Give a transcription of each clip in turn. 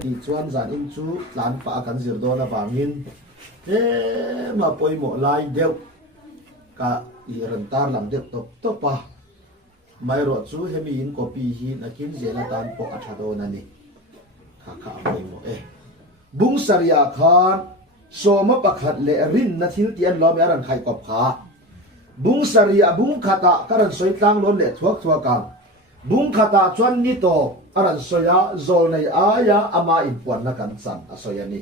ti chuan zan in chu tlan pa kan zir do na wangin ma poimo lai deuh ka i ran tar lam deuh to pa mai ro chu hemi in copy hi nakin zela tan po athado na ni kha poimo bung saria khan soma pakhat le rin na thil tian lo me ran khai kop kha bung saria bung khata karan soi tlang lon le thuak kang bung khata chuan ni to aran soya zol nei aya ama in puan na kan san asoya ni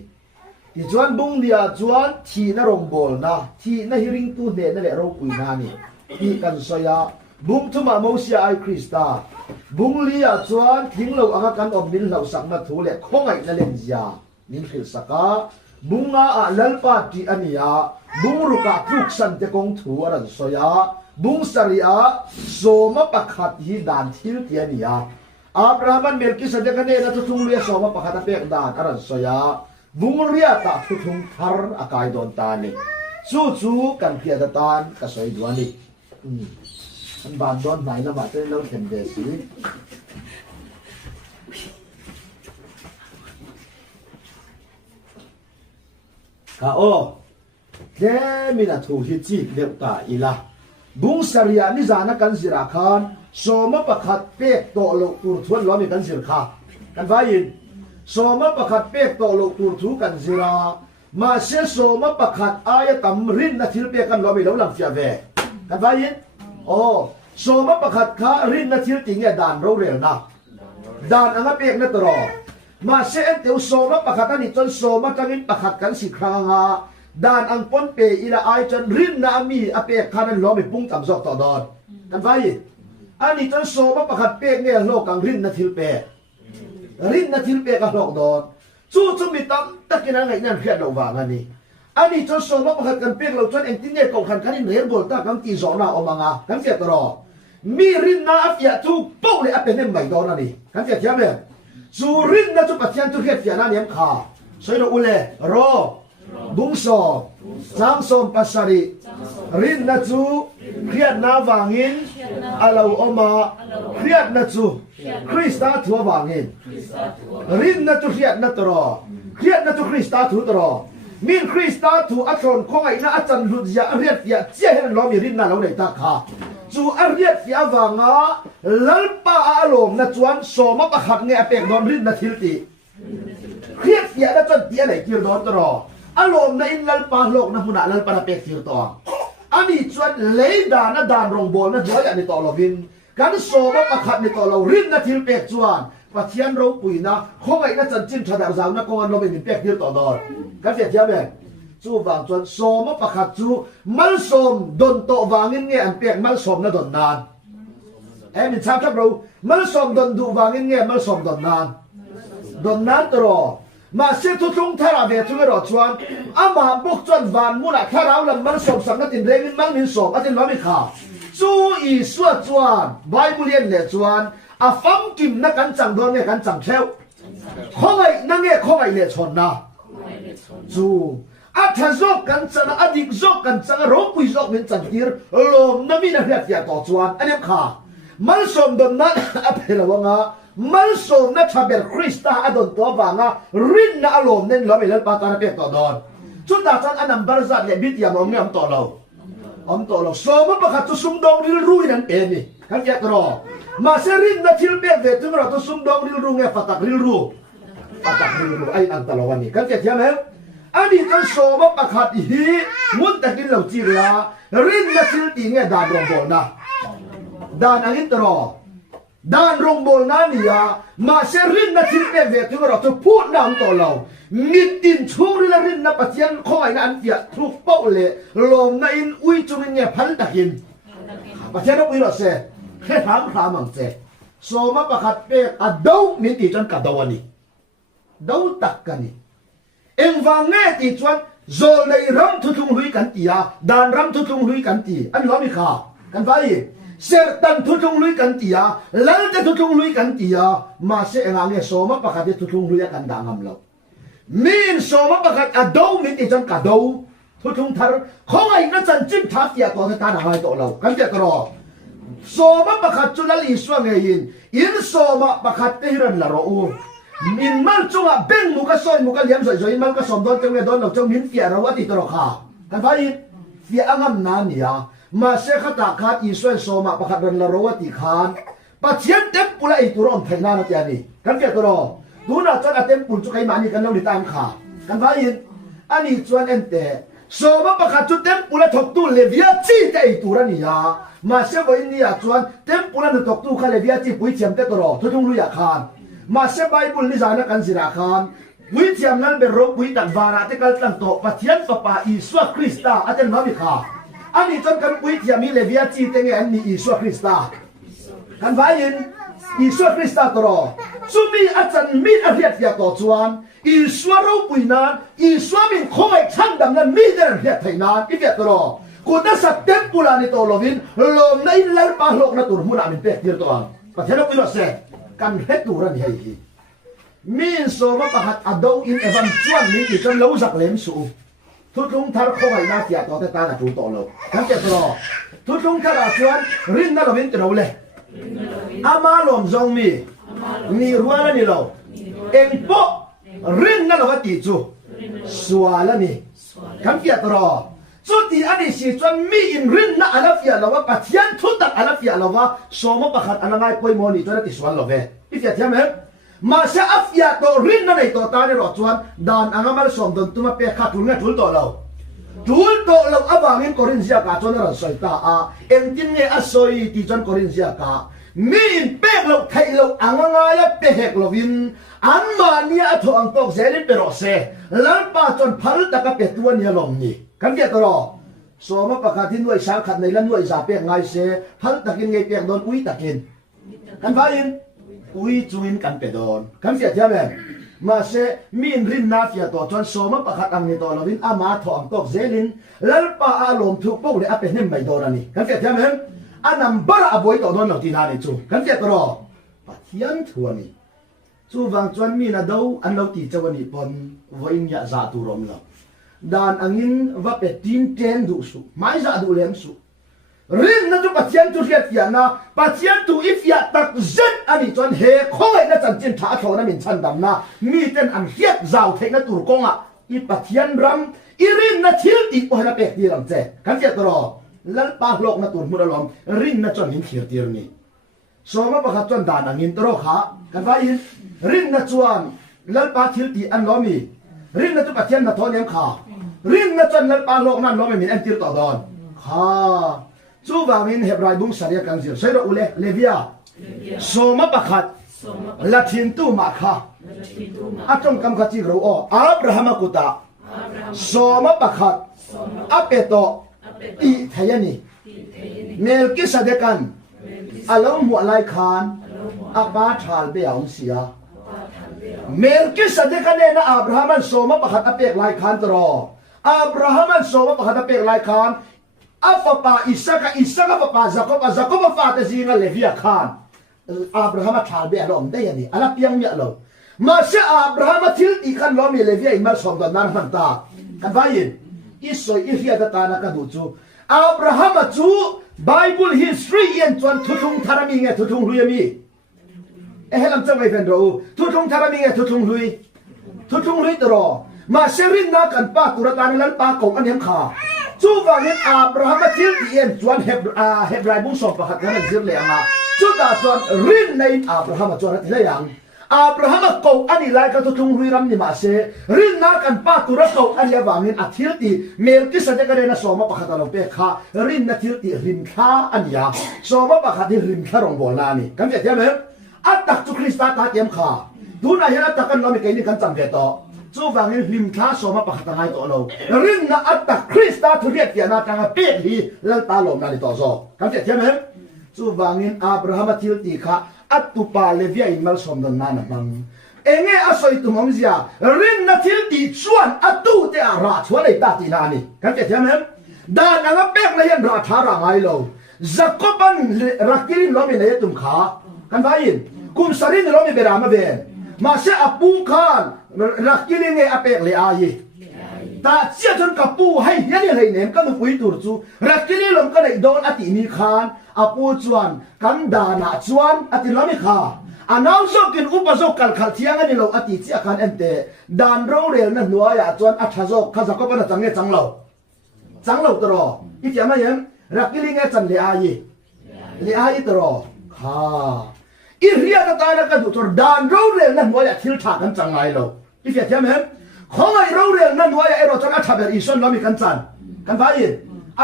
ti chuan bung lia chuan thi na rom bol na thi na hiring tu ne na le ro pui na ni ti kan soya bung thuma mo sia ai krista bung lia chuan thinglo anga kan om min lo sak na thu le khongai na len zia nin khil saka bunga a lalpa ti ania bung ruka truk san te kong thu aran soya bung saria soma pakhat hi dan thil ti ania Abraham Melkisedek ne na tutung lia soma pakhat pek dan aran soya bung ria ta tutung thar akai don ta ni chu kan pia da tan ka soi duani an ban don nai na ba te lo them de si ka o de mina thu hi chi de ta ila bung saria ni zana kan zira khan soma pakhat pek to lo tur thun lo mi kan zir kha kan vain soma pakhat pek to lo tur thu kan zira ma se soma pakhat aya tam rin na thil pe kan lo mi lo lam fia ve kan vain soma pakhat kha rin na thil ting ya dan ro rel na dan anga pek na tro ma se en teu soma pakhat ani chon soma tangin pakhat kan si khranga dan ang pon pe ila ai chon rin na mi apek khanan lo mi pung tam zok to don kan vai ani chon soma pakhat pek nge lo kang rin na thil pe ka lok don chu mi tam takina ngai nan khia lo wang ani ani chon soma pakhat kan pek lo chon eng tin ne ko khan khanin ner bol ta kang ti zo na omanga kan sia tro mi rin na afia chu po le apen mai don ani kan sia thiam le chu rin na chu pathian tu khiat fiana niam kha soiro ule ro bungso sam som pasari rin na chu khiat na wangin alo oma khiat na chu krista thu wangin rin na chu khiat na tro khiat na chu krista thu tro min krista thu athon khongai na achan lut ya riat ya che hen lo mi rin na lo nei ta kha chu ariat ya wanga lalpa alom na chuan soma pakhat nge apek don rin na thilti khiat ya da chan tia nei kir don tro alom na in lalpa lok na huna lalpa na pek tir to ani chuan leida na dan rong bol na joy ani to lovin kan soma pakhat ni to lo rin na thil pek chuan pathian ro puina khongai na chan chin thadar zaw na kon lo min pek tir to dor kan sia tia ben chu wang chuan soma pakhat chu mal som don to wangin nge an pek mal som na don nan em in chap ro mal som don du wangin nge mal som don nan tro ma se tu tung thara ve tu ro chuan ama bok chuan van muna tharau lam mal som sang na tin rengin mang min som atin lo mi kha chu i suat chuan bible le chuan a fam kim na kan chang don nge kan chang theu khongai na nge khongai le chon na chu atha zok kan chana adik zok kan changa ro pui zok min chang tir lom na mi na hriat ya to chuan anem kha mal som don na aphelawanga mal som na thaber krista adon to wanga rin na alom nen lo melal pa ta na pe to don chu ta chan anam barzat le bit ya mom ngam to lo so ma pakhat tu sum dong ril ru nan pe ni kan ya tro ma se rin na thil pe ve tu ro tu sum dong ril ru nge patak ril ru ai an talawani kan ya thiam he ani kan so ma pakhat hi mun takin lo chi la rin na thil ti nge dan rong bol na dan angin tro dan rong bol na niya ma se rin na thil pe ve tu ro tu phut nam to lo ngit tin chung rin na pathian khoi na an pia thuk pau le lom na in ui chung nge phal takin pathian ui ro se khe tham mang che so ma pakhat pe a do min ti chan ka dawani do tak kani eng wang nge ti chuan zol nei ram thu thung hui kan tia dan ram thu thung hui kan ti an lo mi kha kan vai ser tan thu thung hui kan tia lal te thu thung hui kan tia ma se enga nge so ma pakhat thu thung hui kan dangam lo min so ma pakhat a do min ti chan ka do thu thung thar khongai na chan chim tha tia to ta na hai to lo kan te tro so ma pakhat chu lal iswa nge in so ma pakhat te hiran la ro มินมันจุงอ่ะเบ่งมุกซอยมุกเลี้ยมสวยๆมันก็สมดอนจังเลยดอนเราจังมินเฟียเราว่าติตรอค่ะกันฟ้าอินเฟียอังน้ำเนี่ยมาเสกตาขาดอิสราเอลโซมาประคัดรันละเราว่าติขานปัจเจียนเต็มปุระไอตุรอนไทยนานะเจ้านี่กันเกี่ยวตัวดูน่าจะเต็มปุจุกไอมานี่กันเราดิตามขากันฟ้าอินอันนี้ชวนเอ็นเตโซมาประคัดจุดเต็มปุระถกตู้เลวิอาจีแต่ไอตุระนี่ยามาเสกวันนี้ชวนเต็มปุระถกตู้ขาเลวิอาจีปุยเจียมเตตัวทุ่งลุยขานมาเสกไบเบิลนี่จานะกันสิราขานวิเจียมนั้นเป็นรบวิตันวาระที่กันตั้งโตปัจเจียนปะอิสวาคริสตาอาจารย์มาวิขาอันนี้จนกันวิเจียมีเลวิอาจีเตงอันนี้อิสวาคริสตากันว่ายินอิสวาคริสตาตัวสุมีอาจารย์มีอาเรียดเดียต่อจวนอิสวารูปุยนานอิสวามินคงไอช่างดำนั้นมีเดินเรียดไทยนานอีเดียตัวกูน่าสักเต็มปุรานิโตโลวินลมในลัลปาโลกนัตุรมุนามินเป็ดเดียตัวประเทศเราวิโรเซกันเฮตุรันเฮยมีนโซมาประหัดอดอินเอวันจวนนี้ที่จนเล่าสักเล่มสูทุกลุงทาร์คงไอนาเสียต่อแต่ตาหน้าจูโตโลกันเจ็บตัวทุกลุงทาร์จวนรินนั่นเราวินจะรู้เลยอามาลมจงมีนี่รัวแล้วนี่เราเอ็งโปรินนั่นเราว่าตีจูสวาแล้วนี่กันเจ็บตัวสุดที่อันนี้สิจวนมีอินรินน่ะอาลาฟิอาเราว่าปัจจัยทุกตักอาลาฟิอาเราว่าโซมาประหัดอันนั้นไงป่วยมอนี่จวนที่สวาเราเว้อีเดียที่มั้ยมาเสียอัฟยาโตรินนั่นไอตัวตาเนี่ยรอจวนดานอังมาลสมดุลตัวมาเปะขาดทุนเนี่ยทุนโตเราอับางินกอรินเซียกาจวนเราสอยตาเอ็งจินเนี่ยอสอยที่จวนกอรินเซียกามีนเปะเราไทยเราอังงายเปะเหกเราวินอันมาเนี่ยทออังตอกเซลินเปโรเซลัลปาจวนพัลตะกับเปตัวเนี่ยลมนี่กันเกี่ยตัวโซมาประกาศที่หน่วยสาขัดในละหน่วยสาเปะไงเซพัลตะกินไงเปะโดนอุ้ยตะกินกันฟ้าอินอุ้ยจูอินกันเปดอนกันเสียที่อะไรมาเสมีนรินนาเฟียตัวจนโซมาประคัดอังในตัวเราวินอามาถอมตกเซลินแล้วป้าอารมณ์ทุกพวกเลยอาเป็นนิ่มไม่โดนนี่กันเสียที่อะไรอันนั้นบาระอบวยตัวนั้นเราตีนานี่จูกันเสียตัวปัจจัยทัวนี่จูวังจวนมีนาดูอันเราตีเจ้าวันนี้ปนวิญญาณตัวรวมเราดานอังอินว่าเป็นทีมเทนดูสุไม่จะดูเลี้ยงสุรินนั่นจุปัจจัยตุเรียนนะปัจจัยตุอิฟยาตักเซนอันนี้จนเฮคอยนั่นจันจินท้าโถนั่นมินชันดำนะมีเต็นอันเฮียเจ้าเทนั่นตุรกงอ่ะอีปัจจัยรำอีรินนั่นทิลติโอฮะเป็ดดีรำเจกันเจตรอลัลปาโลกนั่นตุรมุดลอมรินนั่นจนหินเขียดตีรนี่สมัยประคับจนดานังหินตรอขากันว่าอินรินนั่นจวนลัลปาทิลติอันล้อมีรินนั่นจุปัจจัยนั่นทอนยังขารินนั่นจนลัลปาโลกนั่นล้อมีอันติรต่อดอนขาจูบามินเฮบรายบุงสารียกันเสียใช่หรืออุเลเลวิอาโซมาประคัดละทินตูมาค่ะอาจงคำขจิกรู้อับราฮัมกุตาโซมาประคัดอัปเปโตอีเทียนีเมลกิสเดกันอัลลอฮ์มัวไลคานอับบาชาลเบียงเสียเมลกิสเดกันเนี่ยนะอับราฮัมโซมาประคัดอัปเปกไลคานตรออับราฮัมโซมาประคัดอัปเปกไลคานอัฟปาอิสกะปาซากบฟาตซีงเลวิอาคานอับราฮัมชาลเบียลอมได้ยังนี่อัลเปียงเมียลอมาเชอับราฮัมทิลอีคันลอมีเลวิอาอิมาสอมดันนั้นตากันว่ายินอิสอยอิฟิอาตานักดูจูอับราฮัมจูไบเบิลฮิสตรียันจวนทุงทารามีไงทุงลุยมีเฮลัมจังไงเป็นรู้ทุงทารามีไงทุงลุยตรอมาเชรินนักันป้าตุรตานิลันป้าของอันยังขาจูฟังเห็นอับราฮัมทิลที่เอ็นจวนเฮบรายบุษบประคัดกันจิรเลยมาจูตาจวนรินในอับราฮัมจวนที่เลยยังอับราฮัมกงอันนี้ไล่กันทุงลุยรำนี่มาเชรินนักันป้าตุรกงอันยังฟังเห็นอัทิลที่เมลกิสเดกันเลยนะสมประคัดเราเปะขารินนัทิลที่ริมข้าอันยาสมประคัดที่ริมข้ารองโบราณีกันจะเทียมไหมอัตตักจุคริสตาตาเทียมขาดูนายเห็นอัตตักกันเราไม่เคยนี่กันจำเกตจูฟังเห็นริมข้าสมประคัดไงตัวเรารินนัอัตตักคริสตาทุเรียนเทียนาจังเปียฮีลัลตาลมนาลิตอโซกันจะเทียมไหมจูฟังเห็นอับราฮัมทิลที่ขาอัตตุปาเลวิอาอิมัลสมดันนานับังเองอาศัยตุมงเสียรินนัทิลที่ชวนอัตตุเตอาราชวนไอตาตินานี่กันจะเทียมไหมดานังเป๊กเลยยันราชาราไงเราจักบันรักกิรินล้อมีเลยตุมขากันไปยินกุมสรินล้อมีเบรามาเบนมาเสียอปูคานรักกิรินไงอเป๊กเลยอายีตาเสียจนกับปูให้ยันยังไงเนี่ยก็มันปุยตูร์จูรักกิรินล้อมก็เลยโดนอติมีคานอปูจวนกันดานาจวนอติล้อมีขา anau zokin upazok kal khal thiang ani lo ati chi akhan ente dan ro rel na nuwa ya chuan athazok khazako pana change changlo tro I tiama yem rakilinge chan le ai tro kha I ria ta na ka du tor dan ro rel na nuwa ya thil tha kan changai lo I tiama yem khongai ro rel na nuwa ya ero chang athaber ison lo mi kan chan kan vai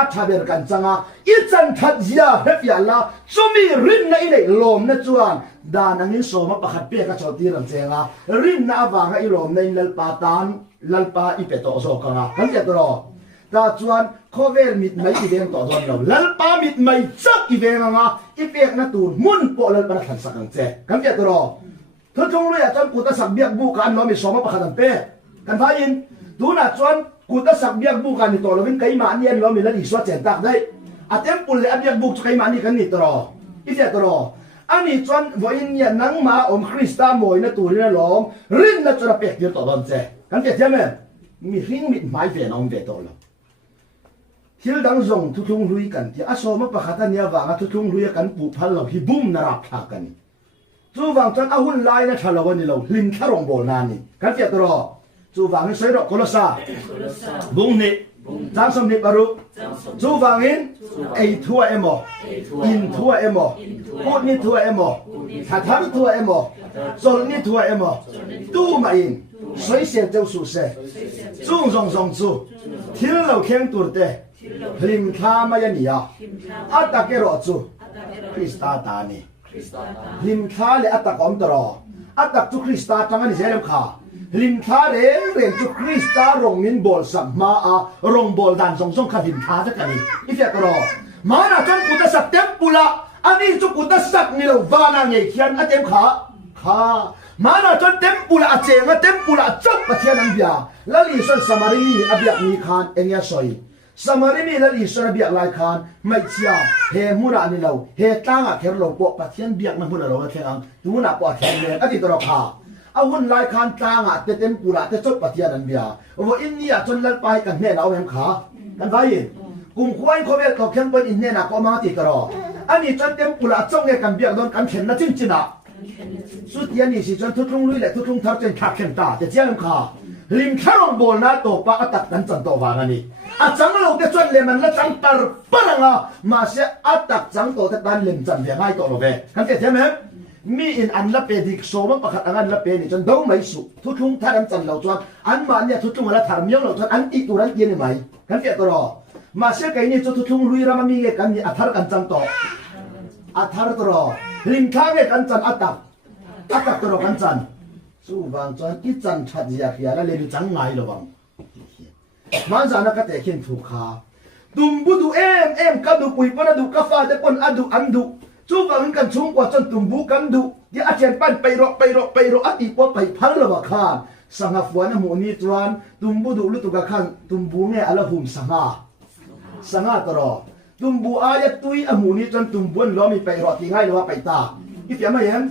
athaber kan changa I chan that zia hefia la chumi rin na I nei lom na chuan dan angin soma pakhat pe ka choti ram chenga rin na awanga I lom nei lalpa I peto zo kanga kan ya tro ta chuan khovel mit mai I deng to zon lo lalpa mit mai chak I venga nga I pek na tur mun po lalpa na than sakang che kan ya tro thung lu ya chan puta sak biak bu kan no mi soma pakhat pe kan vain tu na chuan kuta sak biak bu kan ni to lovin kai ma ni an lo mi la ni swa chen tak dai atem pul le abiak bu kai ma ni kan ni tro I ya tro ani chuan voin ya nang ma om krista moi na tur na lom rin na chura pek dir to don che kan ke thiam mi ring mit mai ve nong ve to lo thil dang zong thu thung lui kan ti aso ma pakhata nia wanga thu thung lui kan pu phal lo hi bum na rak tha kan chu wang chuan a hun lai na thalo ni lo lim tharong bol na ni kan ke to chu wang sei ro kolosa bung ni Jang som ni baru chu wangin ei thua emo in thua emo put ni thua emo thatham thua emo sol ni thua emo tu ma in soi xian zhou su se zhong zhong chu thil lo kheng tur te lim kha ma ya ni ya ata ke ro chu krista ta ni lim kha le ata kom tro ata chu krista tang ani selem kha lim tha re chu krista rong min bol sak ma a rong bol dan song song kha lim tha ta kan ni ifya tro ma na chang puta sak tempula ani chu puta sak ni lo wana ngei khian a tem kha ma na chang tempula a chenga tempula chok pathian an bia la li son samarini abyak ni khan engya soi samarini la li son abyak lai khan mai chia he mura ni lo he tanga kher lo po pathian biak na mura lo khang tu na po thang le ati tro kha awun lai khan tanga te tempura te chok pathian an bia wo india chon lal pai kan ne na awem kha kan vai kum khwai khovel to khem pon in ne na ko ma ti tro ani chon tempura chong e kan biak don kan khen na chin china su tian ni si chon thutlung lui le thutlung thar chen thak khen ta te chiang kha lim tharong bol na to pa atak kan chan to wa ngani a chang lo te chon le man la chang tar paranga ma se atak chang to te tan lem chan ve ngai to lo ve kan te them mi in an la pe dik so ma pakhat angan la pe ni chon do mai su thu thung tharam chan lo chuan an ma nya thu thung la thar myong lo chuan an ti turan yen ni mai kan pe to ro ma se kai ni chu thu thung lui ra ma mi ge kan ni athar kan chang to athar to ro lim tha ge kan chan atak to ro kan chan su wang chuan ki chan that ya khia la le du chang ngai lo wang man za na ka te khin thu kha tum bu du em ka du pui pa na du ka fa de pon adu an du chu wang kan chung kwa chon tumbu kan du ya achen pan pai ro ati po pai phal lo ba khan sanga fuan mu ni chuan tumbu du lu tu ka khan tumbu nge ala hum sanga tro tumbu aya tui amu ni chuan tumbuan lo mi pai ro ti ngai lo pai ta I fiam yen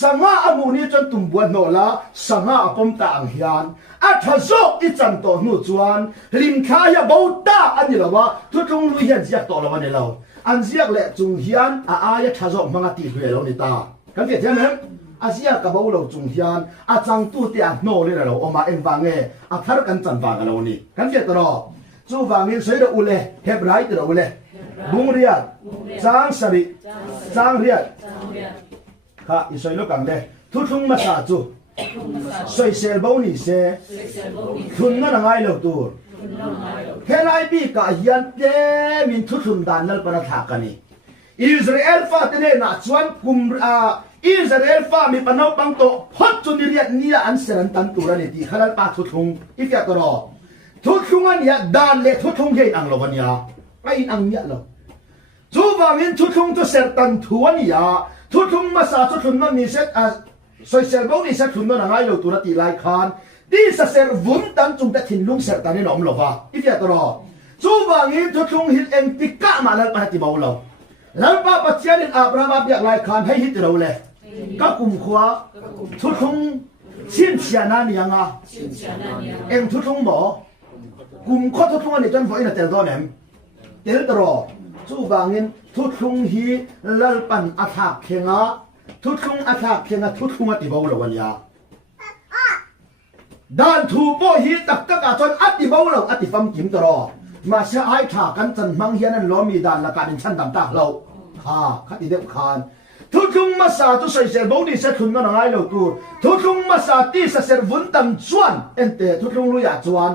sanga amu ni chuan tumbuan no la sanga apom ta ang hian a thazok I chan to nu chuan lim kha ya bo ta ani lo wa thu tung lu hian ziak to lo wa ne lo an ziak le chung hian a aya thazok manga ti hle lo ni ta kan ke thiam hem a ziak ka bo lo chung hian a chang tu te a no le lo oma en wange a thar kan chan wa ga lo ni kan ke to chu wangin sei do ule hebrai to ule bung riat chang sari chang riat kha I soi lo kang le thu thung ma sa chu soi sel bo ni se thun na ngai lo tur helai bi ka hian te min thu thun dan nal para tha kani Israel fa te na chuan kum Israel fa mi panau pang to phot chu ni riat nia an seran tan tur ani ti khalal pa thu thung I fya to ro thu thung an ya dan le thu thung ge ang lo ban ya ai ang ya lo chu wangin thu thung to ser tan thu ani ya thu thung ma sa thu thun no ni set a soi sel bo ni set thun no na ngai lo tur ti lai khan ti sa ser vun tan chung ta thin lung ser tan ni nom lo wa I fya to ro chu wangin thu thung hil em ti ka ma lal pa ti bo lo lal pa pathian in Abraham biak lai khan hai hit ro le ka kum khwa thu thung sin sia na ni anga em thu thung mo kum kho thu thung ani tan voi na tel do nem tel to ro chu wangin thu thung hi lal pan athak khenga ทุกทุงอาทาเพียงทุกทุงอติบ่ละวันยาด้านถูบ่ฮีตักกะกะจนอติบ่ละอติฟัมกิมตรอมาเสียไอ้ถากันจันมังเฮียนั้นล้อมีด้านละกันฉันตามตาเราขัดอีเด็กคานทุกทุงมาสาตุใส่เสบ่นี่เสทุนกันง่ายเราตูทุกทุงมาสาตีเสรวุนตำจวนเอ็นเตทุกทุงรู้อยากจวน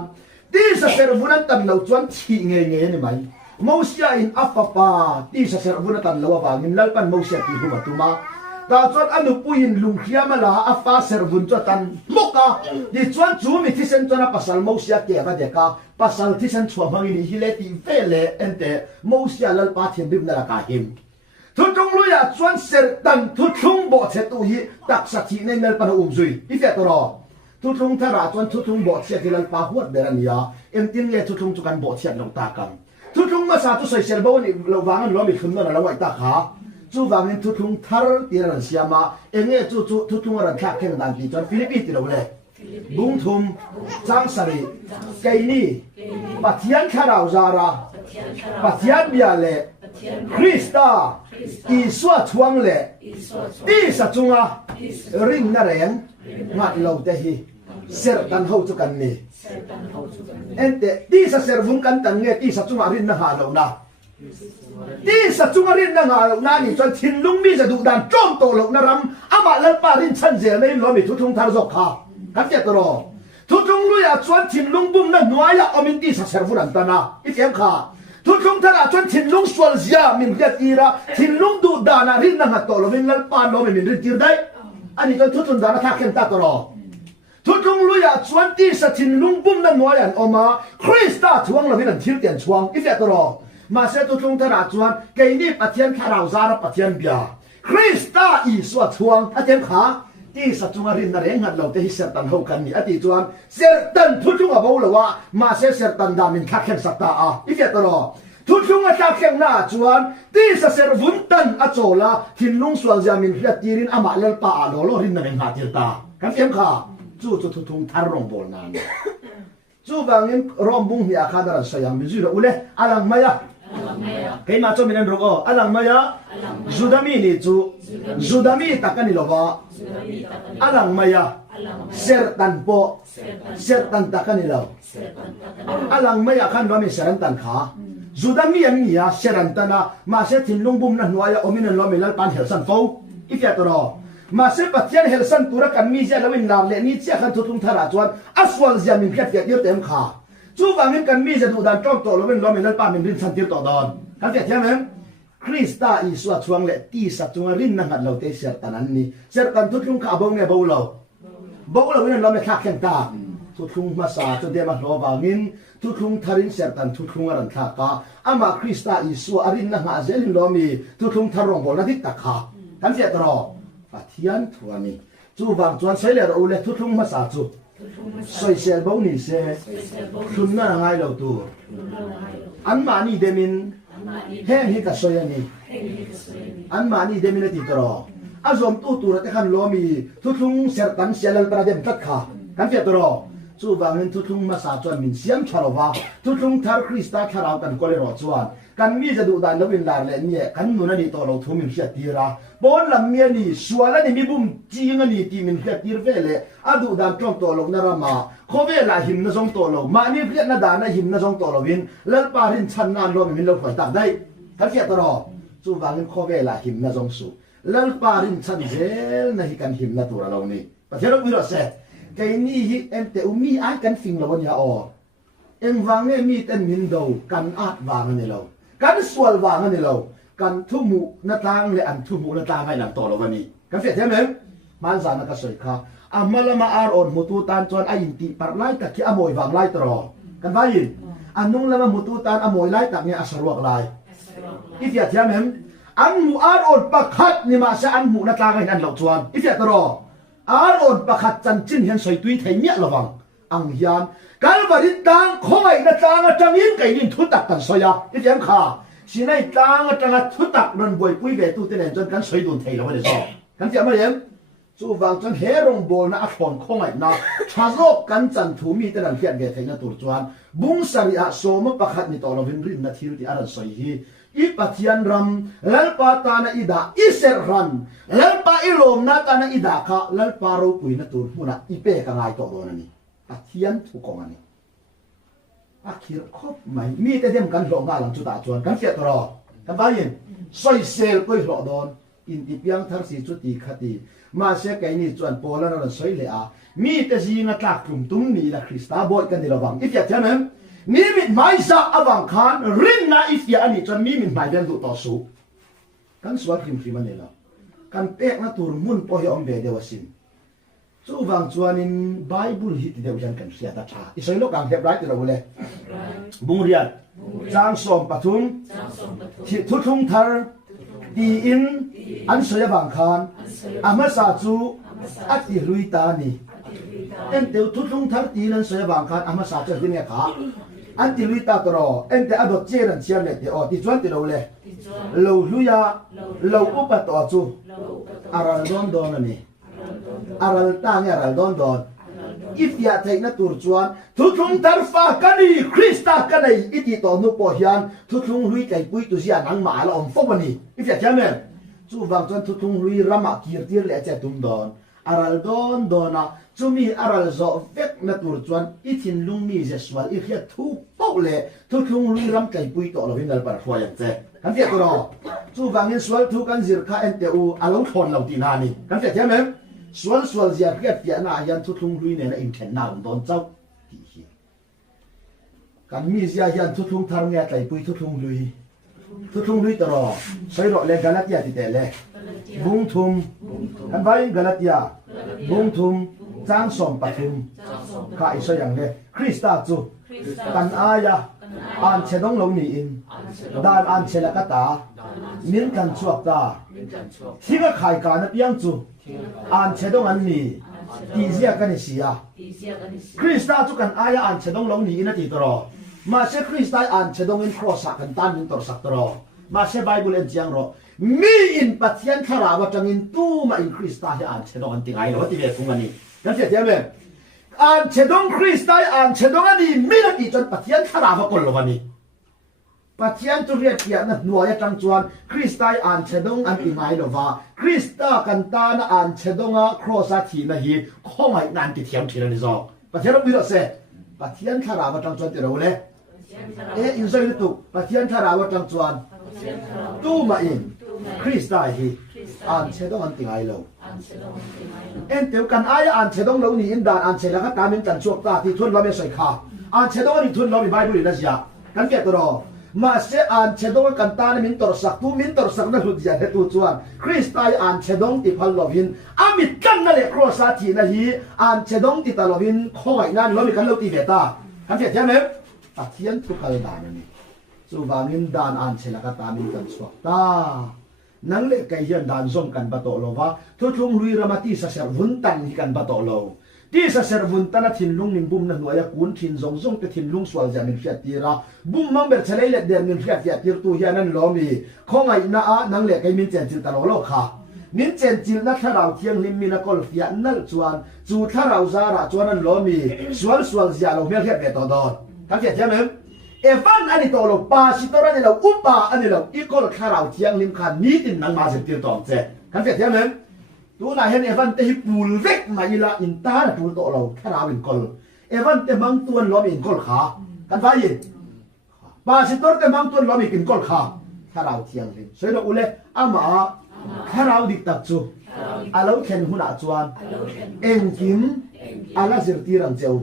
ตีเสรวุนตำเราจวนทีเงี้ยนี่ไหมมอเสียอินอัฟปาตีเสรวุนตำเราว่างินเล่ปันมอเสียตีหัวตุมาตาจวนอนุปุยินลุงเขียมาละอัฟฟ้าเสรวุนจวนตันมกะดิจวนจูมิที่เซนจวนปัสสาวะมอเสียเกี่ยมาเด็กะปัสสาวะที่เซนชวนพังอินฮิเลตีเฟเลเอ็นเตมอเสียลลปาเทียนบิมนาลกาหิมทุกทุงลุยจวนเสรตันทุกทุงบ่เสตุยตักสักทีในเมลปนอุมซุยอีเฟตรอทุกทุงทาราจวนทุกทุงบ่เสียที่ลลปาหัวเดรันยาเอ็มตินเงทุกทุงจุกันบ่เสียลงตากันทุกทุงมาสาตุใส่เสรบ่นี่เราวางกันล้อมีขึ้นนั่นแล้วไว้ตาขาจู่วางเงินทุกทุงทาร์ตีรันเสียมาเอ็งเงจู่ทุกทุงรันแค่เข่งดันตีจนฟิลิปปินส์ตีเราเลยบุ้งทุมจังสรีไกนี่ปัทยันคาราวจาราปัทยันเบียเล่คริสตาอีสวทวงเล่ตีสัจจุงะริงนาเรงงัดเราเตหีเสรตันเฮาจุกันนี่เอ็นเตตีสัเสรวุนกันตันเงตีสัจจุงะรินนาหาเรานะตีสัจจุงะรินนาหาเรานะนี่จนทินลุงมีจะดุดันจ้องโตเรานะรำอามาเลปารินชันเจไม่ล้อมีทุกทุงทารจกขากันเจตรอทุกทุงลุยจวนทินลุงบุ้มนั่นนัวยาอมินตีสัเสรวุนอันตนาอีเอ็มขาทุกทุงทาราจวนทินลุงสวลเซียมินเรียตีระทินลุงดุดานารินนาหาโตเรามินเลปาโนมินริตีร์ได้อันนี้จนทุกทุงดานาทักเข็มตาตรอทุกทุงลุยจวนตีสัทินลุงบุ้มนั่นนัวยันออกมาคริสต์ทวงเรามินทิลเตียนทวงอีเฟตรอมาเสตุทุงทาราจวนเกนี่ปะเทียนคาราวซาระปะเทียนเบียคริสต์อีสวทวงอาเทียนขาที่สัจจุงารินนาเรงหัดเราจะให้เสตันเฮากันนี่อติจวนเสตันทุกทุงอาบ่ละว่ามาเสตันดามินคักเข็มสัตตาอีเฟตรอทุกทุงอาคักเข็มหน้าจวนที่เสรวุนตันอโจลาทินลุงสวลจามินเฮียตีรินอามาเลปาอาโลโลรินนาเรงหาติตากันเอ็มขาจู่ทุกทุงทารองบอลนานจู่บางเงินรอมบุงเฮียขาดารัสยามมิจุระอุเลอาลังมายาเฮ้ยมาจอมินันรู้ก็อาลังมายาจูดามีนี่จูดามีตักกันนี่หรอวะอาลังมายาเสรตันโปเสรตันตักกันนี่เราอาลังมายาขันว่ามีเสรตันขาจูดามีอันนี้อะเสรตันนะมาเสถินลุงบุ้มนั่นหัวยาอมินันล้อมิลัลปันเฮลสันโฟอีกอย่างตัวเรามาเสปัจจัยเฮลสันตัวรักกันมีเจ้าแล้ววินลาเลนี่เจ้าขันทุกทาราจวนอัสวลเซียมินเพียรเยอะเต็มขาจู่บางเงินกันมีจะดูดันจ้องโตแล้วเป็นล้อมิลัลปันเป็นรินสันติร์ต่อดอนกันเพียรใช่ไหมคริสต์อีสวทวงเละตีสัจจงรินนังหัดเราเตเสรตันนั้นนี่เสรตันทุกทุงขาบงเนี่ยบ่เราวินเราไม่คักแข่งตาทุกทุงมาสาจนเดมาโลบางเงินทุกทุงทารินเสรตันทุกทุงอรันทักาอามาคริสต์อีสวรินนังหาเซลินล้อมีทุกทุงทารองบอลนัดตักขากันเสียตรอปัทยันทัวนี่จู่บางจวนใช้เลยเราเลยทุกทุงมาสาจู่สวยเสียบ่นี่เสียคุณน่าง่ายเราตัวอันมานี่เดมินแห้งฮิกสวยนี่อันมานี่เดมินติดรออาจอมตัวระแต่ขันล้อมีทุกทุงเสรตันเสียลประเด็นตักขากันเสียตรอจู่บางเงินทุกทุงมาสาจวนมินเสียมชาลวาทุกทุงทาร์คริสต์คาราวกันก็เลยรอจวนกันมีจะดูดันแล้ววินลาเลนี่กันนู่นนี่ตัวเราทุ่มินเสียตีระบอลลำเมียนี่สวนแล้วนี่มีบุ้มจีงนี่ตีมินเสียตีร์เวลอาดูดันจ้องตัวเรานารามาเขาเวลาหิมนะจงตัวเรามานี่เพี้ยนนาดานะหิมนะจงตัวเราวินแล้วปารินชันนานเรามินเราฝ่ายตักได้กันเสียตลอดจู่บางเงินเขาเวลาหิมนะจงสู้แล้วปารินชันเจลนะฮิกันหิมนะตัวเรานี่ประเทศเราวิโรจน์เสร็จแกนี่ฮิเอ็มเตอุมีไอกันฟิงเราวันยาอเอ็งวางเนี่ยมีแต่มินโดกันอาดวางนี่เรากันสวลวางนี่เรากันทุ่มุนาตางเลยอันทุ่มุนาตางให้หลังต่อเราวันนี้กันเสียใช่ไหมมันสานักสวยค่ะอามาละมาอารอนมุตุตันจวนอายินติปาร์ไลตักที่อโมยวางไล่ตรอกันว่ายินอันนุ่งละมามุตุตันอโมยไล่ตักเนี่ยอัศรวกไล่อีเดียใช่ไหมอันมุอารอนประคัดนี่มาเสียอันมุนาตางให้อันเราจวนอีเดียตรออารอนประคัดจันจินเห็นสวยตุยไทยเนี่ยระวังอังยานการบริตังคงไอ้นาตางจังยินไก่ดินทุตักกันสอยอีเดียมขาสิในตางจังทุตักนันบวยปุยเวตุเตนจนกันสวยดุนไทยเราไม่ได้สอกันเสียมาเยี่ยมจู่บางจนเฮรงบอลนะอักษรคงไอ้นะชาโซกันจันทูมีแต่นันเพียรเกตไทยนะตัวจวนบุ้งสริอาโซมประคัดนี่ต่อเราเป็นรินนาทีที่อารันสอยฮี อีปะเทียนรำลัลปาตานะอิดาอิเซรันลัลปาอิโลมนาตานะอิดาคะลัลปาโรปุยนะตูมุนะอีเปกะงายโตโดนันนี่ปะเทียนทุกกองอันนี้อาคิรครบไหมมีแต่เดมกันหลงงาหลังจุตาจวนกันเสียตรอกันบายินซอยเซลก็หลอดอนอินติเปียงทั้งสี่จุติคติมาเสียไกนี่จวนโปแล้วเราซอยเลยอามีแต่สีงัดตากลุ่มตุ้มนี่ละคริสตาบอยกันในระหว่างอีเฟียเท่านั้นมีมิดหมายซะอวังคานรินนาอีเฟียอันนี้จนมีมิดหมายเดินต่อสู้กันสวดพิมพ์มันนี่ละกันเตะมาตูรมุนพอให้อมเบเดวสินจู่วังจวนินไบเบิลฮิตเดียวกันกันเสียตาชาอิสราเอลกังเทปไรตัวเราเลยบุงเรียนจางสมปฐุมทิทุทุงทาร์ตีอินอันเสียบังคานอามาซาจูอัติลุยตานีเอ็นเดียวทุทุงทาร์ตีนันเสียบังคานอามาซาจูที่เนี่ยขาอันติลุยตาตัวเราเอ็นเดียวอดเจรันเชียนเลยที่อ๋อที่จวนที่เราเลยเราลุยาเราอุปตัวจูอารันดอนดอนนี่อารัลตางอารัลดอนดอนอีฟยาเทนตูร์จวนทุกทุงตาร์ฟ้ากันนี่คริสต์กันนี่อิติโตนุปอยานทุกทุงลุยไก่ปุยตุเสียนังหมาละอมฟบันนี่อีฟยาเจ้าแม่จู่บางจวนทุกทุงลุยรามากีร์ตีร์เลเจตุมดอนอารัลดอนดอนะจู่มีอารัลโซเวกนตูร์จวนอิทินลุงมีเจสวาอีฟยาทุกโตเลทุกทุงลุยรำไก่ปุยโตเราวินัลปาร์ฟอยังเจกันเสียตัวจู่บางเงินสวลทุกันจิรคาเอ็นเตอูอาลงทนเราตีนานี่กันเสียเจ้าแม่ส่วนเสียเรียบเปียนายันทุกลุงลุยเนี่ยนะอินเทนนาโดนเจ้าที่เหี้ยกันมีเสียยันทุกลุงทางเนี่ยไก่ปุยทุกลุงลุยตลอดใช้รถเล่นกันลัดยาติเตะเลยบุงทุมกันไปกันลัดยาบุงทุมจางสมปฐุมข้าอิสยังเลยคริสต์จูกันอายาอันเชดงลงนี่อินดานอันเชลกตามิ้นกันชวกตาที่ก็ขายการนับยังจูอันเชดงอันนี้ตีเสียกันนี่เสียคริสต์จูกันอายาอันเชดงลงนี่อินตีตรอมาเชคริสต์อันเชดงอินครอสักกันตันอินตรสักตรอมาเชไบเบิลเอ็นจียงรอมีอินปัจจัยขราวัจังอินตู้มาอินคริสต์อันเชดงอันติไงหรอว่าที่เรียกพวกมันนี่นั่นเสียเจ้าเม่อันเชดงคริสต์อันเชดงอันนี้มีนักอีจนปัจจัยขราวักคนละวันนี้ปัจจัยจุเรียกเกียรติหน่วยจังจวนคริสต์อันเชดงอันติไงหรอว่าคริสต์กันตาอันเชดงครอสักทีนะฮีข้องไอ้นันติเทียมทีละนิจอกปัจจัยเราไม่รู้เสปัจจัยขราวัจังจวนที่เราเลยอินไซด์ตุกปัจจัยขราวัจังจวนตู้มาอินคริสต์ฮีอันเชดงอันติไงเราเอ็นเดียวกันอายอันเชดงเรานี่อินดานอันเชลก็ตามอินกันชวกตาที่ทุนเราไม่ใส่ขาอันเชดงนี่ทุนเราไม่ใบบุรีนะจ๊ะกันเกี่ยตัวเรามาเสอันเชดงกันตานี่มินตรสักตู้มินตรสักนั่นหุ่นใหญ่เหตุจวนคริสต์อันเชดงที่พันลวินอามิดกันนั่นแหละครัวซาทีนะฮีอันเชดงที่ตาลวินข้อยนั่นเรามีกันเราตีเบต้ากันเกี่ยใช่ไหมตัดเทียนทุกการด่านนี่สู่บามินดานอันเชลก็ตามอินกันชวกตานังเล็กไก่ยันดานส่งกันปะโตโลวะทุกลุงลุยรามาที่เสรวุนตันกันปะโตโลที่เสรวุนตันทินลุงนินบุมนันหน่วยกุนทินส่งแต่ทินลุงสวลจามินฟิตีระบุมมังเบอร์เฉลยเล็ดเดียมินฟิตีร์ตัวยันนั่นล้อมีข้องไอ้น่านังเล็กไก่มินเจนจิลตลอโลค่ะมินเจนจิลนัทเราเทียงลิมมินกอลฟิอันนั่นจวนจูทาเราซาระจวนนั่นล้อมีสวลจาเราเมียเทียบเบตโดนทั้งเจ็ดใช่ไหมเอฟันอันนี้ตัวเราปาสิตัวนั้นเราอุปาอันนี้เราอีกคนข้าเราเที่ยงลิมขันนี้ตินนังมาเสียตีต่อเจ้กันเสร็จใช่ไหมตัวนายเห็นเอฟันเตะปูลเวกมาอีละอินตาปูลตัวเราข้าเราอินกอลเอฟันเตะมังตัวล้อมอินกอลขากันไปยินปาสิตัวเตะมังตัวล้อมอินกอลขาข้าเราเที่ยงลิมสวยเราอุเลอามาข้าเราดิกตักจูอาเราเข็นหุ่นอาจวนเอ็งกิมอาลาเสียตีรังเจ้า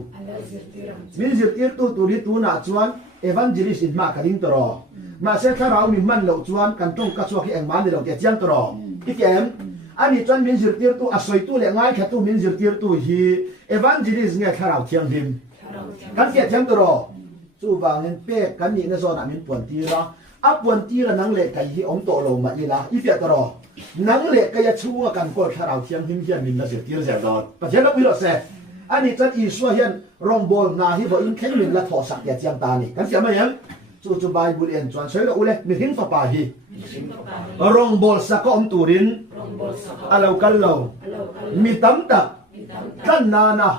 มิเสียตีตัวนี้ตัวน่าจวนevangelist in ma kading toro ma se tharau mi man lo chuan kan tong ka chuak eng man lo ke chiang toro ikem ani chuan min zir tir tu asoi tu le ngai kha tu min zir tir tu hi evangelist nge tharau chiang him kan ke chiang toro chu bangin pe kan ni na zona min pon ti ra a pon ti ra nang le kai hi ong to lo ma ni la i pe toro nang le ka ya chuwa kan ko tharau chiang him hian min na zir tir za dot pa jela wi lo seอันนี้จัดอีสัวเฮียนรองบอลนาฮิบอินเข่งมินละทอสักยาเจียงตานี่กันเสียไหมยังจู่ๆใบบุเรียนจวนสวยละอุเลมิหิงฝาปาฮีรองบอลสักก็อมตูรินอาเลวกันเลวมีตั้มตักกันนานะ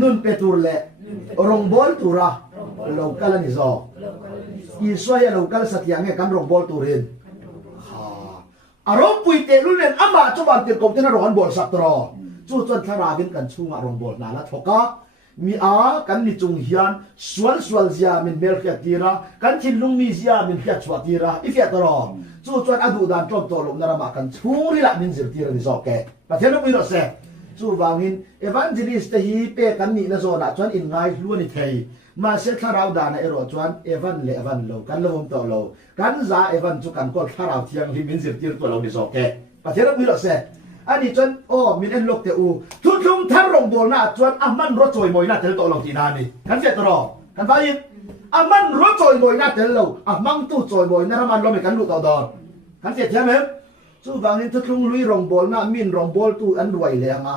นุนเปตูร์เล่รองบอลตูระ local ni zo Israel local satyang e kan rong bol turin ha arong puite lulen ama chuban tir kom tena ron bol satro chu chon tharawin kan chunga rong bol na la thoka mi a kan ni chung hian swal zia min mel khia tira kan thin lung mi zia min khia chwa tira ifya taro chu chon adu dan tom to lum narama kan churi la min zir tira ni zo ke pathelo mi ro se chu wangin evangelist hi pe kan ni na zo na chon in ngai lu ni thei ma se tharau da na ero chuan evan le evan lo kan lo to lo kan za evan chu kan ko tharau thiang hi min zir tir to lo ni zo ke pathelo mi ro se ani chuan o min en lok te u thu thum thar rong bol na chuan aman ro choi moi na tel to lo ti na ni kan se to ro kan ba yin aman ro choi moi na tel lo amang tu choi moi na man lo me kan lu to don kan se thiam em chu wangin thu thum lui rong bol na min rong bol tu an ruai le anga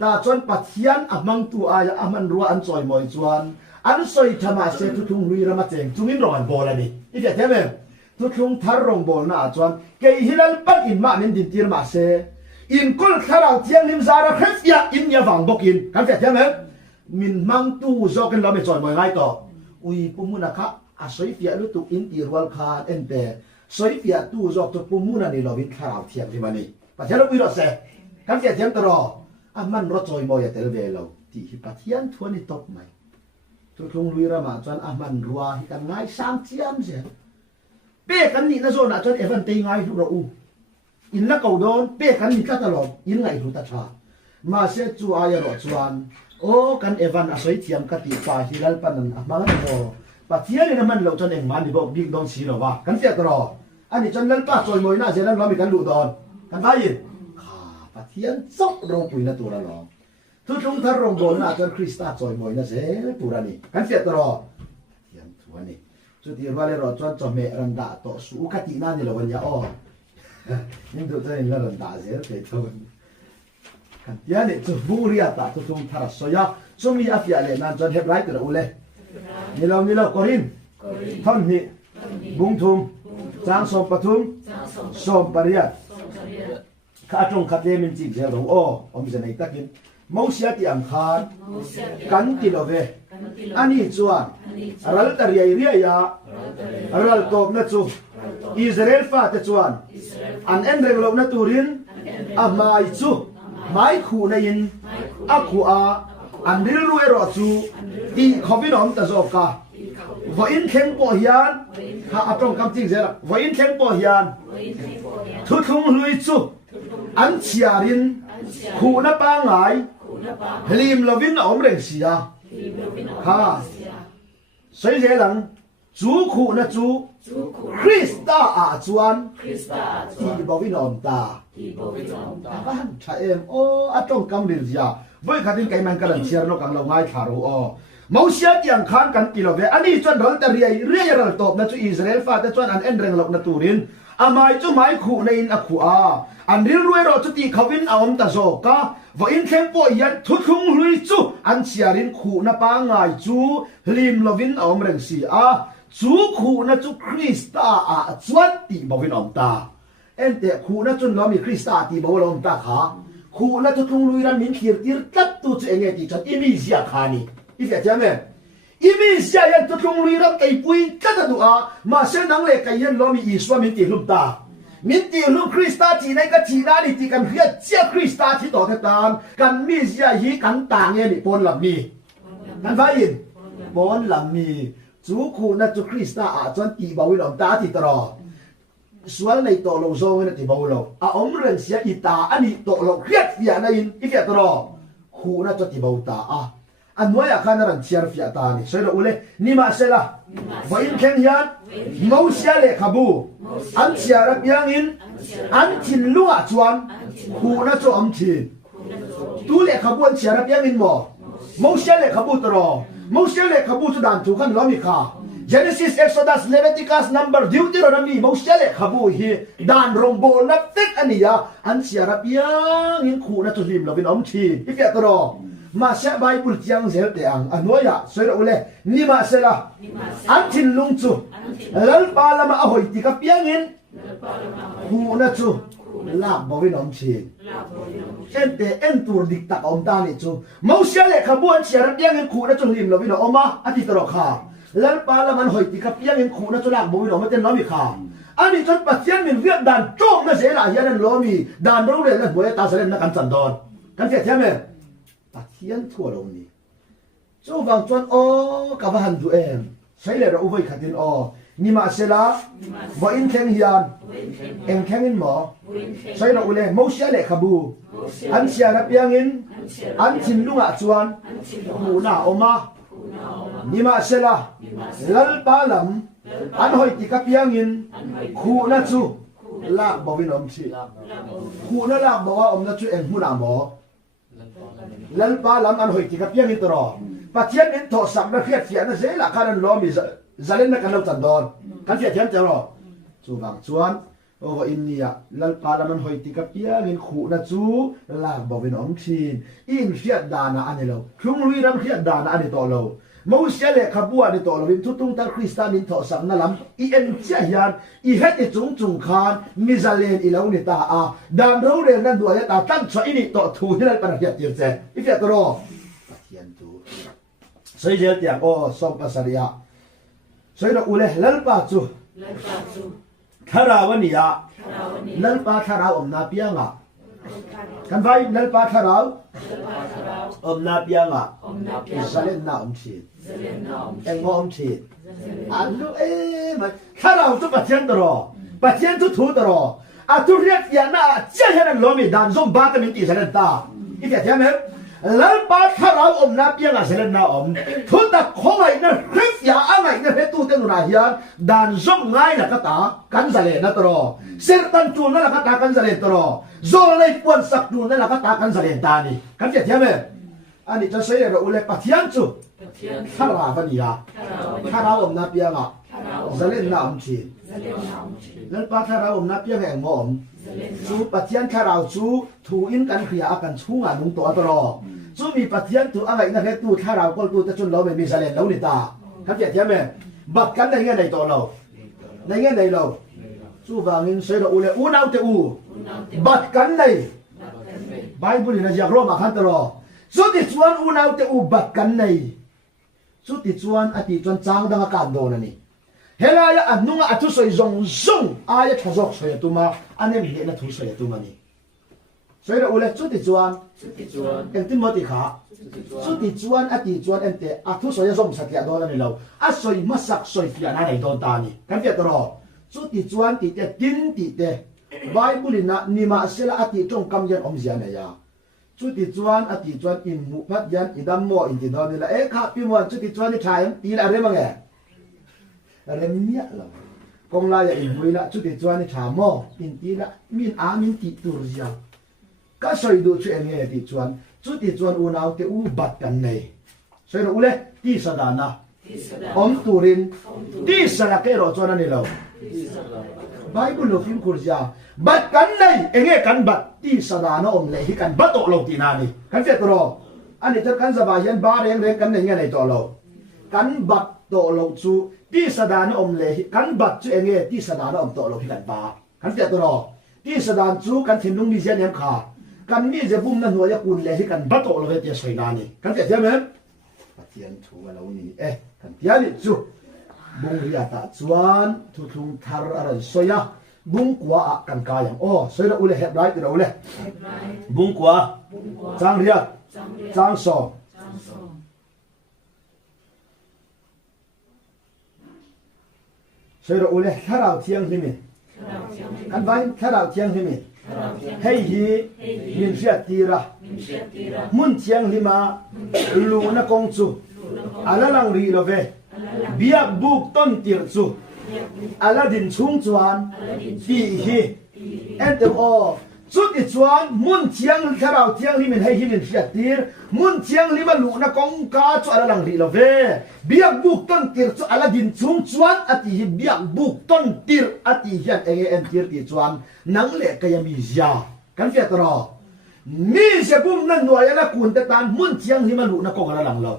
ta chuan pathian amang tu aya aman ro an choi moi chuan an soi thama se thu thum lui rama cheng chungin rong an bol ani i se thiam em thu thum thar rong bol na chuan ke hilal pat in ma min din tir ma se in kol tharau thiang lim zara khia in ya wang bokin kan fe thiam em min mang tu zo kan lo me choi moi ngai to ui pumuna kha a soi fia lu tu in ti rwal khan ente soi fia tu zo to pumuna ni lo win tharau thiang ri mani pa thelo wi ro se kan fe thiam to ro a man ro choi moi ya tel ve lo ti hi pathian thuani top mai tu thung lui ra ma chuan a man ruwa hi kan ngai sang chiam se pe kan ni na zo na chuan evan te ngai lu ro u in la ko don pe kan ni ta talon in ngai ru ta tha ma se chu aya ro chuan o kan evan asoi thiam ka ti pa hilal panan amang mo pathia ni man lo chon eng man ni bo big don si lo wa kan se tro ani chon lal pa choi moi na se lan lo mi kan lu don kan ba yin kha pathian sok ro pui na tu la lo tu chung thar rong bol na chon krista choi moi na se pura ni kan se tro thiam thua ni chu ti wa le ro chon chom me ran da to su ka ti na ni lo wan ya o nhưng tụi tôi là lần đã dễ thì thôi kan tia ne chu buria ta tu tum thara soya sumi afia le nan jon heb right ra ule ni lo korin thon ni bung thum chang som pathum som pariat kha trong khat le min chi je ro o om je nei takin mausia ti am khan kan ti lo ve ani chuan ral tar yai ria ya ral top na chu Israel fa te chuan an en reng lo na turin a mai chu mai khu na in a khu a an ril ru ero chu ti khovin om ta zo ka vo in kheng po hian ha atong kam ting zela vo in kheng po hian thu thung hlui chu an chiarin khu na pa ngai lim lovin om reng sia ha soi je lang chú khu na chú Krista a chuan ti bowin om ta ban tha em o atong kam lir ja voi khatin kai man kalan chiar no kang lo ngai tharu o mausia tiang khan kan kilove ani chuan rol ta riai ral top na chu Israel fa ta chuan an en reng lok na turin amai chu mai khu na in a khu a an ril ruai ro chu ti khawin a om ta zo ka vo in thleng po yan thu thung hlui chu an chiarin khu na pa ngai chu lim lovin om reng si a chú khu na chú Krista a chuan ti bowin om ta ente khu na chun lo mi Krista ti bowin om ta kha khu na chu thung lui ran min khir tir tat tu chu enge ti chat imi zia khani ifya chame imi zia yan chu thung lui ran kai pui ka da du a ma se nang le kai yan lo mi iswa min ti lum ta min ti lum Krista ti nei ka ti na ni ti kan khia chia Krista ti to ta tan kan mi zia hi kan ta nge ni pon lam mi kan vai in pon lam mi chú khu na chú Krista a chuan ti bowin om ta ti tro sual nei to lo zo na ti bow lo a om ren sia i ta ani to lo khiat fia na in i fia tro khu na chu ti bow ta a an noya khana ran chiar fia ta ni soi ro ule ni ma sela vo in khen yan mau sia le khabu an chiar piang in an thin lunga chuan khu na chu om thin tu le khabu an chiar piang in mo mau sia le khabu tro Moshe le khabu chu dan thu khan lomi kha Genesis Exodus Leviticus Number Deuteronomy Moshe le khabu hi dan rombol na tek ania an siara piang in khu na chu lim lovin om thi ifya tro ma sha Bible chiang zel te ang anoya soira ule ni ma sela an thin lung chu lal pala ma ahoi ti ka piang in khu na chu la bowin om thi ente entur dikta om ta ni chu Moshe le khabu an siara piang in khu na chu lim lovin oma ati tro kha แล้วปาละมันหอยติกับเปียงเห็นขู่นะจุลากบ่มีดอกมันเต้นน้อมีขาอันนี้จนปัจจัยมันเวียดดานโจ้นะเสลาเฮียนั่นล้อมีดานรู้เลยแล้วบ่ตาเสลนนะกันสันดอนกันเสียแท้มั้ยปัจจัยทั่วลงนี่จู่บางจวนกับหันดูเองใช้เลยเราอุ้ยขัดดินนี่มาเสลาบ่อินแข็งเฮียนเอ็งแข็งอินหมอใช้เราอุ้ยเลยมอเสียเลยขบูอันเสียนะเปียงอินอันชินลุงอ่ะจวนหูหน้าออกมานี่มาเสลาลัลปาลัมอันหอยติกับยังอินคู่นั่นจู่ลากบ่วินอมชีคู่นั่นลากบ่ว่าอมนั่นจู่เอ็งหูหน้าหมอลัลปาลัมอันหอยติกับยังอินตรอปัจจัยนี้โทสักนักเขียนเสียนั่นเสียละการนั้นล้อมีจะเล่นนักการเราจันดอนกันเสียเทียนจะรอจู่บางจวนโอ้อินเนียลัลปาลัมมันหอยติกับยังอินคู่นั่นจู่ลากบ่วินอมชีอินเสียดานะอันนี้เราทุ่งลุยรำเสียดานะอันนี้ต่อเรามอเสียเลยขบวนนี่ต่อเราเป็นทุกๆตั้งคริสตานินทอสังนั่นลำอีเอ็นเจียยันอีเฮ็ดไอจุงคานมิซาเลนอีเหล่านี่ตาดานรู้เรื่องนั้นด้วยตาตั้งช่วยนี่ต่อถูที่นั่นปัญญาเตียนเจอีเฟียตรอเทียนตูใส่เจเตียงสมปัสริยะใส่เราอุเลลัลปาจูทาราวันนี้ลัลปาทาราวนาเปียงกันไปลัลปาทาราวนาเปียงซาเลนนาชีเอ็งมอมชีอันนู้มันถ้าเราจะปัจจัยตรอปัจจัยทุถูตรอทุเรียนอย่างน่าเจ้าให้เราล้อมีดันส่งบ้านกันมีตีเสด็จตาอีกอย่างมั้ยแล้วบ้านถ้าเรานับยังเสด็จนาทุตะคงไอ้นั่นคริสยาอะไรนั่นเหตุเต็มรายันดันส่งง่ายนะก็ตากันเสด็จนะตรอเสด็จตันจูนนั่นแหละก็ตากันเสด็จตรอโซนในปวนสักจูนนั่นแหละก็ตากันเสด็จตานี่กันอย่างมั้ยอันนี้จะใช้เราอุเลปัจจัยจูถ้าเราวันนี้ถ้าเรานับยังจะเล่นน้ำชีแล้วป้าถ้าเรานับยังแห่งมอมจูปัจจัยถ้าเราจูถูอินกันขยากันชูงานนุ่งตัวตลอดจูมีปัจจัยตัวอะไรนั่นแค่ตัวถ้าเราก็ตัวจะจนเราไม่มีเสล็ดแล้วนี่ตาครับเจ๊ไหมบัดกันในเงี้ยในตัวเราในเงี้ยในเราจูฟังอินเสด็จอุเลอุนเอาแต่บัดกันในไบเบิลนี่จะร้องมาขันตลอดสุดที่ชวนอุนเอาแต่บัดกันในสุดที่ชวนอธิชวนจางดังการโดนนี่เฮลายอันนุ่งอัตุสวยจงอายะทศกสวยตุมาอันนี้มีเด็กทุสวยตุมานี่สวยเราอุเลสุดที่ชวนเอ็นติมอติขาสุดที่ชวนอธิชวนเอ็นเตอัตุสวยจงสักยาโดนนี่เราอัสวยมัสักสวยฟิอานาในโดนตานี่กันเดียตรอสุดที่ชวนติเตตินติเตไบเบิลนะนิมาเสละอธิจงกำยันอมเสียเนี่ยจุดที่จวนอธิจวนอินมุพัดยันอิดามโมอินติดอนนี่แหละข้าพิมพ์จุดที่จวนนี่ถ่ายตีละเรื่องมั้งไงเรื่องเนี้ยเรากงลายอินบุยละจุดที่จวนนี่ถ่ายโมอินตีละมินอามินติตุริยาก็สวยดูช่วยเงี้ยที่จวนจุดที่จวนอุณาวเตอุบัดกันเลยสวยรู้เลยที่สดานะอมตูรินที่สระเกโรจวนนี่เราไบเบิลฟิมคุรยาบัดกันเลยเองกันบัดที่สดานะอมเลยกันบัดโตโลตีนานี่กันเจตรออันนี้จะกันสบายยันบาเรียงกันในเงี้ยในตัวเรากันบัดโตโลจูที่สดานะอมเลยกันบัดจูเองที่สดานะอมโตโลที่กันบากันเจตรอที่สดาจูกันทิ้งนุ่งมีเสียเนี่ยขากันมีจะบุ้มนั่นหัวยากุลเลยกันบัดโตโลเตียสวยนานี่กันเจตไหมปัจจัยถูกเรานี่กันเทียนี่จูบุ้งเรียตาจวนทุกทาร์อะไรสวยบุ้งกัวกันกายังสวยเราอุเลเฮ็ดไรที่เราอุเลบุ้งกัวจางเรียจางสอสวยเราอุเลถ้าเราเที่ยงที่มีกันไปถ้าเราเที่ยงที่มีให้ยีมินเสียตีระมุนเที่ยงที่มาลูนักงจูอะไรลังรีโลเวเบียกบุกต้นตีร์จูอะไรดินชุ่งจวนตีฮีเอ็นเตอสุดที่จวนมุนเทียงถ้าเราเทียงลิมันให้ฮิมินเสียตีร์มุนเทียงลิมันลูกนักองกาจูอะไรลังรีโลเวเบียกบุกต้นตีร์จูอะไรดินชุ่งจวนอติฮีเบียกบุกต้นตีร์อติฮีเอ็นตีร์ตีจวนนังเล็กก็ยังมียากันเฟียตรอมีเสบุมนั่นหน่วยละกุนแต่ตานมุนเทียงลิมันลูกนักองอะไรลังเรา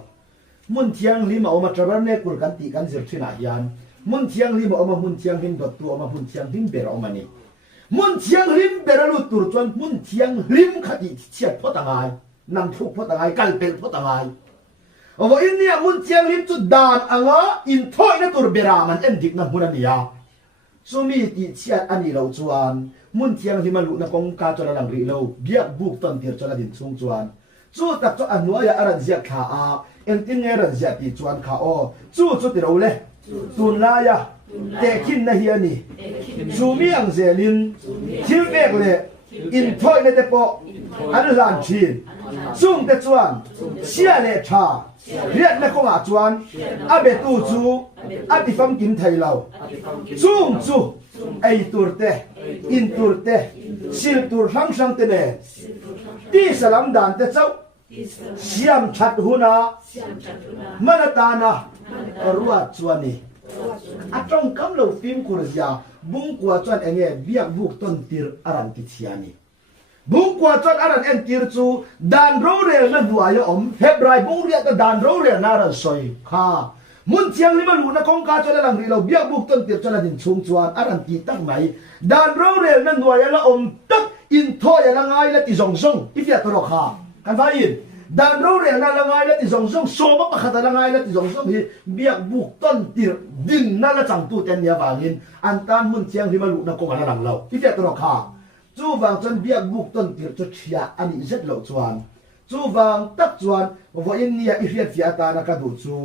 มุนเทียงลิมาออกมาทำเนี่ยกุลกันตีกันเสียชินายันมุนเทียงลิมาออกมามุนเทียงลิมดตัวออกมามุนเทียงลิมเบรออกมานี่มุนเทียงลิมเบรลุตุรจวนมุนเทียงลิมขัดเฉียดพอต่างไงนำทุกพอต่างไงกันเป็นพอต่างไง ว่าอินเนี่ยมุนเจียงลิมจุดดานอ่างอินถ้อยนะตัวเบรามันเอ็นดิกนะมุนันยาสุมีติเชียดอันนี้เราจวนมุนเจียงที่มาลุนะกงกาจวนหลังรีเราเบียกบุกต้นเตียจวนดินสูงจวนจู่ตักจวนอันนัวยาอรันเจียขาเอ็นติงเงรันเจียติจวนขาจู่ติเราเลยตุนลายะเตคินนะเฮียนี่สุมีอังเซลินทิลเบกเลยอินถ้อยนะเตปออันลานชีนซุ่งเตจวนเชียเลชาเรียกนักของอาจวนอาเบตูจูอาติฟัมกินไทยเราซุ่งจูไอตูร์เตอินตูร์เตซิลตูร์ฟังชังเตเนที่สลัมดานเตเจ้าเสียมชัดหุนามันตานะรัวจวนนี่อาจงกำลังฟิล์มคุรยาบุ้งกว่าจวนเองเบียกบุกต้นตีร์อารันติเชียนี่บุกกว่าจนอารันเอ็นตีร์จูดานโรเรลนั่นหัวยอมเฮบไรบุงเรียกดานโรเรลน่ารักสวยค่ะมุนเชียงลิมาลูนะกงกาจนหลังรีเราเบียกบุกต้นตีร์จนดินชุงจวนอารันตีตั้งไหมดานโรเรลนั่นหัวยละอมตักอินทอยละไงละติซงอีเฟียตรอค่ะกันฟ้าอินดานโรเรลนั่นละไงละติซงโซมะปะขัดละไงละติซงฮีเบียกบุกต้นตีร์ดินนั่นละจังตูเต็นยาบางินอันตานมุนเชียงลิมาลูนะกงหลังเราอีเฟียตรอค่ะจู่วางจนเบียกบุกต้นตีร์จุดเชียอันนี้เจ็ดเหล่าจวนจู่วางตักจวนว่าอินเนียอีเฟียฟิอาตานักดูจู่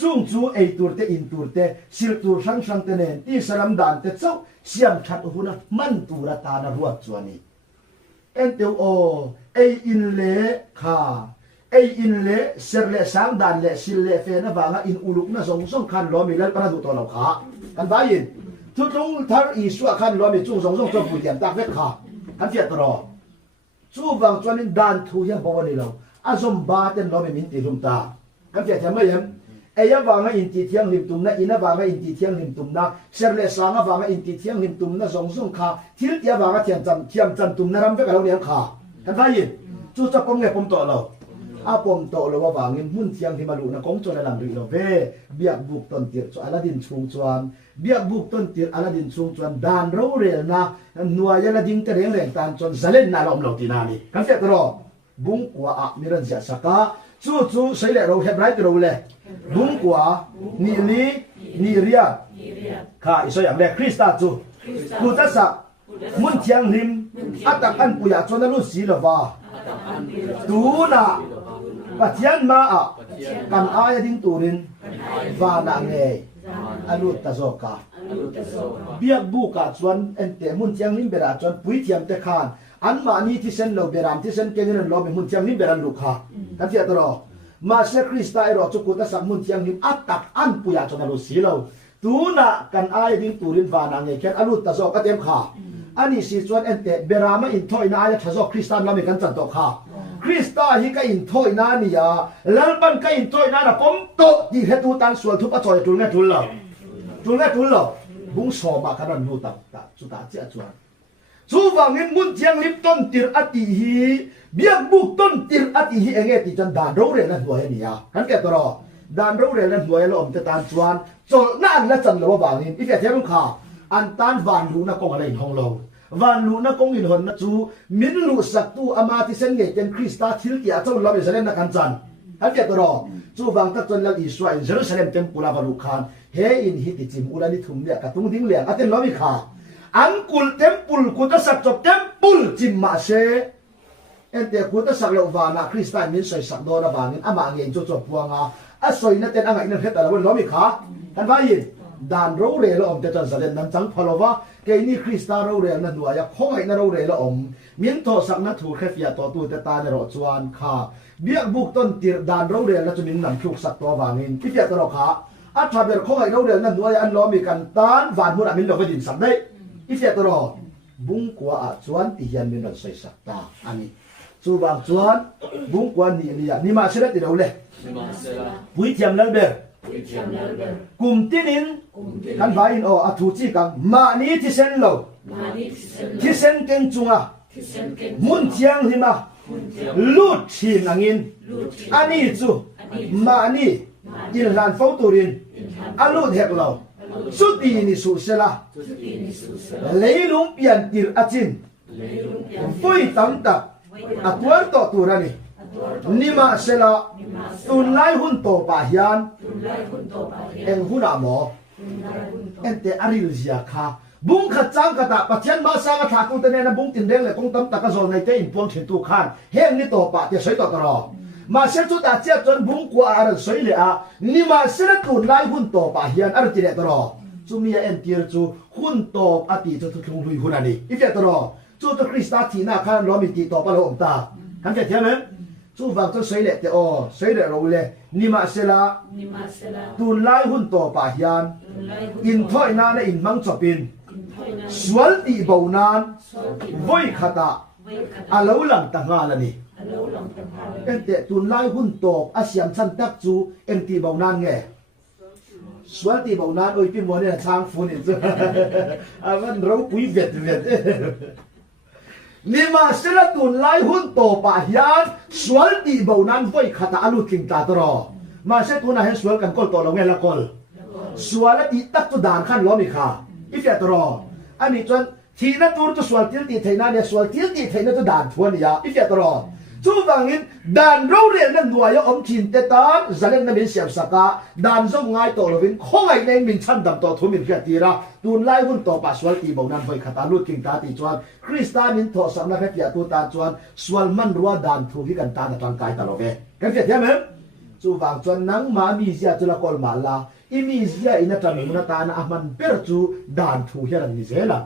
จุงจู่ตัวเตอินตัวเตสิลตัวช่างเตเนนที่สลัมดานเตเจ้าเสียมชัดหุ่นมันตัวตาหน้ารวดจวนนี้เอ็นเตียวอินเล่ค่ะอินเล่เสรเล่สังดานเล่สิลเล่เฟนะวางอินอุลุกนะส่งคันล้อมีเล่ประดูตัวเราขากันไปยินทุกตรงทาร์อีสัวคันล้อมีจุงส่งจนผู้เดียมตากเวทขากันเทียตรอจู่วางจวนนี้ดานทุยังบอกว่านี่เราอาสมบาเต็นล้อมีมินติลุมตากันเทียทำไมยังวางอินติเทียงลิมตุมนะอินะวางอินติเทียงลิมตุมนะเสรเลสังวางอินติเทียงลิมตุมนะส่งขาทิลเตียวางเทียมจันตุมนะรำเวกเราเนี่ยขากันไปยินจู่จะปมไงปมโตเราปมโตเราว่าวางเงินมุ่นเทียงที่มาลุนะกงจวนหลังรีเราเวเบียกบุกต้นเตียจอาลาดินชุงจวนเบียกบุกต้นเตียอาลาดินชุงจวนดานเราเรียนะนัวยาลาดิงเตเรงแรงตานจนซาเลนนาลอมเหล่าตีนานี่กันเสียตรอบุ้งกว่ามิรันเสียสักกะจู่ใส่เล่เราเฮบไรต์เราเลยบุ้งกว่านีเรียข้าอิสอย่างแรกคริสตาจู่กูจะสักมุ่นเทียงหิมอัตตะกันปุยาจนนั้นรู้สีละว่าตูน่ะปัจจัยมากันอายดิ้งตูรินวานาเงยอรุตตะโซกาเบียกบุกาจวนเอ็นเตมุนเทียงหิมเบราจวนปุยเทียมเตคานอันมานี้ที่เซนเราเบรามที่เซนเกนินเราเป็นมุนเทียงหิมเบรันลูกค่ะกันเทียตรอมาเซคริสตาเอรอจุกุตะสักมุนเทียงหิมอัตตักอันปุยาจนนั้นรู้สีเราตูน่ะกันอายดิ้งตูรินวานาเงยแค่อรุตตะโซกาเต็มค่ะอันนี้สิจวนเอ็นเตเบรามาอินทอยนาอายทะโซคริสตานเราไม่กันจันโตค่ะคริสตาฮิกอินทอยนานี่ยาลัลบันกอินทอยนานะผมโตที่เฮตุตันส่วนทุบปะจอยจุลเงทุลละบุ้งสอมากันนูตักสุตาเจ้าจวนจู่วางเงินมุนเทียงลิปต้นติรอติฮีเบียกบุกต้นติรอติฮีเองติจันดานโรเรนันหัวนี่ยากันแก่ตรอดานโรเรนันหัวเราอมจะตานจวนโจนั่นละจันเราวางเงินอีเฟียเทียมข่าอันตานวานรู้นะกงอะไรห้องเราวันลูนะกงอินหนนะจูมินลูสักตูอามาติเซนเงเจนคริสตาทิลเกียเจ้าเราเบสเลนนักกันจันอันเดียตรอจูวังตัดจนละอิสราเอลเยรูซาเล็มเต็มปุลาวาลุคานเฮอินฮิติจิมอุลานิทุมเลียกตุงดิ้งเลียกอันเต็มเราไม่ขาอันกุลเต็มปุลกุตสักจบเต็มปุลจิมมาเชเอ็นเตกุตสักเลวานาคริสตามินสอยสักโดนะบางินอามาเงินจบพวงอาสอยนั่นเต็มอ่างอินเทอร์เน็ตแต่ละวันเราไม่ขาท่านว่ายินดานโรเรละอมจะจันสะเลนนั้นจังพลวะเกนี่คริสตาโรเรนั้นหน่วยข้อยนั่นโรเรละอมมีนโทสักนัทถูกแค่เฟียตัวตูแต่ตาในรถจวนขาเบียกบุกต้นตีดานโรเรละจะมีหนังชุกสักตัววางินที่เฟียตัวขาอัฐบเบลข้อยโรเรนั้นหน่วยอันล้อมีกันตานวานมุนมินเราก็ดินสักได้ที่เฟียตัวบุ้งกว่าจวนที่ยันมินเราใส่สักตาอันนี้สูบางจวนบุ้งกว่านี่มาเสด็จที่เราเลยปุยเทียมนั่นเบลกุมตินินกันไฟอินอทูจิกังมานี้ที่เซนโลที่เซนเก่งจุงมุนเทียงหิมะลูดชีนังอินอันนี้จูมานี้อินลานฟอตูรินอันลูดเฮกเราสุดีนิสุเซลาเลยลุงเปลี่ยนติรอาจินฟุยตั้มตักอัตัวต่อตัวนี่ นิมาเซลาตุนไลหุ่นโตปาฮิยันเอ็งหุ่นอะหมอเอ็นเตอริลเซียคาบุ้งขัดจังกะตะปัจจัยมาสร้างกะถากุตเนนะบุ้งตินเด้งเลยกงตำตะกะโซในเตอินพวงเฉินตุคานเฮงนี่โตปะเตสวยต่อตรอมาเสจุตาเจียจนบุ้งกัวอารันสวยเลยอะนี่มาเสละตุนไลหุ่นโตปาฮิยันอารันติเดตรอจูมีเอ็นเตียจูหุ่นโตปะติจะทุกลุยหุ่นอันนี้อีเฟตรอจูตะคริสตาทีน่าคานล้อมิติโตปะโลอมตาคันเฟตเทียมจูฟังตัวสวยเลยแต่โอสวยเลยเราเลยนี่มาเสละตุนไลหุ่นโตปาฮิยันอินถ้อยนาในอินมังจบินสวลตีบานานว้อยขตาอาลาวลังตังงาลนี่เอ็นเตตุนไลหุ่นโตอาเซียมชันตักจูเอ็นตีบานานไงสวลตีบานานโอ้ยพี่มอเนี่ยช้างฟูนี่จ้ะมันเราคุยเวทนี่มาเสละตุนไลหุ่นโตปะฮิยันสวลตีบานานว้อยขตาอาลุกิงตาตรอมาเสตุนให้สวลกันกอลโตเราไงละกอลสวลตีตักตุดานขันล้อมิค่ะอีเฟตรออันนี้จนทีนั้นตัวจะสวลทิลตีไทยนั่นเนี่ยสวลทิลตีไทยนั่นจะด่านทวนนี่ยาอีเฟตรอจูฟังอินด่านเราเรียนนั่นหน่วยอมชินเตตานจะเล่นนั่นเป็นเสียบสกาด่านส่งง่ายต่อเราเป็นข้องไอ้ในมินชันดำต่อทุ่มินเกียรติระตูนไล่หุ่นต่อปัสสาวะตีบอกนั่นไปขัดตาลุดกิ่งตาตีจวนคริสตานินทอสำนักเกียรติตาจวนสวลมันรัวด่านทูที่กันตาในร่างกายตลอดเวกันเกียรติไหมจูฟังจวนนังมามีเสียจุลกอลมาลาอิมิเซียอินาตามิมุนตานะอามันเปิดจูด่านทูเฮรันนิเซล่ะ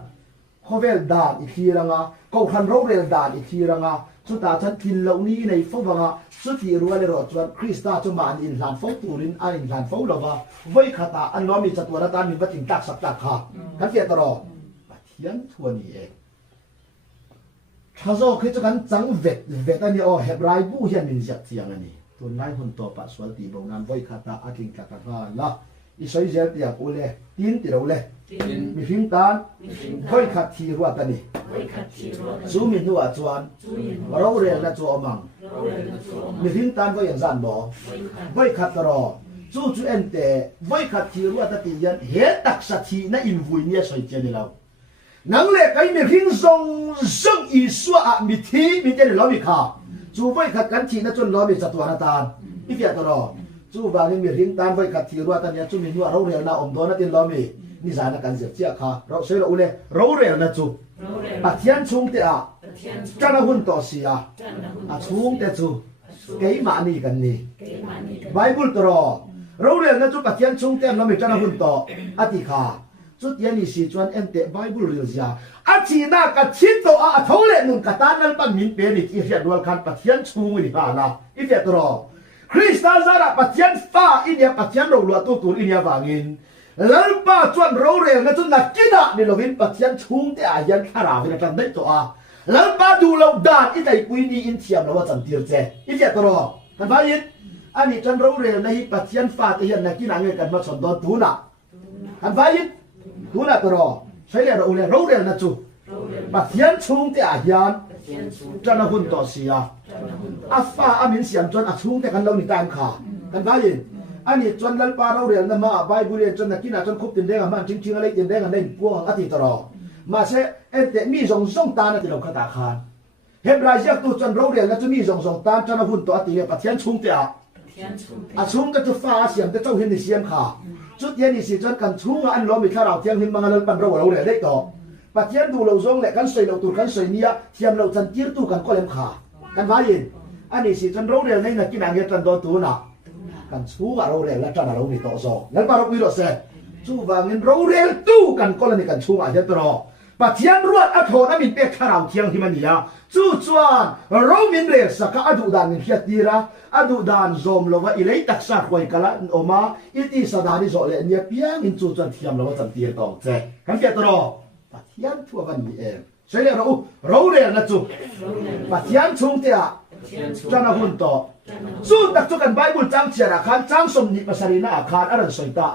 เขาเวลด่านอีกทีรังอ่ะเขาคันเราเรียนด่านอีกทีรังอ่ะสุดท้ายฉันกินเหล่านี้ในฟงวังอ่ะสุดที่รู้เลยรอดจวนคริสต์จะมาอินหลานฟงตูรินอินหลานฟงลาวาไว้ขตาอันน้อมีจัตวรตามีวัตถิงตักสักตักค่ะกันเสียตลอดเทียนทวนนี้เองถ้าเราคิดจะกันจังเวทอันนี้อ๋อเฮบรายบูเฮียนมินจัดเสียงอันนี้ตัวนายคนต่อปัสสาวะตีบงนั้นไว้ขตาอากิงตักค่ะละอิสราเอลเตียกูเลยตีนตีเราเลยมีพิมตานไว้ขัดทีรัวตันนี่ซูมินหัวจวนเราเรียนและจัวมังมีพิมตานไว้อย่างสั้นบ่ไว้ขัดตรอจู่เอ็นเตไว้ขัดทีรัวตันตียันเฮตักสัตทีน่าอินวุยเนี่ยสวยเจนี่เรานังเล็กไอ้มีพิมทรงซึ่งอิสวะมีทีมีเจนี่เรามีข่าจู่ไว้ขัดกันทีน่าจนเรามีจัตวรตานอีเฟียตรอจู่บางทีมีพิมตานไว้ขัดทีรัวตันเนี่ยจู่มีหัวเราเรียนน่าอมโดนน่าตินเรามีนี่สารกันเสียเจ้าค่ะเราใช้เราเลยเราเรียนนะจูปัจจัยชุ่มเตะจันทร์หุ่นต่อเสียชุ่มเตะจูเกี่ยมานี่กันนี่ไบเบิลตรอเราเรียนนะจูปัจจัยชุ่มเตะเราไม่จันทร์หุ่นต่ออธิค่ะจุดยันนี่สิจวนเอ็นเตะไบเบิลเรียนเสียอาชีน่ากัดชิดตัวท้องเล่นหนุนกัดตานั่นปั้นมินเป็นอีกอีเฟียดวลคันปัจจัยชุ่มนี่ค่ะนะอีเฟียตรอคริสต์ซาระปัจจัยฟ้าอินเดียปัจจัยเราหลวงตัวอินเดียวางอินแล้วป้าจวนเราเรียนนะจนนักกินอ่ะนี่เราวินปัจจัยชุ่มแต่อายันขราวินกันได้ตัวแล้วป้าดูเราด่านอีใจกุยนี่อินเทียมเราว่าจันทีร์เจอีเจตรอกันไปยินอันนี้จนเราเรียนในปัจจัยฟ้าแต่ยันนักกินอะไรกันมาสอนตอนตูน่ะกันไปยินตูน่ะตรอใช่เลยเราเรียนนะจูปัจจัยชุ่มแต่อายันจันหุ่นต่อเสียอาฟ้าอามินเสียมจนอาชุ่มแต่กันเราหนีตามขากันไปยินอันนี้จนลัลปาเราเรียนนะมาใบบุเรียนจนนักกินจนคุบตินเด้งมันจริงๆอะไรตินเด้งในพวกอธิตรอมาเสเอ็นเตมีส่งตาในที่เราขตาคานเฮบรายยักตัวจนเราเรียนแล้วจะมีส่งตาจนหุ่นตัวอธิปัจจัยชุ่มเตะอาชุ่มก็จะฟ้าเสียมแต่เจ้าเห็นในเสียมขาจุดเย็นนี่สิจนกันชุ่มอันเราไม่ข้าเราเที่ยงหิมมังลัลปันเราเรียนได้ต่อปัจจัยดูเราส่งแหละกันใส่เราตัวกันใส่เนี้ยเทียมเราจันจีร์ตัวกันก็เล่มขากันว่ายินอันนี้สิจนเราเรียนในนักกินอะไรจนโดนตัวน่ะกันสู้เราเรียนแล้วจันเราไม่ต่อสองงั้นปาเราคุยต่อเสร็จสู้ว่าเงินเราเรียนตู้กันก็เลยกันสู้อาจจะตรอปัจจัยรวดอัฐโนมินเป็กข้าเราเที่ยงที่มันนี่จู่จวนเรามินเรียกสักอดุดานเขียดดีระอดุดานโจมเราว่าอิเลตักษาคอยกันละออกมาอิติสดาดิโซเลเนี่ยเพียงอินจู่จวนเทียมเราว่าจันเตียต่อเจกันเขียดตรอปัจจัยทั่วกันนี่เองใช่เลยเราเรียนนะจู่ปัจจัยชุ่มเตียจันทร์หุ่นต่อสู้ตักจุกันไบเบิลจังเชียร์อาคารจังสมนิปัสสรีนาอาคารอะไรสอยตา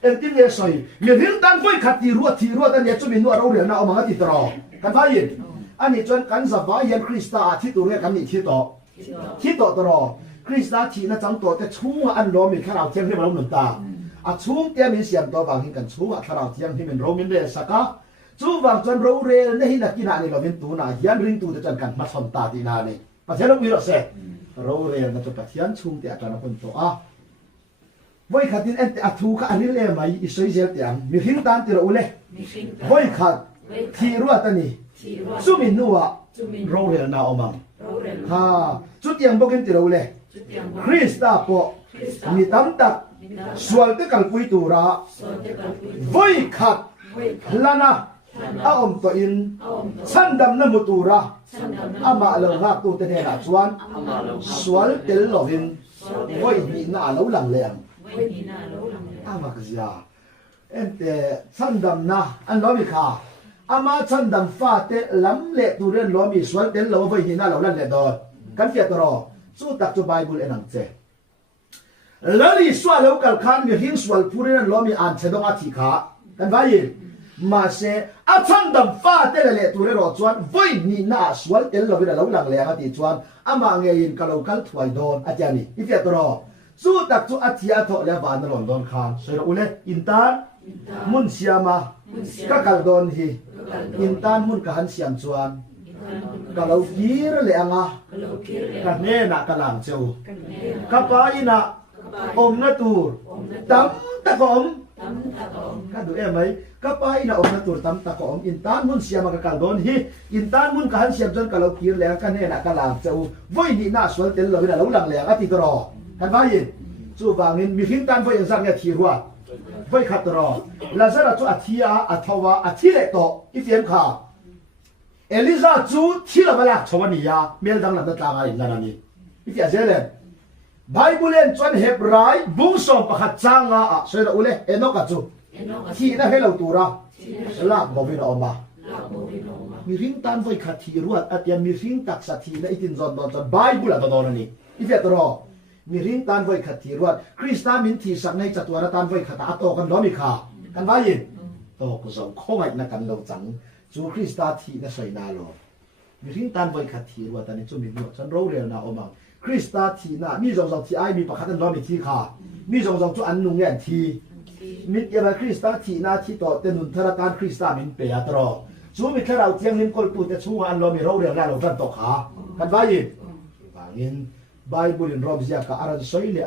เอ็งที่เนี่ยสอยมีหินตันไฟขัดทีรัวแต่เนี่ยจะมีนัวเราเรียนนะเอามาติดต่อกันไปยินอันนี้จนกันสบายยันคริสต์ที่ตัวเรียกกันนี่ที่ต่อตลอดคริสต์ที่น่าจังตัวแต่ชุ่มอันล้อมีข้าวเที่ยงที่มันเราหนุนตาชุ่มเตี้ยมีเสียงตัวบางทีกันชุ่มข้าวเที่ยงที่มันเรามีเรื่องสักจู่บางจนเราเรียนในหินกินอะไรเราเป็นตัวน่ะยันริงตัวจะจันกันมาสมตาตีนานี่ ประเทศเรามีรถเสเราเรียนนะจะประเทศชุ่มแต่อาจารย์คนโตไว้ขัดดินเอ็นแต่อาทูก็อันนี้เลยไหมอิสราเอลเตียงมีหินตันที่เราเลยไว้ขัดที่รัวตันนี้สุมินนัวเราเรียนนาอมังฮ่าจุดยังบอกกันที่เราเลยคริสต์ตาโปมีตั้มตักสวลเตกัลปุยตูระไว้ขัดลานะอาอมตัวอินสันดำน้ำมุตูระอามาเลงาตูเตเนราชวนสวลเตลลวินไว้มีหน้าเราหลังเลียงอามากิยาเอ็นแต่สันดำนะอันล้อมีขาอามาสันดำฟ้าเตล้ำเละตูเรียนล้อมีสวลเตลเราไว้มีหน้าเราหลังเละดอกันเกียรอสู้ตักจุไบเบิลเอ็นังเจแล้วนี่สวลเรากัลขันมีหินสวลผู้เรียนล้อมีอ่านเชดงอาทิขากันไว้มาเสอาชันดำฟ้าเตลเละตัวเรื่องจวนไว้นี่น่าสวนเตลเราไม่ได้เราหลังเลยครับที่จวนอามาเงียนกัลกัลถวยโดนอาจารย์นี่อีเฟียตรอสู้ตักจูอาทิอาทอเลวานลอนดอนคานสวยเราเลยอินตามุนเสียมาก็กัลโดนฮีอินตามุนกันเสียมจวนกัลกีร์เลยอ่ะกันเน่นักกัลังเจ้ากับไปน่ะอมนาตูตั้มตะกอมก็ดูไหมก็ไปนะอมนาตูตั้มตะกอมอินตานมุนเสียมากกัลโดนฮีอินตานมุนกันเสียมจนกัลกีร์เลยกันเน่นักกัลังเจ้าไว้นี่น่าสวนเตลเราไม่ได้เราหลังเลยอ่ะที่ตรอกันไปจู่บางนินมีหินตันไฟยังสั่งเนี่ยทีรัวไฟขัดรอแล้วจะเราจู่อาทิยาอาทวาอาทิเล็กโตอีเฟียมขาเอลิซาจู่ที่เราไม่ละชวนียาเมลดังหลังตาอะไรนั่นนี่อีเฟียเซเลนไบเบิลเอนจวนเฮบรายบุ้งส่งประคัดจ้างอ่ะสวยเราเลยเอ็นกจู่ที่นั่นให้เราตัวเราลากบวินออกมามีหินตันไฟขัดทีรัวอาจจะมีหินตักสัตย์ในอิตินจอนดอนจนไบเบิลอะตอนนี้อีเฟียตรอมีริงตันไว้ขัดทีรวดคริสต์มินที่สักในจัตุวรตันไว้ขัดอาโตกันล้อมีขากันว่ายินโตกุศลคงไอ้นักกันเราจังจูคริสต์ที่นั่นใส่นาโลมีริงตันไว้ขัดทีรวดตอนนี้จูมีหนวดฉันรู้เรื่องนะโอมังคริสต์ที่น่ะมีสองที่ไอมีประคัดล้อมีที่ขามีสองจูอันนุ่งเงี้ยทีมิตรยังคริสต์ที่น่ะที่ต่อเต็นุนทรการคริสต์มินเปียตรอจูมีแค่เราเที่ยงนิมกอลปูแต่ชูอันล้อมีรู้เรื่องนะเรากันตกขากันว่ายินบางยินไบเบิลรอบเสียกับอารันสอยเลย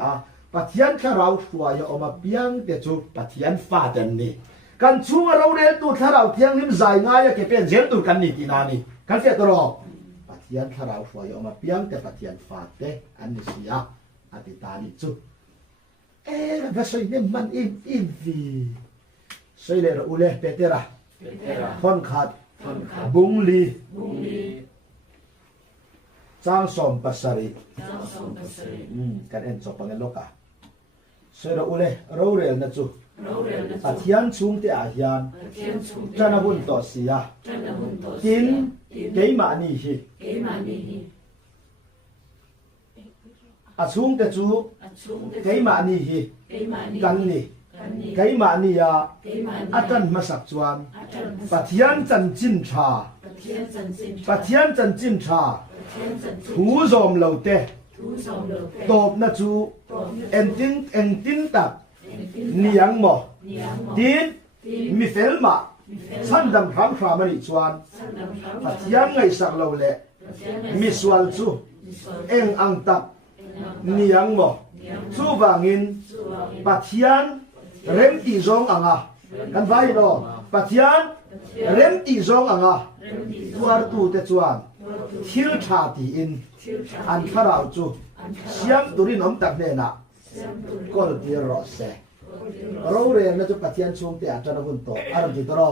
ปัทยันข้าเราชัวร์ออกมาเพียงแต่จูปัทยันฟาเต็มนี่กันช่วงเราเรียนตัวข้าเราเที่ยงนิ่มใจง่ายแค่เป็นเจ้าตัวกันนี่ที่นานี่กันเสียตัวรอปัทยันข้าเราชัวร์ออกมาเพียงแต่ปัทยันฟาเต็มอันนี้เสียอธิษฐานนี่จูภาษาเนี่ยมันอินวีสอยเลยเราอุเลเปเตระทอนขาดบุงลีจางสมปัสสริกันเอ็นจบปังเงินโลกาสวยเราอุเลเราเรียนนะจูอาทิยันชุ่มเตอาทิยันจันทบุญต่อเสียกินเกยมานี่ฮีอาชุ่มเตจูเกยมานี่ฮีกันนี่เกยมานี่ยาอาจารย์มาสักจวนปัทยันจันจินชาปัทยันจันจินชาทูซอมเหล่าเตตบนะจูเอ็นตินตักนิยังหมอดินมีเฟลมาสันดำพรำพรามันอีจวนปัทยันไงสักเหล่าเละมีสวลจูเอ็งอังตักนิยังหมอจูบางินปัทยันเร็มตีจงอ่างกันไว้รอปัทยันเร็มตีจงอ่างตัวตูเตจวนทิลชาตีอินอันข้าเราจูเสียงตุรินอมตักเนน่ะก็ดีรอเสเราเรียนนะจูปัทยันช่วงเตะจันทบุญโตอารมณ์จิตรอ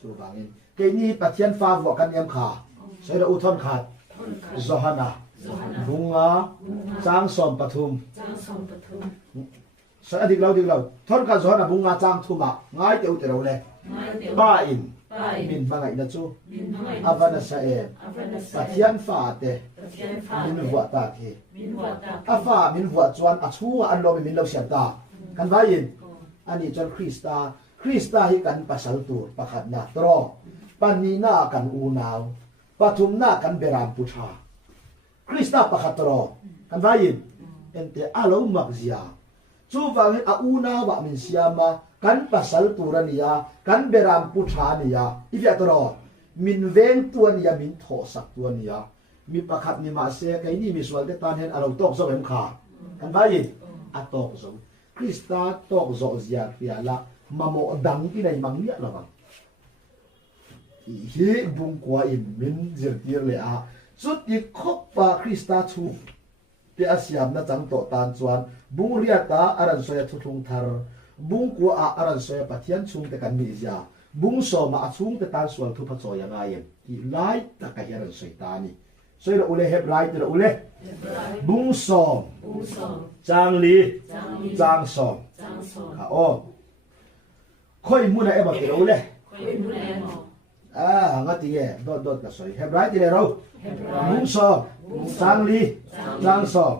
จูบางินเกนี้ปัทยันฟ้าวัวกันเอ็มขาใช้เราอุทธรขาดโซฮานาบุงาจางสมปทุมใช้อดีตเราทอนกันโซฮานาบุงาจางทุมะง่ายเดียวแต่เราเลยบ้าอินมินฟังไงนะจูอาวันนั้นเองปัทยันฟ้าเตมินหัวตาเทอาฟ้ามินหัวจวนอาชัวอันโลมินเราเสียตากันไว้ยินอันนี้จนคริสตาให้กันปัสสาวะตัวประคัดนาตรอปันนีนากันอูนาวปฐุมนากันเบรามพุชาคริสตาประคัดตรอกันไว้ยินเอ็นเตอาลมักเสียจูฟังให้อูนาวะมินเสียมากันปัสสาวะตัวนี่ยากันเบรามพุชานี่ยาอีเฟียตรอมินเวงตัวนี่ยามินโทสักตัวนี่ยา มีประคับมีมาเสียไกนี่มีส่วนแต่ตอนเห็นเราตกโซเอ็มขากันไปอะตกโซคริสตาตกโซเสียเปียละมาโมดังที่ในมังเนี่ยละบังฮีบุงกว่าอินมินเจียร์เตียเลยอะสุดที่คบปาคริสตาทูเตียเสียมนะจังโตตานส่วนบุงเรียตาอารันสวยทุทุงทาร์บุงกว่าอารันสวยปะเทียนชุงแต่กันมีเสียบุงโซมาชุงแต่ตานส่วนทุพัดโซยังไงที่ไล่ตะกะเฮรันสวยตานี่所以อุเลเฮบไลต์อุเลบุงซอมจางลีจางซอมค่ะโอ้ค่อยมุนเอบักเออุเลงั้นที่โดดก็สวยเฮบไลต์ที่เราบุงซอมจางลีจางซอม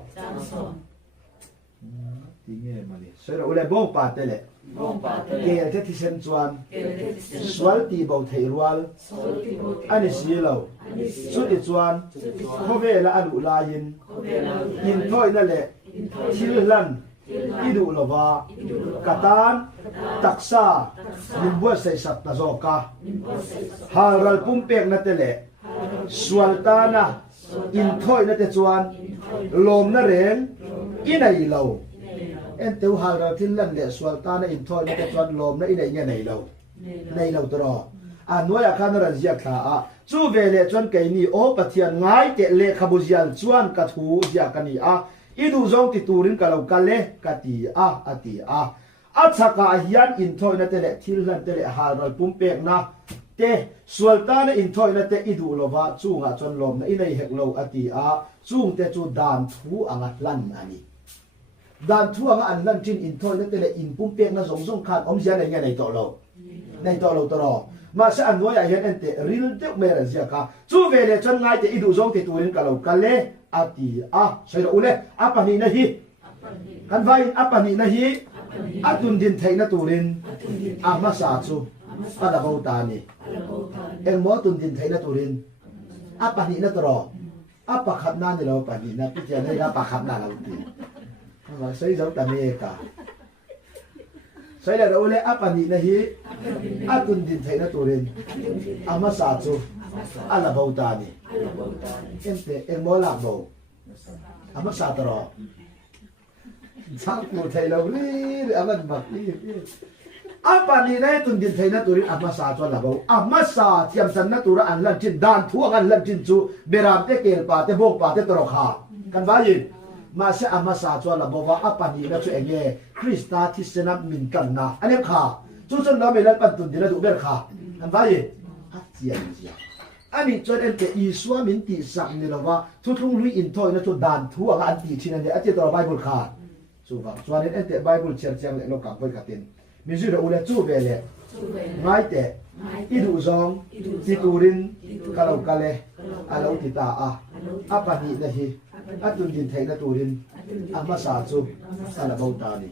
ที่มันนี่所以อุเลบงปาเตเลเกลเทติเซนจวนสวลตีบาวเทรวลอันนี้สิเราสุดที่จวนเขาเวลาอนุลายินอินถ้อยนั่นแหละทิลลันอิดูลวากาตานตักซานิมบัวใส่สัตตะโซกาฮารัลปุ่มเปียกนั่นแหละสวลตานะอินถ้อยนั่นแต่จวนลมนั่นเรงอินัยเราเอ็นเตวฮาราทิลลันเลสวลตานะอินทอยนะจวนลมนะอินเนี่ยในเราตรออันว่าคันรันเสียขาจูเวเลจวนไกนี่โอปะเทียนง่ายเตเลขบุญยันจวนกะทูเสียกันนี่อีดูจงติตูรินกะเรากะเลกะตีอะตีอัชกะยันอินทอยนะเตเลทิลลันเตเลฮาราปุ่มเปกนะเตสวลตานะอินทอยนะเตอีดูโลวาจูงะจวนลมนะอินเฮกโลอะตีจูงเตจูดานทูอังลันอันนี้ด้านทั่วงอันนั่นจินอินทอยนั่นแต่ละอินปุ่มเปียกนะสงขาดอมเสียในไงในต่อเราตลอดมาสันว่าอย่างนั้นแต่ริลเตอร์เมรันเสียค่ะจูเวเลจนง่ายแต่อีดูจงติดตัวนึงกับเรากันเลยอาตีใช่เราเลยปานีนะฮีกันไว้ปานีนะฮีตุนดินไทยนะตัวนึงมาสาจูปาดาบาวตานีเอ็งมอตุนดินไทยนะตัวนึงปานีนะตลอดปะขับหน้าเนี่ยเราปานีนะพี่เจ้าเนี่ยปะขับหน้าเราตีsaya jauh tak mereka. Saya dah oleh apa ni nahi? Atun din thay na turin. Ama satu. Ala bau tani. Ente mola bau. Ama satu ro. Sangku thay lauri aman bakli. Apa ni nahi tun din thay na turin ama satu ala bau. Ama sa tiam san na tura an lan chin dan thuang an lan chin chu beram te kel pa te bok pa te toro kha. Kan bayin.มาเสียอามาสาจวนละบอกว่าปันนี้นะช่วยเองคริสตาที่สนับมินกันนะอันนี้ค่ะจุดจนเราไม่เล่นปันตุนดีนะดูเบลค่ะอันว่าอย่างเจียนเจียอันนี้จนเอ็นเตอีสวามินติสักนี่เราว่าทุกลุยอินทอยนะทุกด่านทั่วอันตีชินันเดียอาจจะตัวไบเบิลค่ะสุภาพส่วนนี้เอ็นเตไบเบิลเชียร์เชียงเลยเรากลับไปกันเต็มมีชื่อเราอุเลจูเบลง่ายแต่อีดูซองติตูรินกะเรากะเลอาเราติตาปันนี้นะฮีatun din thay na turin ama sa chu ala bauta ni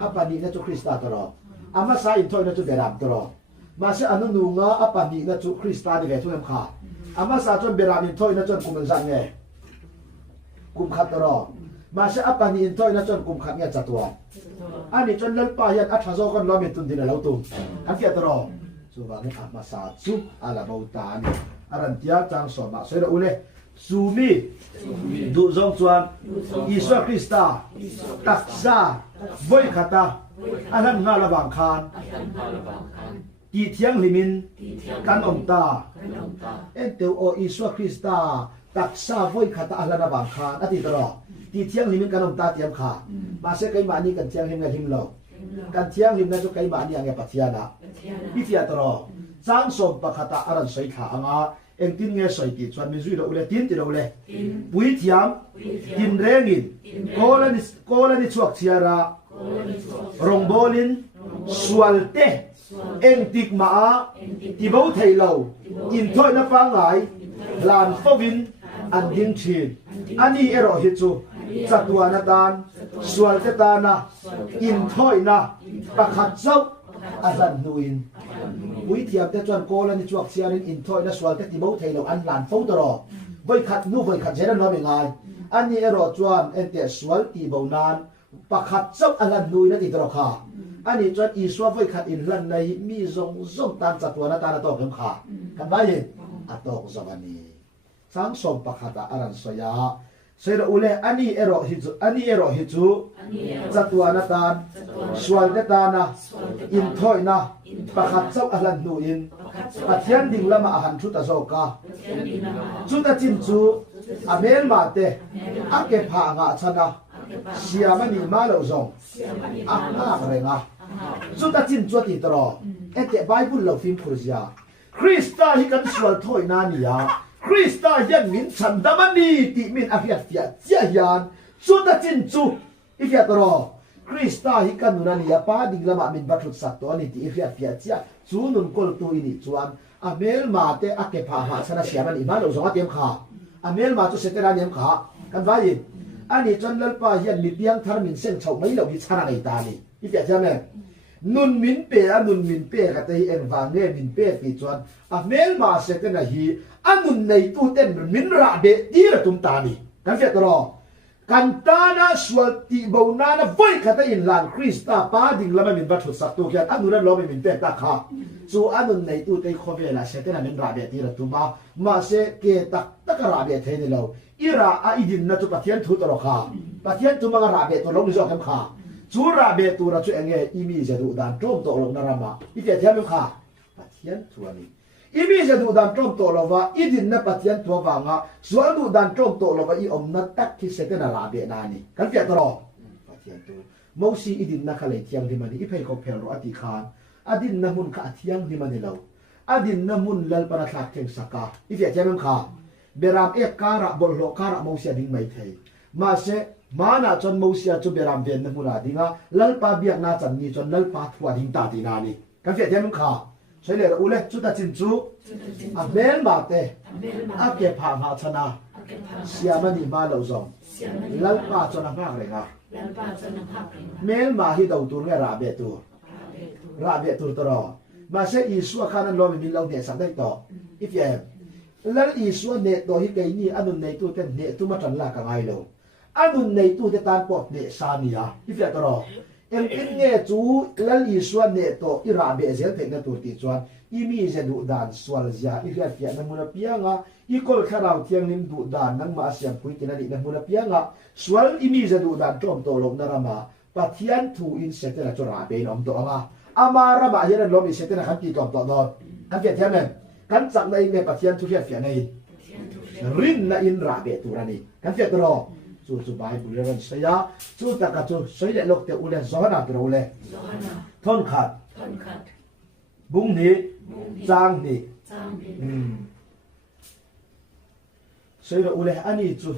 apani na chu krista toro ama sa in thoi na chu beram toro ma se anu nu nga apani na chu krista ni ve chu em kha ama sa chu beram in thoi na chu kum san nge kum khat toro ma se apani in thoi na chu kum khat nge chatwa ani chon lal pa yan atha zo kon lo mi tun din la tu an kia toro chu wa ni ama sa chu ala bauta ni aran tia chang so ma se da ule Sumi du zong chuan Isa Krista taksa voi khata alan nga la bang khan ti thiang limin kan omta enteu o Isa Krista taksa voi khata alan la bang khan ati tro ti thiang limin kan omta tiam kha ma se kai ma ni kan thiang him nga him lo kan thiang lim na chu kai ma ni anga pathiana pi tia tro chang som pakhata aran soi kha anga eng tin nge soi ti chuan mi zui lo ule tin ti lo le pui thiam tin rengin kolani chuak chiara rongbolin sualte eng tik ma ti bo thei lo in thoi na pa ngai lan fovin an ding chin ani ero hi chu chatwa na dan sualte ta na in thoi na pakhat chau azan nuinวิธีแต่จวนโกลนี่จวกเสียรินอินทอยนะสวลแต่ที่บ่ไทยเราอันหลานฟงตรอบ่ขัดนู่บ่ขัดเจริญเราไม่ง่ายอันนี้รอจวนเอ็นแต่สวลที่บ่นานปะขัดซับอันนั้นนุยนะที่ตรอค่ะอันนี้จวนอีสวบ่ขัดอินลันในมีซงตานจัดตัวนะตานะตอกเข็มขากันไว้ยินอะตอกสวรรค์นี้ส สังสมปะขัดอารันสยาเสรอุเลอันนี้เอโรฮิจูจัตวานาตานสวลเตตานะอินทอยนะปะขัดเจ้าอลันนูอินปัทยันดิ่งละมาอาหันชุตะโซกาชุตะจินจูอเมลมาเตอักเกพางะชนะเสียมันนี่มาเลวซงอักมากเลยนะชุตะจินจวดอีตรอเอเจไบเบิลเราฟิมคุรยาคริสตาฮิกันสวลทอยนานิยาคริสตายันมินฉันดามันนี่ติมินอาฟิยาฟิยาเจียยานชุตะจินจูอีฟิยาตรอคริสตาฮิกันนุนานิยาปาดิ่งละมามินบัตรุสัตตัวนี่ติอีฟิยาฟิยาเจียจูนุนกอลตัวอินิจวนอเมลมาเตอักเกพางะชนะเสียมันนี่มาเลวซงอาเตียมขาอเมลมาจุเสตรานิยมขากันว่ายินอันนี้จนลลปายันมีเพียงทารมินเส้นเฉาไม่เหล่าที่ชนะในตานี่อีเปียใช่ไหมนุนมินเปะนุนมินเปะกับที่เอ็นวางเงมินเปะปีจวนอเมลมาเสตนาฮีอันนุนในตู้เต้นมินระเดดีระตุมตานี่กันเสียตลอดกันตานาสวติบาวนานะไว้กับที่อินลานคริสตาปาดิ่งละไม่มินบัตรสัตว์ตัวกันอันนุนนั้นเราไม่มินเปะตาขาส่วนอันนุนในตู้เต้นข้อเวลาเสตนามินระเดดีระตุมมาเสเกตักตะกระเดเทนี่เราอิราอิดินนะจุปะเทียนทุตรอคาปะเทียนทุมังระเบตุลงนิจอกันคาจูระเบตุระจุเองเงอีมีจะดูดานโจมโตลงนารามาอีเทียนคาปะเทียนทัวนี้อีมีจะดูดานโจมโตลงว่าอีดินนะปะเทียนทัววางะส่วนดูดานโจมโตลงว่าอีอมนัดตักที่เสตนาระเบนานี่กันเปียตรอปะเทียนตัวมอซีอีดินนะคะเลเทียงที่มันอีเพลก็เพลโรอติคานอดินนะมุนคะเทียงที่มันเราอดินนะมุนลลปะทักเทงสกาอีเทียนคาเบรามเอกการะบอลโลการะมอเสียดิ่งไม่ไทยมาเสมานาจนมอเสียจนเบรามเวียนนมุราดิ่งะลลปาเบียกนาจันนี่จนลลปาทัวดิ่งตาดีนานี่กันเสียเทียนขาใช่เลยอุเลจุตาจินจูอเมลมาเตอักเก็บผางหาชนะเสียมันนี่มาเหล่าซองลลปาจนนักเลยนะเมลมาฮิดเอาตัวเงราเบตูตรอมาเสอีสัวขานันลมมีเราเนี่ยสักได้ต่ออีเฟียแล้วอีส่วนเนตโดยที่ไกนี่อันนั้นในตู้เต็นเนตู้มาจันลากางไงโลอันนั้นในตู้เต็นตานปอดเนซามียาที่เฟตรอเอ็งอินเนจูแล้วอีส่วนเนตโตอิราเบเซลเทนตัวติจวนอีมีจะดูดานสวลยาอีเฟียนมุนเปียงะอีกอลคาราเทียงนิมดูดานนังมาเสียงคุยกันนี่นมุนเปียงะสวลอีมีจะดูดานจอมโตลงนารามาปะเทียนทูอินเซตนะจราเบนอมโตอ่ะอามาระบะเฮนันลมอิเซตนะขันตีจอมโตนอนขันเกียรติเมนกันจังในเมปะเทียนทุเฟียในรินนะอินราเบตุรานีกันเฟียตรอจูบายบุเรนเสียจูตะกะจูสวยเดลกเตอุเลซอนาตรอุเลทนขัดบุ้งนี้จางนี้สวยอุเลอันนี้จู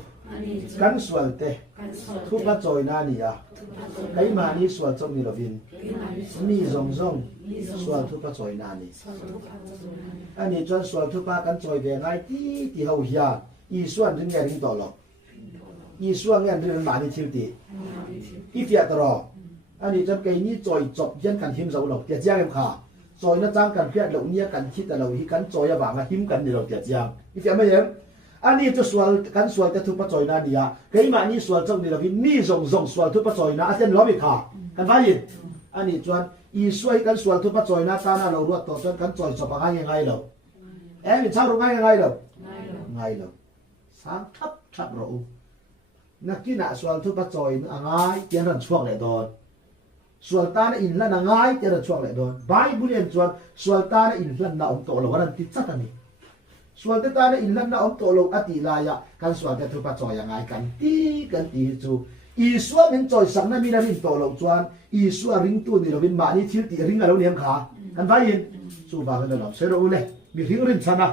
กันสวนเตทุกข์จอยนานี่อ่ะใครมานี่สวนจงนี่เราวินนี่ซงสวนทุกข์จอยนานี่อันนี้จนสวนทุกข์กันจอยเบียงไงที่เขาเฮียอีส่วนถึงแก่ถึงต่อหรอกอีส่วนเงี้ยถึงมานี่ทิวตีอีเฟียตรออันนี้จนไกนี่จอยจบยันกันหิมเสาหรอกเดียดย่างเอ็มขาจอยน่าจ้างกันเพี้ยเหล่านี้กันคิดแต่เราฮิกันจอยบางหิมกันนี่เราเดียดย่างอีเฟียไม่เห็นอันนี้จะสวลกันสวลแต่ทุบปะจอยนานี่อ่ะใครมานี่สวลจังนี่เราวินนี่ซงสวลทุบปะจอยนาอาเซียนล้อมอีกขากันว่ายินอันนี้จวนอีสวยกันสวลทุบปะจอยนาตาหน้าเรารวดต่อจนกันจอยจบง่ายยังไงเราเป็นชาวรู้ง่ายยังไงเราง่ายเราสามทับเรานักที่น่ะสวลทุบปะจอยง่ายเจ้ารันช่วงเลยโดนสวลตาอินละง่ายเจ้ารันช่วงเลยโดนใบบุเรียนจวนสวลตาอินละน่าอมโตเราวันนั้นติดจัดนี่ส่วนที่ตาเนี่ยอินลันน่าอมโตลงอติลายะกันส่วนที่ทุบปะจอยยังไงกันตีจูอีส่วนเป็นจอยสังนั้นมีนารินโตลงจวนอีส่วนริงตัวนี่เราเป็นมานี่ทิวตีริงอะไรเนี่ยขากันไปยินสู้บางกันเราเสร็จแล้วเลยมีริงรินชนะ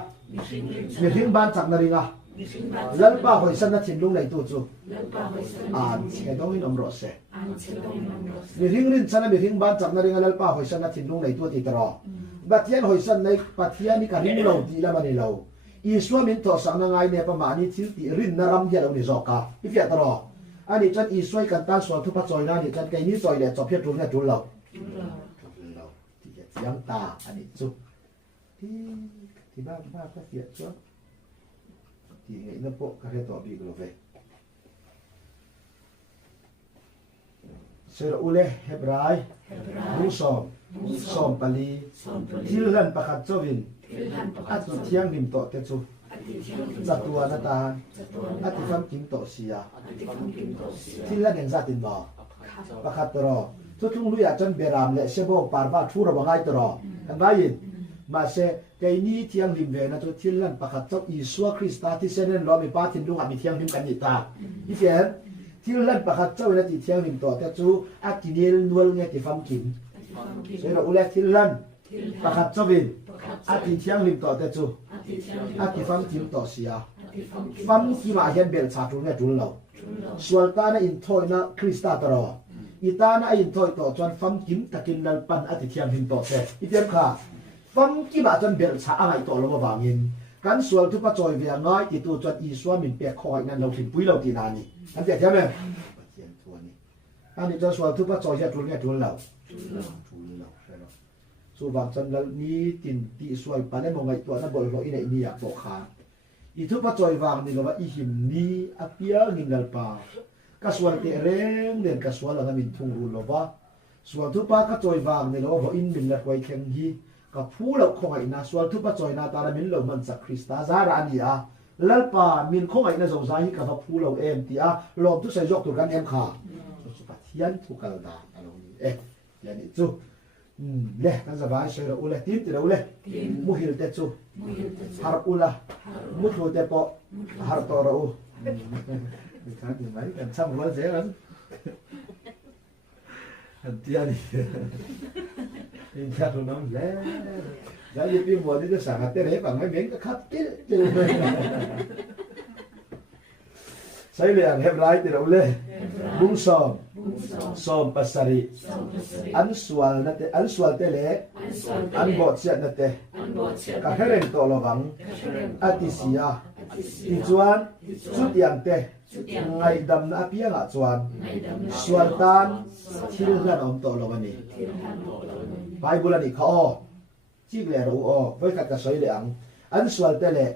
มีริงบ้านจักนาริงะแล้วป้าหอยสันนัดถิ่นลงในตัวจูเชดองอินอมรสเซมีริงรินชนะมีริงบ้านจักนาริงะแล้วป้าหอยสันนัดถิ่นลงในตัวติดรอบัดเทียนหอยสันในบัดเทียนนี่กันริงเราดีแล้วมันนี่เราอีสวามินทอสังนังไงเนี่ยประมาณนี้ทิวตีรินนารำเยาเราเนี่ยจอกาอีเฟียตลอดอันนี้จันอีสวยกันตั้งส่วนทุกปัจจัยนั่นนี่จันไก่นี้ซอยเนี่ยจอบเพียรทุนเนี่ยทุนเราที่จะยังตาอันนี้จุที่บ้านก็เสียจ้ะที่ไงนั่นพวกก็แค่ต่อบีกเราไปเสร็จอุเลเฮบรายมุสอมปาลีที่ลั่นประคัดเจ้าวินอัดเที่ยงริมโตเตจู จัตัวนาตาอติฟัมกิมโตเสียที่ละเงซาตินบ่ประคัตตรอทุกๆลุยอาจารย์เบรามและเชบงปาร์บาทูระบังไงตรออันว่ายินมาเสไกนี้เที่ยงริมเวนะทุที่ลั่นประคัตเจ้าอิสวาคริสต์ที่เซนรอมีปาทินลุงอามีเที่ยงริมกันยิตาอีเสียนที่ลั่นประคัตเจ้าเวลาที่เที่ยงริมต่อแต่จูอากิเนลนวลเงติฟัมกิมใช่เราอุเลที่ลั่นประคัตเจ้าวินอาทิเที่ยงริมต่อแต่จูอาทิฟัมกิมต่อเสียฟัมกิมาเห็นเบลชาตุเงจุลเราส่วนตาในอินทอยนะคริสต์ตรออีตาในอินทอยต่อจนฟัมกิมตะกินลัลปันอาทิเที่ยงริมต่อเสอีเดียมค่ะฟัมกิมาจนเบลชาอะไรต่อเราบางยินกันส่วนทุกปัจจัยเวียงน้อยที่ตัวจนอีสวามินเปียคอยนั้นเราถึงปุ้ยเราตีนานี่อันเดียวใช่ไหมอันนี้จะส่วนทุกปัจจัยจะจุลเนี่ยจุลเราส่วนบางจันทร์นี้ตินตีส่วนปันได้มองไงตัวนั้นบอกเราอีเนี่ยนี่อยากบอกขาอีทุกปัจจัยวางนี่เราว่าอีหิมนี้อภิยงินดัลปากส่วนเตเรงเด่นกส่วนเรามินทุ่งรูเราว่าส่วนทุกปัจจัยวางนี่เราว่าอินมินละไว้แข็งฮีกับผู้เราคงไอ้นะส่วนทุกปัจจัยนาตาลมินเรามันสักคริสต์าซารานีอะลัลปามินคงไอ้นะสงสัยกับผู้เราตีอะลมทุกใส่ยกตัวกันขาสุปฏิยันทุกกระดาษอะไรนี้อย่างนี้จูเล่กันสบายเชื่ออุเลทีมที่เราเล่มุฮิลเตจูฮาร์อุลามุทโลเตปอฮาร์ตอราอูนี่ครับยังไงกันซ้ำวันเสียกันอันที่อันนี้อินทารุน้ำเล่แล้วยิ่งพี่มัวนี่จะสั่งให้เตะให้ฟังไม่เหม็นก็คัดติ้วเลยใช่เลยอันเฮบไรที่เราเล่บุ้งซอมปัสสารีอันสวลนั่นเองอันสวลเตเล่อันบอดเสียนั่นเองกะเฮเรงตัวระวังอาทิเสียที่จวนจุดยังเตไงดำน้าเปียกจวนสวลตันที่เรื่องอมตัวระวังนี่ไปบุญนี่เขาจีเล่รู้ไว้กับกระสอยเลี้ยงอันสวลเตเล่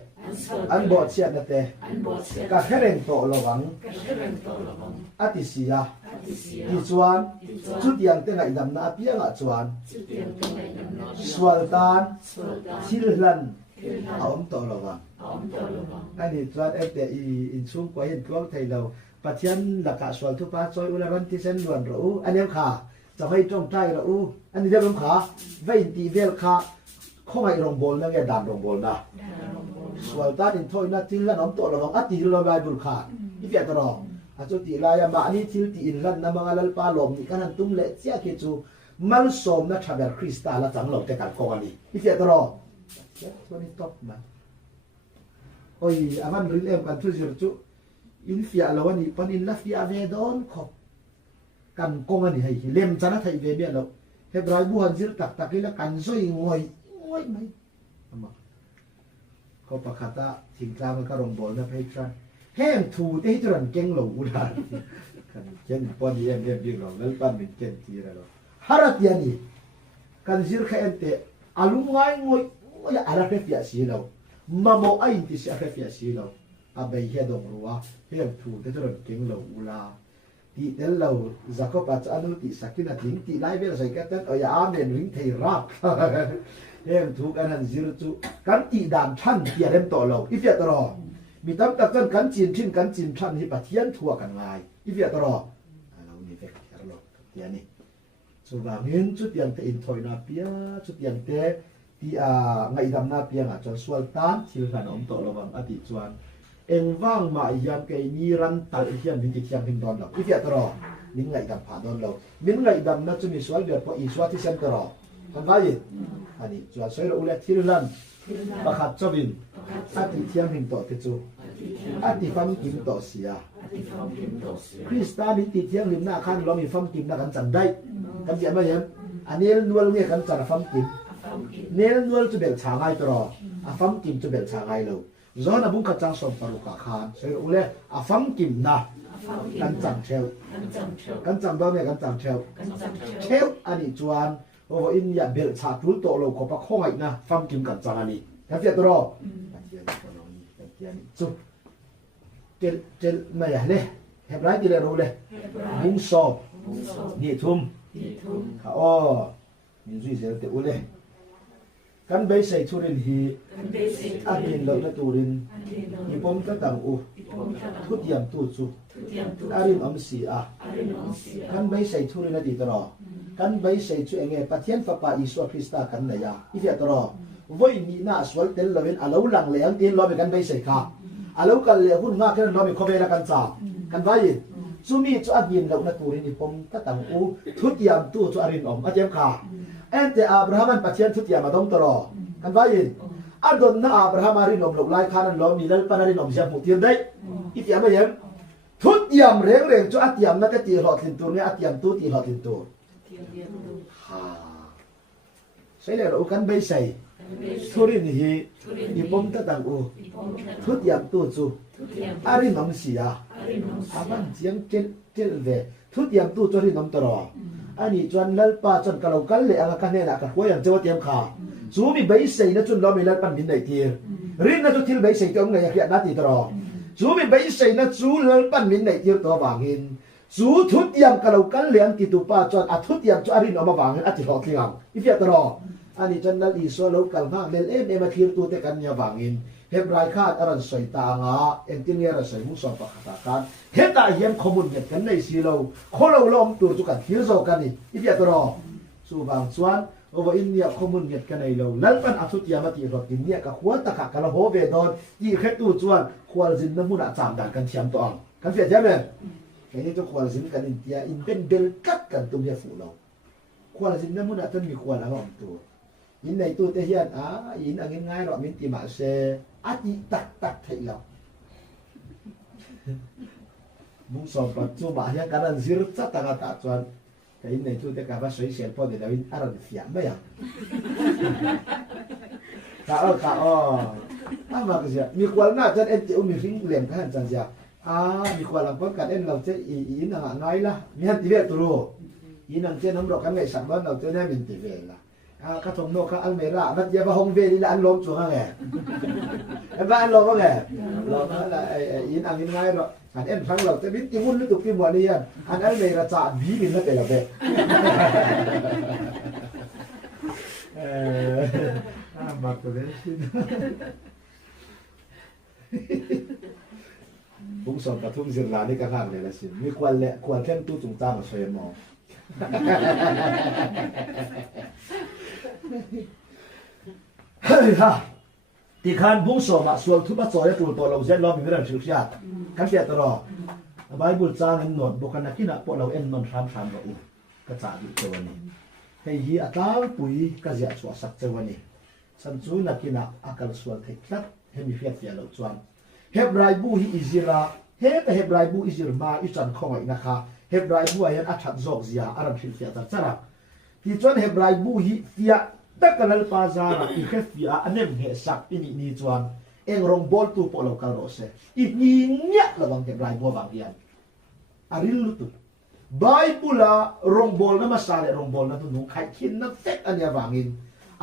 อันบอดเสียนั่นเองกะเฮเรงตัวระวังอาทิเสียที่จวนจุดยังเตไงดำน้าเปียกจวนสวลตันที่เรื่องอมตัวระวังอันนี้จวนแต่อินซุ่มกว่าเห็นกล้องไทยเราปัจจัยหลักการส่วนทุกปัจจัยอุลารันที่เส้นล้วนรู้อันนี้ค่ะจะให้จ้องใจรู้อันนี้เรื่องขาไว้ตีเวลขาข้อไม่ลงบอลนั่นแกดามลงบอลนะส่วนตาดินถ้อยนัดที่ละน้ำตัวระวังอัติเราไปบุญขาอีเปียตรออาจุติลายมาอันนี้ที่ตีอินลันน้ำมังลัลปาลมนี่กันตุ้มเละเสียกิจูมันสมนักชาเบลคริสตัลละจังหลงแต่การกอนี่อีเปียตรอตัวนี้ตบมันโอ้ยอามันริลเอ็มกันทุกสิ่งจุอินฟิอาลวันนี้ปนินลัฟฟิอาเวดอนขบกันกงอันนี้ให้เล่มจันทร์ไทยเวเบียเราเฮบรายบุหันซิลตักตักนี่ละกันซวยงอยไหมเขาประกาศทิ้งกลางมันก็ลงบอลนะเพชรแห้งถูที่จนเก่งหลงอุดานกันเก่งปอนเอ็มบิ๊กหลงแล้วปั้นเป็นเก่งทีแล้วฮารัตยานี่กันซิลแค่เตะอาลุงไงงอยอย่าอะไรเพียสีเรามาโมไอ้ที่เสียเพียสีเราอาเบย์เฮดงรัวแห้งถูที่จนเก่งหลงอุลาที่เดลเราจะก็ปัจจัยนู้นที่สักที่นาทีที่ไล่เวลาใส่กันตั้งอย่าเดินวิ่งเทราบเฮมถูกกันหันซิรุจุกันตีดามชั้นเปียเล่มต่อเราอีเฟียตรอมีตั้งแต่กันกันจีนชิ้นกันจีนชั้นที่ปะเทียนทั่วกันง่ายอีเฟียตรอเรานี่เฟกเราเทียนี่สุบามินจุดยังเตอินทอยนาเปียจุดยังเตที่ไงดำนาเปียงจนสวลตันที่กันอมต่อระวังอดีตจวนเอ็งว่างมายันเกยมีรันตัดเทียนวินจิตยังพิมดอนเราอีเฟียตรอมินไงดำผ่านดอนเรามินไงดำนั่นจะมีสวลเบียร์พออีสวลที่เซนตรอกันว่าอย่างอันนี้จวนสวยเราอุเลที่รันประคัตจบินอาทิเทียงพิมต่อที่จูอาทิฟังกิมต่อเสียคริสตานิติเทียงริมหน้าขันเรามีฟังกิมนักกันจันได้กันเยอะไหมยังอันนี้นวลเนี่ยกันจันฟังกิมเนี่ยนวลจะเบิกฉางไงตรอฟังกิมจะเบิกฉางไงเราย้อนบุ้งกระจังสมปรุกขานสวยเราอุเลฟังกิมนะกันจังเชลกันจังดอเนี่ยกันจังเชลอันนี้จวนโอ้อินยาเบลชาตุลโตโลกปะข้องไอ้นะฟังกิมกันจังอันนี้ครับเจ้าตัวจุดเจลไม่ใช่เลยเห็บไรที่เรารู้เลยบุ้งซอบนี่ทุ่มอ๋อมีจุดเสียแต่อุเลย kan bei sei thurin hi arin lo na turin ipom ta tang u thut yam tu chu arin om si a kan bei sei thurin na ti tro kan bei sei chu enge pathian fa pa Isu Krista kan na ya i fia tro voi ni na swal tel loven alo lang le ang tin lo be kan bei sei kha alo kal le hun nga kan lo be khobe la kan cha kan vai chu mi chu arin lo na turin ipom ta tang u thut yam tu chu arin om a jem kha ente Abrahaman pathian thut yam adom tro kan vai adon na Abraham arin om lo lai khanan lo mi lal panarin om jam mutir dai i ti ama yem thut yam reng reng chu atiam na te ti lo thin tur ne atiam tu ti lo thin tur ha sai le ro kan bei sai thurin hi ipom ta tang u thut yam tu chu arin om sia aman jiang tel ve thut yam tu chu rin om tro ani chuan lal pa chon kalau kal le anga kan ne na ka hoyang chaw tiam kha chu mi bei sei na chun lo mi lal pan min dai tir rin na chu thil bei sei tong ngai ya na ti tro chu mi bei sei na chu lal pan min dai tir to wangin chu thut yam kalau kal le ang ti tu pa chon a thut yam chu arin oma wangin a ti ho tliang i fia tro ani chon lal I so lo kal ma lel em em a thir tu te kan nya wangin hebrai khat aran soi ta nga engineer a soi mu so pa khata kan heta yem khomun get kan nei si lo kholo lom tur chu kan thil zo kan ni i fia tro chu bang chuan over India khomun get kan nei lo lal pan a thut yam ti ro tin nia ka khwa ta ka kala ho ve don ti khet tu chuan khwal jin na mu na cham dan kan thiam to ang kan fia jam le cái này cho khwal jin kan India in ben bel kat kan tum ya fu lo khwal jin na mu na tan mi khwal ang om tu in nei tu te hian a in angin ngai ro min ti ma se ati tak tak thei lo mung so pa chu ba hian kan zir cha ta ga ta chuan cái in nei tu te ka ba soi sel po de la in aran fiam ba ya ka o ama ka ja mi khwal na chan en ti u mi ring lem ka han chan ja mi khwal lang pon kan en lo che i na ngai la mi han ti ve tu ro i nang che nam ro kan ngai san ban lo che na min ti ve la ka thong no ka almera bat ya ba hong ve ni la an lom chu ha nge ba an lom ba nge lo la i nang in ngai ro an en phang lo te bin ti mun lu tu ki mo ni yan an almera cha bi min la pe la be ma ko de sin bung son ka thum zir la ni ka khang le la sin mi kwal le kwal theng tu chung ta ma soi mo ha ti khan bung so ma sual thu ba choi tu to lo zen lo mi ran chil sia kan sia to ro Bible chang an not bokan nakina po lo en non ram ro u ka cha di to ni hei hi atal pui ka zia chwa sak chewani san chu nakina akal sual thei khat hemi fiat ya lo chuan hebrai bu hi izira hebrai bu izir ma I chan khongai na kha hebrai bu ayan athat zok zia aram thil fiat ta chara ti chuan hebrai bu hi tia takalal pa zara I khefia anem he sak ini ni chuan eng rong bol tu po lo kal ro se I ni nya lawang hebrai bu wang hian aril lutu Bible rong bol na masale rong bol na tu nu khai khin na fet ania wangin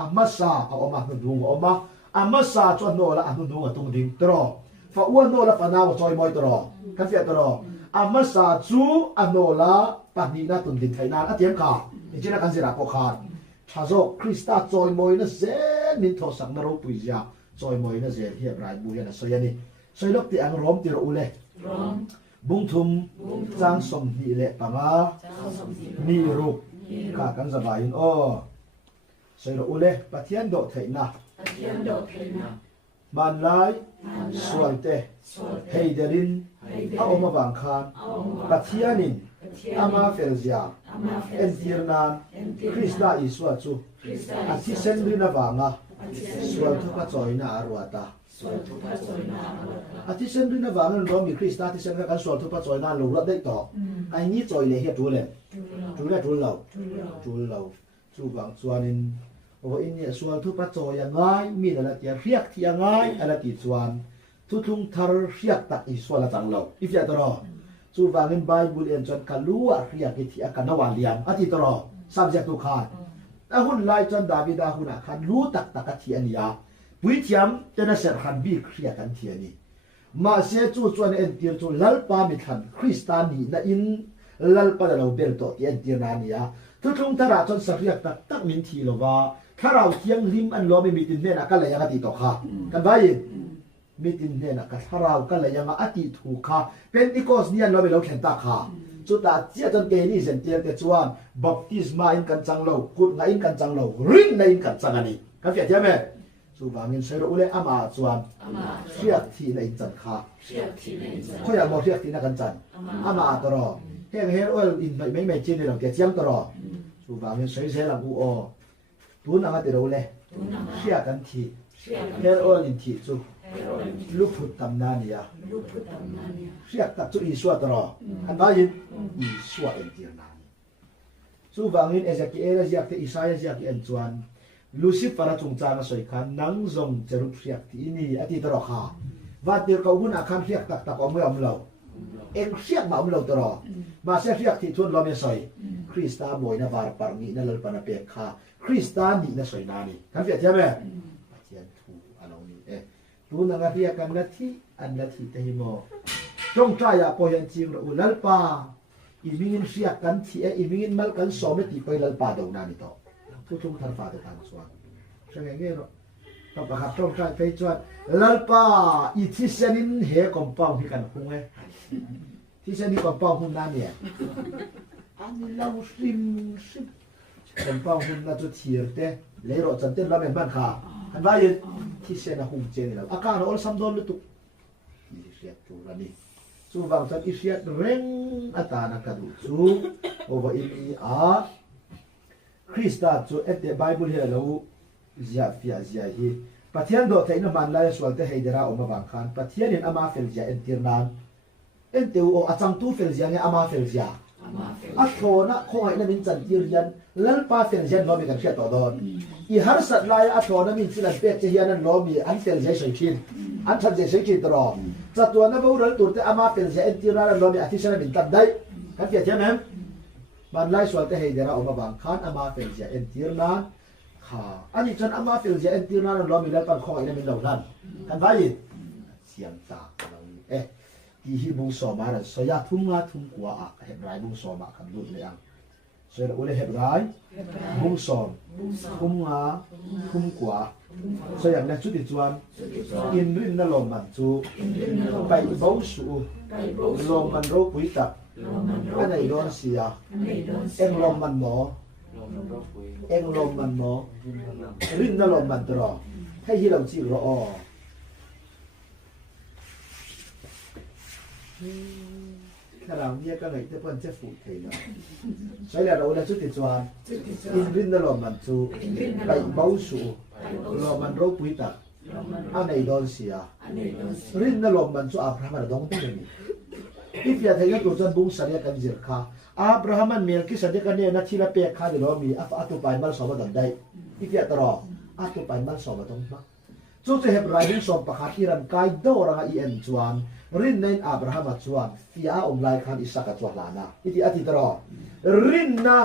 amasa a oma nu dung oma amasa chuan no la anu nu atung ding tro fa u no la pa na choi moi tro kan fia tro amasa chu anola pani na tun din thaina atiam kha ichina kan sira ko khan thazo Krista choi moi na ze min tho sak na ro puizia choi moi na ze hi rai bu ya na soyani soilok ti ang rom ti ro ule rom bung thum chang som hi le panga mi ru ka kan za bain o soilo ule pathian do theina man lai sualte heiderin a oma bang khan pathianin ama felzia entirnan Krista Iswa chu athi senrina wanga sual thu pa choina arwata athi senrina wanga ro mi Krista athi senra kan sual thu pa choina lo ra dei to ai ni choi le he tu lo chu bang chuanin o in ya sual thu pa choi ngai mi la tia riak thia ngai ala ti chuan thu thung thar riak ta I swala chang lo if ya tro chu wangin Bible en chan kalua riak ki thia kanawa liam ati tro subject tu khan a hun lai chan Davida huna khan lu tak tak thi ania pui thiam tena ser khan bi khria kan thi ani ma se chu chuan en tir chu lalpa mi khan Kristani na in lalpa la lo bel to en tir na nia thu thung thara chon sariak tak tak min thi lo wa ถ้าเราเที่ยงริมอันล้อไม่มีตินเนนะกันเลยยังติต่อค่ะกันไว้มีตินเนนะกันถ้าเรากันเลยยังอติถูกค่ะเป็นอีกอสเนี่ยเราไปเราเข็นตาค่ะจุดตาเจียจนเกนี่เซนเตียแต่ชวนบัพติศมาอินกันจังเรากุดไงอินกันจังเรารินในอินกันจังอันนี้กันเกิดใช่ไหมสุบามินเซโรอุเลอามาชวนเรียกที่ในอินจันค่ะเขาอยากบอกเรียกที่นักกันจันอามาตลอดเฮงเฮโออินไม่จีนเราเกิดเจียงตลอดสุบามินเซเซลังกูโอตูนังติโรเลเรียกกันที่เฮโออินที่สุลูกพุทธตำนานเนี่ยเรียกตัดจุอีสวดตลอดอันบ้ายินอีสวดเอ็นเดียนานสุบามินเอเซกิเอลเรียกที่อิสราเอลเรียกที่เอ็นจวนลูซิฟาร์จงจางสวยขันนังจงจะรุกเรียกที่นี่อธิตรอค่ะว่าเดี๋ยวเขาหุ่นอาคารเรียกตักอมไม่อมเราเอ็งเรียกมาอมเราตลอดมาเสียเรียกที่ทวนเราไม่สวยคริสตาบอยนะบาร์ปาร์งีนั่นเลยปนเปกค่ะคริสตานี่นะสวยนานี่kanเสียใช่ไหมเทียนถูอันนี้ตูนังเรียกกันนาทีอันนาทีเตหิโมจงใจอย่าปล่อยจริงอุลัลปาอีมิงินเรียกกันที่อีมิงินมัลกันสอมติไปลัลปาดงนานี่ต่อทุกท่านฝ่าแต่ทางสว่างใช่ไงเงี้ยหรอต้องประคับต้องใจไปจวดลัลปาอีที่เซนินเหกอมป้องที่กันคงไงที่เซนินกอมป้องหุ่นนั่นเนี่ยอันนี้เราซิมกอมป้องหุ่นน่าจะเทียร์เต้เลยรอจันเต้นเราเป็นบ้านข้าอันว่าอยู่ที่เซนหุ่นเจนี่แล้วอาการเราซ้ำโดนเลยตุกอีเสียตัวนี้สู้บางจันอีเสียเร่งอัตานักดูสู้โอเวอร์อินอาคริสต์จะเอ็ดเดบไบเบิลเฮลโลเจียฟิอาเจียฮีปัทยันโดเทนมันไล่สวลเตเฮเดราออกมาบางครั้งปัทยันอามาเฟลเจียเอ็นติร์นานเอ็นเตวอาจังตูเฟลเจียเนี่ยอามาเฟลเจียอัทโธนะคงให้นั่นมินจันติร์ยันลัลปาเฟลเจียนล้อมีกันเชียต่อดอนอีฮาร์สัตไลอัทโธนะมินสิลันเป็ดเจียนั่นล้อมีอันเฟลเจียสุชินอันทันเจียสุชินตลอดจัตัวนั้นบุรุษตัวเตอามาเฟลเจียเอ็นติร์นานล้อมีอธิชนะมินตัดได้กันเกียรติไหมมันไล่สวลเตเฮเดราออกมาบางครั้งอามาเฟลเจียเอ็นติร์นานอันนี้จนอามาฟิลเจเอ็นติร์นาเรามีแล้วปันข้ออีกนั่นเป็นเหล่านั้นกันไปเสียงตาเราที่ฮิบุงสอมาแล้วสยาทุ่งงาทุ่งกัวเห็บไรบุงสอมาคำดูเลยอ่ะสยาอุเลเห็บไรบุงสอมทุ่งงาทุ่งกัวสยามเนี่ยชุดติจวนอินรินนั่นลมมันจูไปบ่าวสูลมมันโรควิตักอันไหนโดนเสียเอ็งลมมันหมอเอ็งลมมันหมอรินนั่นลมมันตรอให้ที่เราจีรอถ้าเราเนี่ยก็เลยจะเพิ่นจะฝูกเทนใช่แล้วเราเลยชุดติจวนอินรินนั่นลมมันจูไปบ่าวสูลมมันโรควิตักอันไหนโดนเสียรินนั่นลมมันจูอับราฮัมดงตัวนี้อีฟยาเทียนตัวจนบุ้งสัญญากันจิรค่ะอับราฮัมเมียกิสัญญากันเนี่ยนัทชิลาเปียข้าดิโรมีอัตุไปมัลสอบดันได้อีฟยาตรออัตุไปมัลสอบดันมาจุดที่เห็บไรดิ้งสอบประคับที่รันกายโดรังอีเอ็นจวนรินในอับราฮัมจวนฟิอาอมไลคันอิสระจวนลานาอีที่อธิตรอรินนะ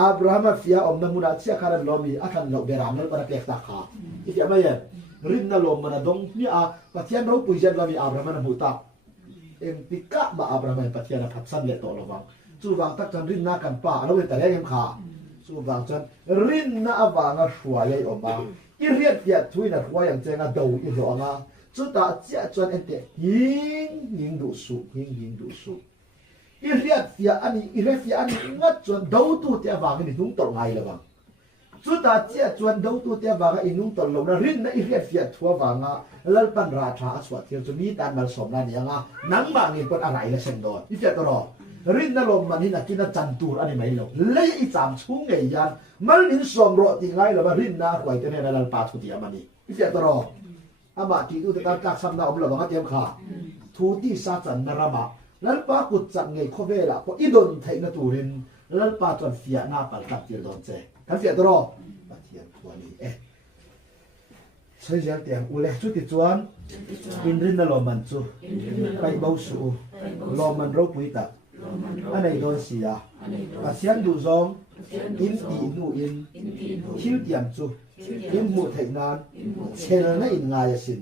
อับราฮัมฟิอาอมนมุนาเชียคารันโลมีอัคันโลเบรามนัลปะเปียกตาขาอีที่ไม่เห็นรินนะโลมันดงนี่ปัจจัยเราปุยจันเรามีอับราฮัมมุตาเอ็งปิกะบาอับราฮัมปัจจัยพัดสันเลตโตระวังสู้วางตักจันรินนากันป่าเราเวทแต่แรกยังขาสู้วางจันรินนาอวางชัวยัยออกมาอีเรียดเดียดทุยนัดว่าอย่างเจงดูอีหลวงจุดตาเจ้าจันเอ็นเตยิงดูสุยิงดูสุอีเรียดเดียอันนี้อีเรียดเดียอันนี้งัดจนดูตัวเจ้าวางนี่นุ่งตกไงละวังจุดตาเจ้าจนดูตัวเจ้าวางอีนุ่งตกลงนะรินนะอีเรียดเดียทัววางแล้วปันราชาสวัสดิ์จะมีการมาสมนั่นยังนังบางนี่เป็นอะไรละเซนดอนอีเจ้าตลอดรินนลมมันนี่นะกินจันตูอันนี้ไม่หรอกเลยอีจามชุ่งไงยันมันนินสมรสติไงหรือว่ารินนาควายกันเนี่ยนั่นปาทุติยามันนี่อีเจ้าตลอดอามาที่ดูแต่การกักซ้ำนาอมหลังเตรียมขาทูที่ซาจันนารมาแล้วปากุดจังไงข้อเวล่ะพออีโดนไทยนตูรินแล้วปาจนเสียหน้าปัดตัดเจียโดนเจกันเสียตลอดปาเทียนตัวนี้ใช่ยังเตียงอุเลชุดติจวนอินรินนลมมันจูไปบ่าวสูลมมันโรควิตาอันไหนโดนเสียปัจจัยดูซองอินตีนูอินคิวเตียมจูอินหมุดไทยนานเชลน่ะอินง่ายสิน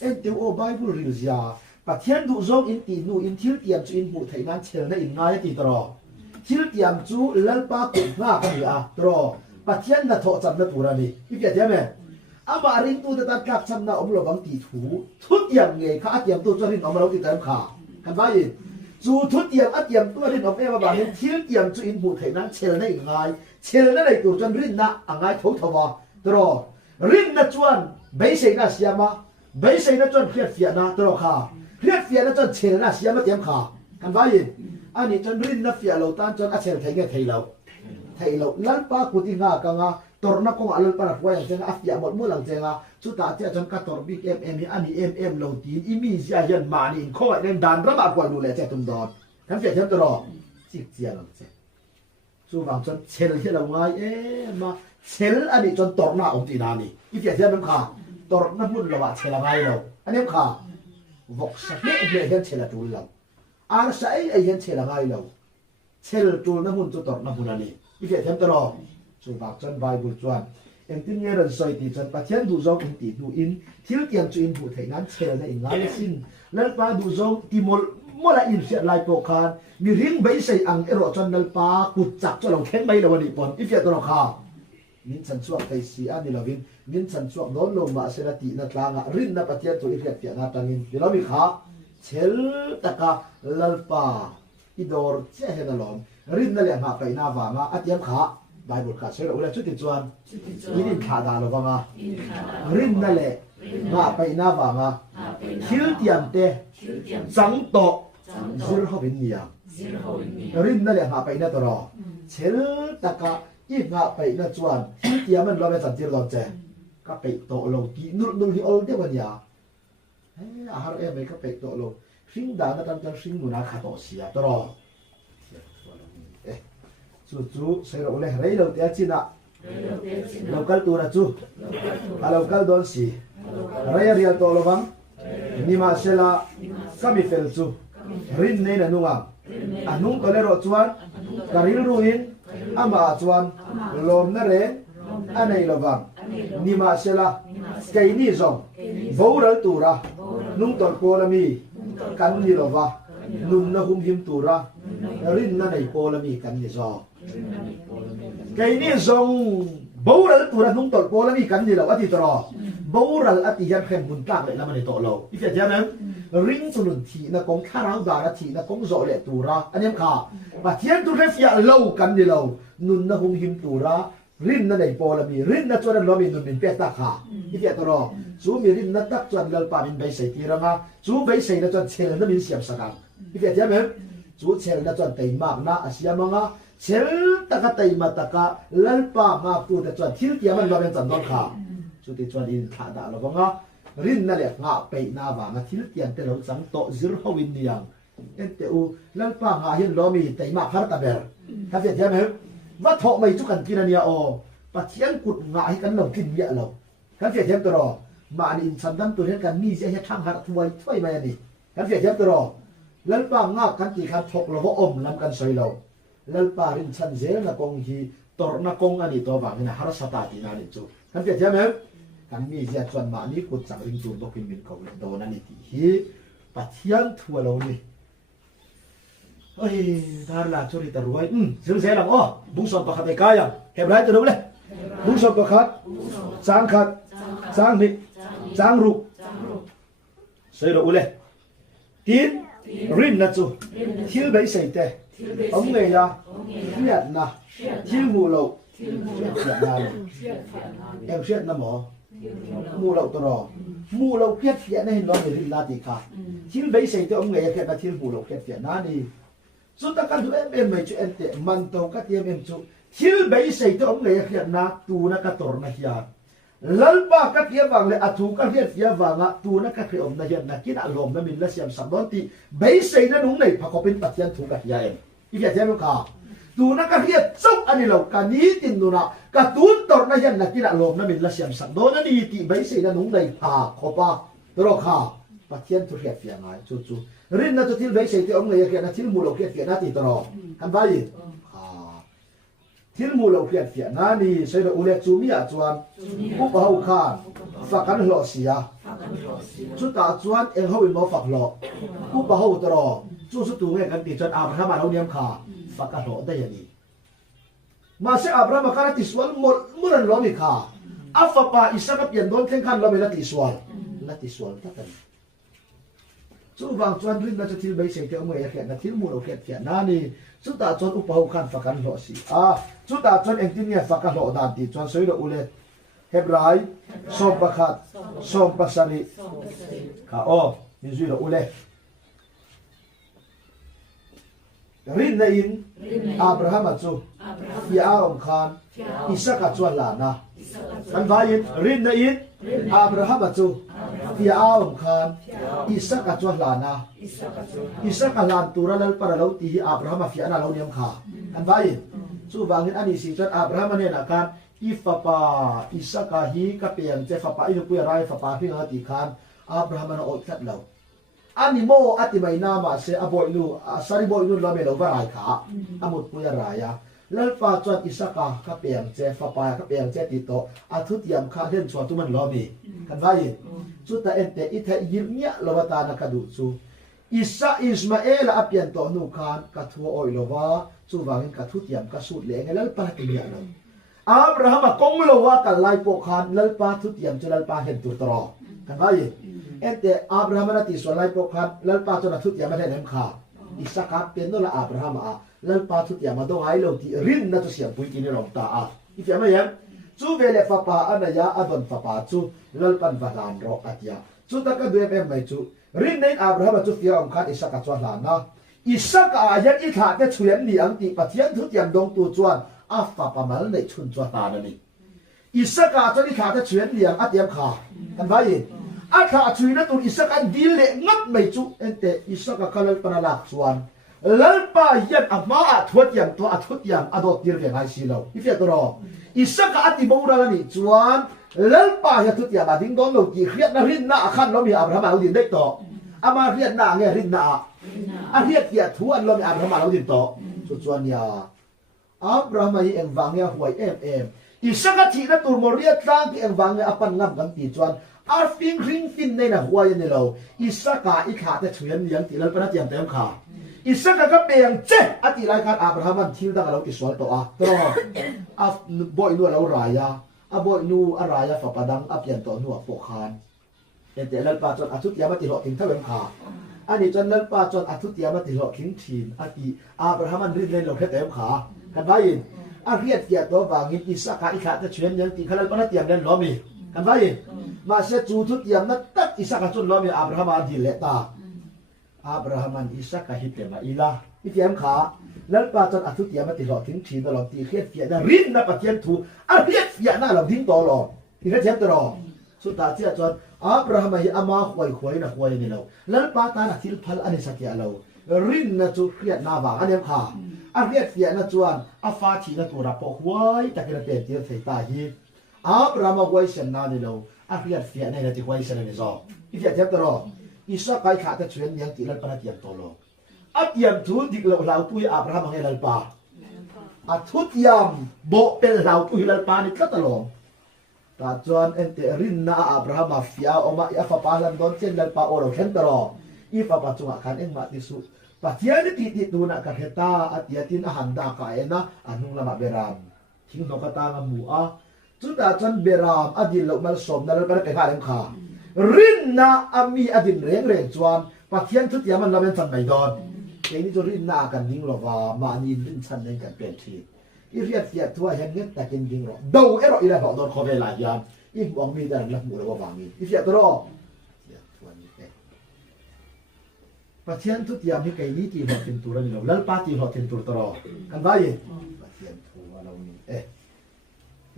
เอ็นติวโอไบเบิลริลยาปัจจัยดูซองอินตีนูอินคิวเตียมจูอินหมุดไทยนานเชลน่ะอินง่ายตีตรอคิวเตียมจูลัลปากุดหน้ากันอยู่ตรอ ปะเทียนนะโทจันนะตูรานี่อีเปียเทียมอามารินตูตะตัดกักซันนะอมโลบังตีถูทุดเตียมเงข้าอัดเตียมตัวจรินอมเราติดตามขากันว่าอีจูทุดเตียมอัดเตียมตัวรินอมเอมาบางเห็นทิลเตียมจูอินบูไทยนั้นเชลนั่นง่ายเชลนั่นไอตัวจนรินนะง่ายทุกทว่าตรอรินนะจวนเบสเซนะเสียมาเบสเซนะจวนเพียรเฟียนะตรอขาเพียรเฟียนะจวนเชลนะเสียมาเตียมขากันว่าอีอันนี้จนรินนะเฟียเราตั้งจนอัดเชลไทยเงี้ยไทยเราลันป้ากุฏิงากังาตอร์นักของอัลลอฮ์ปารักไว้อย่างเช่นอัฟยาหมดมู่หลังเจงาสุดท้ายที่จนกัดตอร์บิ๊กอันนี้ลงตีนอีมีเสียยันมานี่ข้อเด่นดันระบาดกว่าดูแลเจ้าตุ่มดอนทั้งเจ้าเจ้าตลอดจิกเจียหลังเจ้าสู้ฟังจนเชลที่เราไงมาเชลอันนี้จนตอร์หน้าองค์ตีนานี่อีเจ้าเจ้ามันขาตอร์นักมุ่นระบาดเชลไงเราอันนี้ขาวกสักเล็กเล็กเชลตูเราอาร์สัยไอ้ยันเชลไงเราเชลตูนักมุ่นจนตอร์นักมุ่นนี่อีเจ้าเจ้าตลอดสุภาพจนไบเบิลจวนเอ็งที่เงี้ยเราใส่ตีจนปัจจัยดูจงอินตีดูอินที่เตียงจูอินผู้ไทยนั้นเชลในงานสิ้นแล้วป้าดูจงที่มลอินเสียลายโปคานมีริ้งใบใส่อังเอรอจนนัลป้ากุดจักจะลงแข็งใบละวันนี้ปอนอีเฟียตัวเราข้ามินสันสวกไทยสีอันนี้เราวินมินสันสวกโดนลงมาเสนาตินัดลางริ้นนับปัจจัยตัวอีเฟียเฟียนับตังินเดี๋ยวเรามีข้าเชลตะกาลัลป้าอีดอร์เจ้าเฮนลอมริ้นนั่นแหละมาไปหน้าวางอัดเยี่ยมข้าไบเบิลขาดเชื่ออุลาชุดติดจวนยินขาดาลวังรินนั่นแหละมาไปหน้าวังคิลเตียมเตจังโตซิรฮบินเนียรินนั่นแหละมาไปหน้าตรอเชลตะกะอีกมาไปหน้าจวนคิลเตียมมันเราไปจันทิรลอนเจก็ไปโตลงกีนุ่นที่อลเดวันยาอาหารไม่ก็ไปโตลงซิงดานะตั้งแต่ซิงมุนาขาโตเสียตรอจู่ๆเสืออุเลเรย์เราเตียจินะเราคัลตัวนะจู่เราคัลโดนสีเรย์เรียลตัวเราบังนี่มาเชล่าก็มีเฟลจู่รินเนี่ยนุ่งอันนุ่งตัวเลรอจวนการิลรูอินอามาจวนลมนั่นเองอันไหนเราบังนี่มาเชล่าสกายนี่จงบูรัลตัวระนุ่งตัวโพลามีกันนี่เราบังนุ่นนะหุ่มหิมตัวระรินนั่นไอโพลามีกันนี่จงไก่นี่ทรงบูรัลตัวนุ่งตอดโพลมีกันนี่เราอธิตรอบูรัลอธิยันเข้มบุญกากเลยแล้วมันในโตเราอีกอย่างนั้นริงสุนทีนะกงข้าราวดาร์ทีนะกงโจเลตัวระอันนี้ค่ะว่าเทียนตัวเรียเล่ากันนี่เรานุ่นนะหุ่มหิมตัวระรินนั่นไอโพลมีรินนะจวนเรามีนุ่นเป็นเปียตาค่ะอีกอย่างตรอจูมีรินนะตักจวนเราป่ามินใบใส่ทีระงาจูใบใส่นะจวนเชลนั่นมีเสียมสักการอีกอย่างนั้นจูเชลนะจวนเตยมากนะอาเซียมังะเชลตะกะไตมาตะกะลัลปามาปูตะจวนทิลเตียมันเราเป็นจันทร์ขาสุดที่จวนอินขาดาเราบังะรินนั่นแหละงาไปหน้าวางทิลเตียนแต่เราสังโตซิรฮวินเนียงเอ็นเตอูลัลปางาเห็นเรามีไตมาคาร์ตาเบลครับเสียไหมว่าทอไม่จุกันกินเนี่ยโอปะเทียนกุดงาให้กันเรากินเยอะเราครับเสียตลอดมาอินสันดันตัวนี้กันมีเสียทางหาถวยมานี่ครับเสียตลอดลัลปางากันตีกันทกเราว่าอมลำกันใส่เราลัลปารินชันเซลนักองฮีตอร์นักองอันนี้ตัวบางนี่ฮาร์สตาตินานิจูกันเจ้าไหมกันมีเสียจวนมานี่กุดจังริงจูนบอกกินมินเขาเลยโดนนั่นนี่ที่ปัจจัยทั่วเรานี่เฮ้ยทาร์ลาชุริตรวยซึ่งเสียหลังอ๋อบุ้งสอนประคัดไอ้กายอ่ะเห็นไรตัวนู้นเลยบุ้งสอนประคัดสร้างขัดสร้างนิสร้างรุกเสียเราเลยทีนรินนัจูทิลใบใส่เตะông người ya Việt na thiếu mù lậu Việt na em Việt na mỏ mù lậu tao mù lậu Việt này nó người riêng là gì cả thiếu bấy xây cho ông người Việt na thiếu mù lậu Việt na đi chúng ta cần tụi em mấy chuyện tệ man tàu các em chú thiếu bấy xây cho ông người Việt na tu na các tổ na hiền lalpa các em vàng lại atu các em vàng á tu na các em na hiền na kia lom na mình là xem sắm đón ti bấy xây na đúng này phải có bên bát yan thu các emอีกอย่างนึงค่ะตัวนักเรียนจบอันนี้เราการนี้ตินดูนะการตูนตอนนั้นยันนักกีฬาลมนั้นเป็นละเสียมสันโดนนั่นดีที่ใบเสนานุ่งในผ้าขอบผ้าตลอดค่ะปัจเจียนทุเรียนเฟียงไงจู่ๆรินนั่นจะทิ้งใบเสที่องค์เลยแค่นั้นทิ้งมูลเฟียงนั่นตีตลอดทำไปค่ะทิ้งมูลเฟียงนั่นนี่ใช้เราอุเลจูมีอาจวนผู้บ่าวข้าฝักกันหล่อเสียชุดตาจวนเองเขาเป็นหมอฝักหล่อผู้บ่าวตลอดจู่สุดตัวเงี้ยกันติดจนอาบน้ำมาเราเนียมขาฝักกันหล่อได้ยังไง มาเสอับราฮัมก็ติสวลหมดมุรันล้อมิค่ะอัฟปาอิสกับเปลี่ยนโดนเข่งขันล้อมิละติสวลตักันจู่บางจวนรินน่าจะทิลใบเสียงเที่ยวเมื่อเขียนนะทิลมูลเอาเขียนนั่นนี่สุดตาจวนอุปหุคันฝักันหล่อสิสุดตาจวนเองที่เนี่ยฝักันหล่อดานตีจวนสวยดอกอุเลเฮบรายสมประคัดสมประสาริค่ะนี่สวยดอกอุเลรินในอินอับราฮัมจูฟิอาอมคานอิสกัจวนลานะกันว่าอินรินในอินอับราฮัมจูฟิอาอมคานอิสกัจวนลานะอิสกัลานตุระลปะเราตีอับราฮัมฟิอานาเราเนียมขากันว่าอินสู้บางอินอันนี้สิจนอับราฮัมเนี่ยนะกันอิฟปาอิสกาฮีกับเปียนเจฟปาอินุปุยไรฟปาพิงาติคานอับราฮัมนะอดขัดเราอันนี้โมอติไม่นามาเสอบอยนูสาริบอยนูเราไม่เราว่าไรขาอมุดปุยรายะแล้วฟ้าจวนอิสกากับเปียงเจฟปากับเปียงเจติโตอาทุติยมข้าเล่นชวนตุมันล้อมีกันว่ายินสุดแต่เอ็นเตอิทะยิมเนียลวตานักดูซูอิสาอิสมาเอลอเปียนโตนูคานกัทัวออยลวาซูวางินกัทุติยมกัสูดเลงแล้วปาติเนียเราอับราฮัมกงลวากันไลโปคานแล้วปาทุติยมจะแล้วปาเห็นตัวตรอกันว่ายินเอ็นเตอับราฮัมนาติส่วนไลโปคัดแล้วปาจนทุตยามาได้เนมขาอิสกัดเป็นนั่นละอับราฮัมแล้วปาทุตยามาต้องให้เราที่รินนั่นจะเสียงปุยกินในลมตาอีกอย่างไม่ยังจูเวเลฟปาอันยาอดอนฟปาจูแล้วปันวาลานรอกอัตยาจูตะกันด้วยเป็นไม่จูรินในอับราฮัมจูฟิอาอมคัดอิสกัดส่วนลานนะอิสกัดยังอิขาจะเฉียนนี่อังติปะเทียนทุตยามดงตัวจวนอัฟปามาในชุนจวนตานั่นนี่อิสกัดจะอิขาจะเฉียนนี่อังอัตยามขากันว่ายินอาถ้าช่วยนั่นตัวอิสกันดีเละงัดไม่จุเอ็นเตอิสกันก็เลยปนลักส่วนแล้วป้ายันอามาทวดยังตัวทวดยังอดตีร์เวงไอซีเราอีเฟตรออิสกันอติบูรานี่ส่วนแล้วป้ายันทวดยังมาดิ้งโดนเราจีเขียนนั่นรินน่าขันเรามีอับราฮัมเราดินได้ต่ออามาเรียนน่าเงี้ยรินน่าอาเรียนเกียรทวนเรามีอับราฮัมเราดินต่อส่วนยาอับราฮัมยังเอ็งวางเงี้ยหวยอิสกันที่นั่นตัวมเรียดตั้งที่เอ็งวางเงี้ยอปันงับกันตีส่วนอาฟิงริงฟินในน่ะหัวยันเราอิสกาอิขาแต่เฉือนเลี้ยงตีแล้วปนัดยังเต็มขาอิสกาก็เปียงเจ๊อติรายการอับราฮัมทิวดังเราอิสวาตัวตัวบอยนัวเรารายาบอยนูอารายาฝปดังเปลี่ยนตัวนัวปกคานแต่แล้วปาจนอาทุติยามาติหลอกทิ้งเท่าเดิมขาอันนี้จนแล้วปาจนอาทุติยามาติหลอกทิ้งทีนอติอับราฮัมรินในเราแค่เต็มขากันไปอาเรียดเกียรตัววางินอิสกาอิขาแต่เฉือนเลี้ยงตีเขาแล้วปนัดยังเล่นล้อมีกันไปมาเสจูทุติยามนัดตักอิสกัจนล้อมีอับราฮัมดีเลตาอับราฮัมอิสกาฮิตเตมาอิลาอิเทียมขาแล้วปาจนอทุติยามติหลอดทิ้งทีตลอดตีเขียดเฟียนะรินนะปะเทียนทูอาเรียดเฟียนะเราทิ้งตลอดที่เทียนตลอดสุดท้ายเจ้าจนอับราฮัมฮิอามาควายนะควายนี่เราแล้วปาตานะทิลพัลอันนี้สักอย่างเรารินนะจูเขียดนาบางอันนี้ขาอาเรียดเฟียนะจวนอาฟาทีนะตัวรับปอกไว้แต่กระเตะเตียนใส่ตาฮีอับราฮัมไว้เสนานี่เราอาเรียดเฟียในนาทีไว้เสนานี่ซออีเทียบตลอดอิสกายขาดแต่เฉือนยังตีลันปนัดยังตลอดอัดยามทุดิกเราตุยอับราฮัมให้ลันปาอัดทุดยามโบเป็นเราตุยลันปานี่ก็ตลอดตาจวนเอ็นเตรินนาอับราฮัมฟิอาออกมาอีฟ้าปาลันโดนเช่นลันปาโอเราเห็นตลอดอีฟ้าปัจจุบันขันเอ็งมาติสุปัจจัยนี้ติดดูนักเหตุอัดยาตินอาหารดากายนะอันนุ่งละมาเบรามทิ้งนกตางมูอาจุดอาจารย์เบรามอดีตเรามาสมนั่นเราไปได้ข่าวเรื่องข่ารินนาอามีอดีตเร่งจวนปัจจัยทุกอย่างมันเราเป็นสันไม่ดอนเองนี่จะรินนากันดิ้งหรอว่ามานีรินสันในกันเปลี่ยนทีอีเรียดเสียตัวเห็นเงี้ยแต่กินดิ้งหรอดูเอรออีแล้วโดนคอเวลายามอีบองมีแต่ละหมู่เราว่าบางมีอีเสียตัวรอปัจจัยทุกอย่างมีใครนี่ที่หัวเทียนตัวเราเนี่ยแล้วป้าที่หัวเทียนตัวตลอดกันไปปัจจัยตัวเราเนี่ย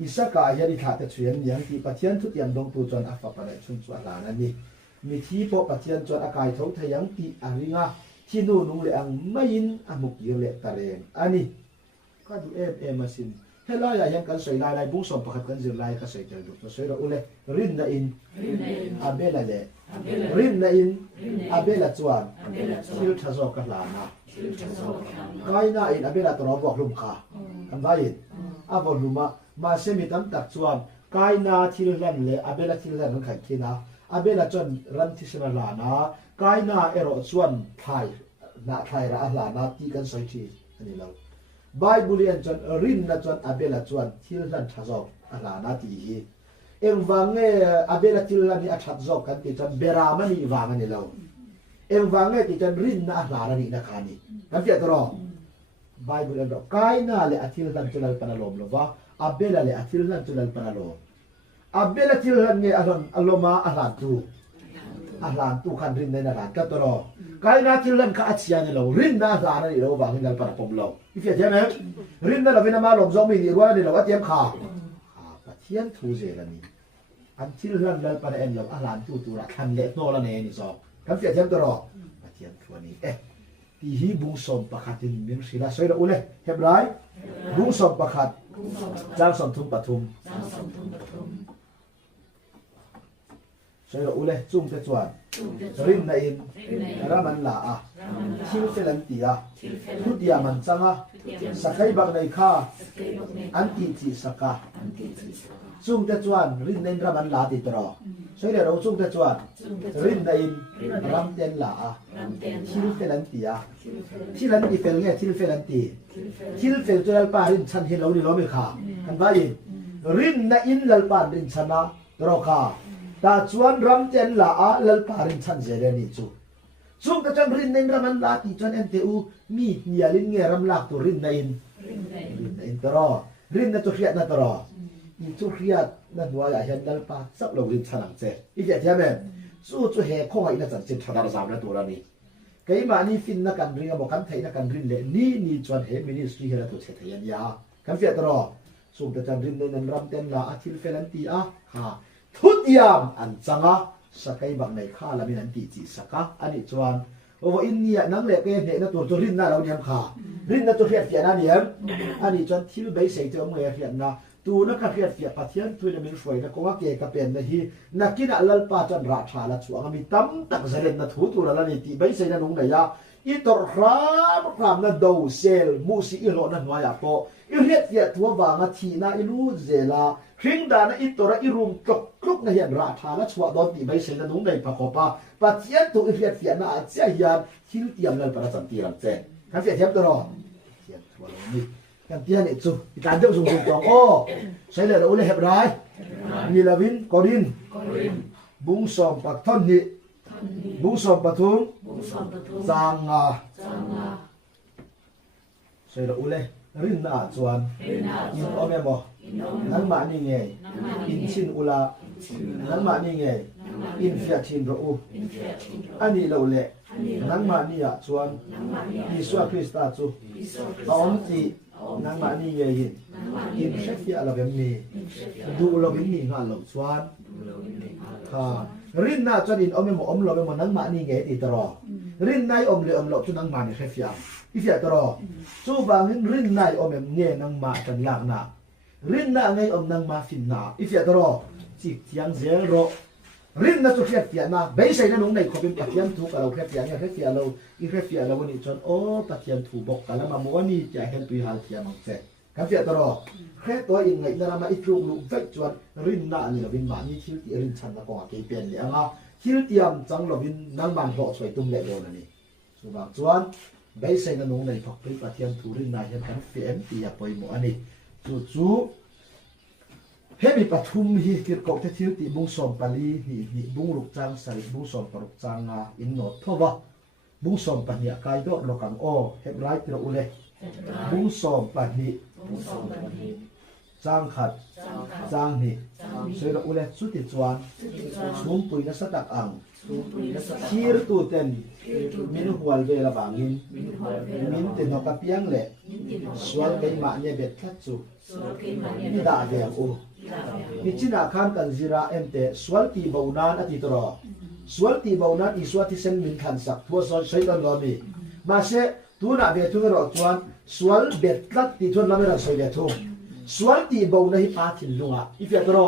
อิสกายาดิขาแต่เฉียนอย่างที่ปัจจัยทุกอย่างดงตัวจนอัฟปะได้ชุนส่วนหลานั่นนี่มีที่พบปัจจัยจนอากายทงทยังตีอาริงาที่นู่นนู่นเลยอังไม่ยินอมุกเยเลตะเรงอันนี้ก็ดูมาสินเฮลายยังกันใส่ลายบุ้งสมประคับกันจิลายก็ใส่เจอดูก็ใส่เราเลยรินนาอินอาเบลาเล่รินนาอินอาเบลาจวนซิลทะโซกัลานาไกน่าอินอาเบลาตรอบอกลุมขาอันว่าอินอาบอกลุมมาเซมิตัมตักจวนไกน่าทิลลันเลอาเบลาทิลลันนั่งขันขีนาอาเบลาจวนรันทิสนาลานาไกน่าเอโรจวนไทยนาไทยระลานาที่กันใส่ทีอันนี้เรา Bible an chon rin na chon abela chuan thil lan thazok ala na ti hi eng wange abela thil lan ni athat zok kan ti chon berama ni wanga ni lo eng wange ti chon rin na ala ni na khani kan ti atro Bible an kai na le athil lan chulal panalom lo wa abela le athil lan chulal panalom abela thil lan nge alon aloma alan tu kan rin na ran ka tro kai na thil lan ka achia ni lo rin na ala ni lo wang ni pan pom lo ifia je me rin na lo vina ma lom zong mi ni ruwa ni lo wa tiam kha pa thian thu je la ni an thil lan lan pan en lo alan tu ra kan le no la ne ni so kan fia tiam tro pa thian thu ni ti hi bung som pakhatin min sila soila ule hebrai bung som pakhat jang som thum pathum soila ule chung te chuan rin na in raman la a thil felan tia thu tia man changa sakai bak nei kha an ti chi saka chung te chuan rin nen raman la ti tro soila ro chung te chuan rin na in ram ten la a thil felan tia thilan ti fel nge thil felan ti thil fel chual pa rin chan hi lo ni lo me kha kan ba in rin na in lal pa rin chana tro kha ta chuan ram ten la a lal pa rin chan je le ni chu chung ta chan rin nen raman la ti chuan en te u mi nialin nge ram lak tu rin na in tro rin na tu khiat na tro ni chu khiat na wa ya hian lal pa sak lo rin chanang che i je thia me chu he khong ai na chan chin thadar zam na tu ra ni kai ma ni fin na kan ring a bo kan thai na kan rin le ni chuan he ministry hela tu che thaian ya kan fia tro chung ta chan rin nen ram ten la a thil felan ti a ha thut yam an changa sakai bang nei kha lamin an ti chi saka ani chuan owo in nia nang le ke ne na tur rin na lo niam kha rin na to hiat fian ani em ani chuan thil bei sei te nge hian na tu na ka hiat fia pathian tu na min shoi na ko wa ke ka pen na hi nakina lal pa chan ra tha la chuang mi tam tak zalen na thu tu la ni ti bei sei na nong na ya i tor ram na do sel mu si i lo na hwa ya po i hiat fia tu wa nga thi na i lu zela khring da na i tora i rum klok na hian ra tha la chwa don ti bai sei na nong nei pa ko pa pathian tu i hiat fia na a cha hian thil tiam lal para chan ti ram che kan fia thiam to ro thiam thua lo ni kan tian ni chu i tan deu sung tong o sei le ro le heb rai ni lavin korin bung som pak thon ni bung som pathum changa sei le ule rin na chuan in ome mo nan ma ni nge in chin ula nan ma ni nge in fiat thin ro u ani lo le nan ma ni ya chuan ni swa krista chu om ti nan ma ni nge yin in shefia la bem ni du lo bem ni nga lo chuan ha rin na chuan in ome mo om lo bem mo nan ma ni nge ti tro rin nai om le om lo chu nan ma ni shefia i fia tro chu wangin rin nai om em nge nang ma kan lak na rin na ngai om nang ma fin na i fia tro chi tiang zero rin na chu khiat tia na bei sei na nong nei khopin pathian thu ka lo khiat tia nge khiat lo i khiat lo ni chon o pathian thu bok kala ma mo ni cha hen tui hal tia mang che kan fia tro khiat to in ngai na ma i thu lu vet chuan rin na ni lo bin ma ni thil ti rin chan na ko ke pen le anga thil tiam chang lo bin nang man ho choi tum le lo na ni su ba chuan bei sei na nong nei phok pri pathian thu rin na hian kan fem ti ya poi mo ani chu hemi pathum hi kir ko te thil ti bung som pali ni bung ruk chang sari bung som paruk changa in no thowa bung som pahnia kai do lokang o heb right ro ule bung som pahni chang khat chang ni sei ro ule chu ti chuan chum pui na satak ang thir tu ten min hual ve la bangin min te no ka piang le swal kai ma ne bet khat chu ni da ve o ni china khan kan zira ente swal ti baunan ati tro swal ti baunan i swati sen min khan sak thua so shaitan lo mi ma se tu na ve tu ro chuan swal bet khat ti thon la me ra soi ve thu swal ti bauna hi pa thin lunga i fe tro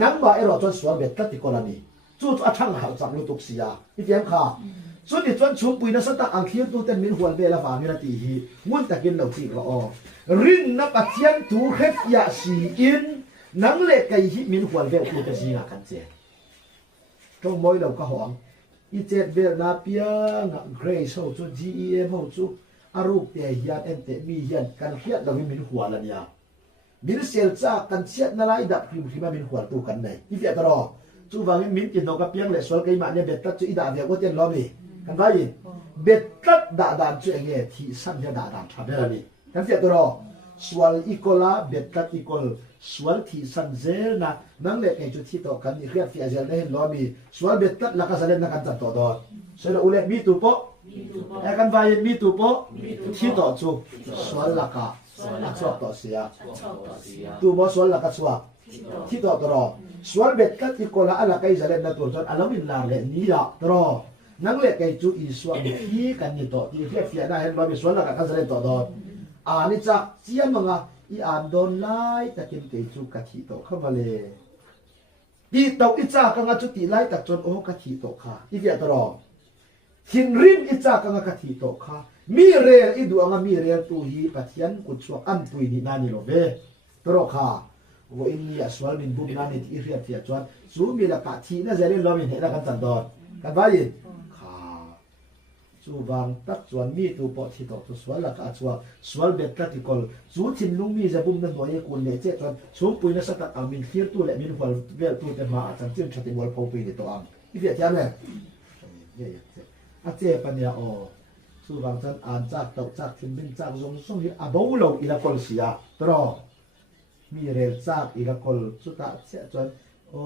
nang ba ero chuan swal bet khat ti ko la ni chu chu athang hal chak lu tuk sia i fiam kha chu ni chuan chum puina sa ta ang khiam tu ten min hual be la fa mi ra ti hi mun takin lo ti ro o rin na pathian tu khet ya si in nang le kai hi min hual ve tu te singa kan che tong moi lo ka hong i chet be na pia nga grace ho chu gem ho chu อารูปเตียเฮียนเอ็นเตมีเฮียนกันเฮียนเราไม่มีหัวละเนี่ยมินเซลจ้ากันเชียดนาไลดับพิมพ์ที่มามีหัวตัวกันไหนอีเดียตรอจู่วางมินกินนกกับเพียงเลยสวลไก่มาเนี่ยเบ็ดตัดจู่อีดาเดียวก็เตียนล้อมีกันไปเบ็ดตัดด่าด่านจู่เงี้ยที่สั้นจะด่าด่านทำได้ละนี่กันเสียตรอสวลอีโคลาเบ็ดตัดอีโคลสวลที่สั้นเซลนะนั่งเล็กไอ้จุดที่ต่อกันนี่เรียกที่อาจารย์ได้เห็นล้อมีสวลเบ็ดตัดแล้วก็แสดงนักการจัดต่อดอเสร็จแล้วอุเลมีตัวโปไอ้กันไปมีตัวโปที่ต่อจู่สวลละกะอักษรต่อเสียตัวบอสวลละกะสวะที่ต่อตรอสวลเบ็ดตัดอีโคลาอะไรก็จะเล่นในตัวจนอารมณ์ลาเล่นนี่ละตรอนั่งเล็กไอ้จุดอีสวลที่กันนี่ต่อที่เรียกที่ได้เห็นล้อมีสวลละกะก็จะเล่นต่อดอนี่จักเจียมงะอีอ่านโดนไล่ตะกินเกจูกะทิโตเข้ามาเลยปีตกอีจากงะจุติไล่ตะจนโอกะทิโตค่ะอีเดียตรอหินริมอีจากงะกะทิโตค่ะมีเรลอีดูงะมีเรลตูฮีปะเทียนกุศวอันปุยนี่นานี่โลเวตรอค่ะโวอินนี่อสวลมินบุมนานี่ที่เรียบเทียจวนซูมีละกะทินะเจริญลอมินเฮละกันตันดอนกันไว้จูบางตักส่วนมีตัวปอที่ตกตัวสวนละกาชัวสวนเบ็ดตัดที่กอลจูทินลุงมีจะบุ้มนั่นหน่วยกุลเนเจจนสมปุยนัสตักอามินเขียนตัวและมินหัวเวลตัวเต็มมาอาจารย์เจียมชัติวัลพงปีในตัวอังที่เดียดยันเลยอาเจปัญญาโอจูบางท่านอ่านจากตกจากทินบินจากทรงทรงที่อาบูโลอีละกอลเสียตรอมีเรลจากอีละกอลสุดท้ายเสียจนโอ้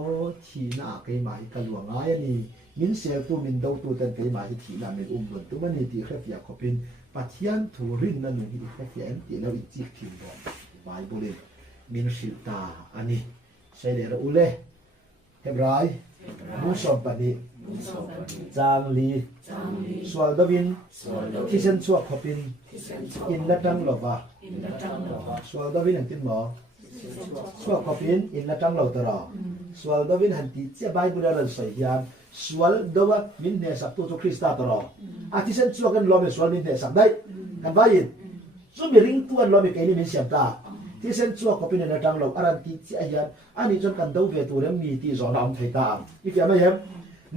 ทีน่าเกยหมายกันหลวงง่ายนี่มินเซลตัวมินดาวตัวเต็มเกยหมายที่น่าเป็นหลวนตัวมันนี่ที่เขียนเขาเป็นปัจจัยทูรินนั่นนี่ที่เขียนที่เราอีจิกทีมบอลไบเบิลมินสิลตาอันนี้ใช่เดี๋ยวอุเล่เห็นไรมุสอมปนีจางลีสวลดวินที่เส้นชัวเขาเป็นอินละจังหรอวะสวลดวินอย่างที่หมอสวลเขาเป็นอินละจังหรอตลอดสวลดวินหันที่เจ้าไบเบิลเราใส่ยามสวลดวมินเนสับตัวคริสต์ตลอดอาทิเส้นชัวกันล้อมสวลมินเนสับได้กันไปยินซุ่มมีริงตัวล้อมไกลนี่มินเสียบตาที่เส้นชัวเขาเป็นอินละจังหรออารันที่เจ้ายันอันนี้จนกันดาวเวตัวเรื่องมีที่สอนน้ำไทยตามอีกอย่างไม่เห็น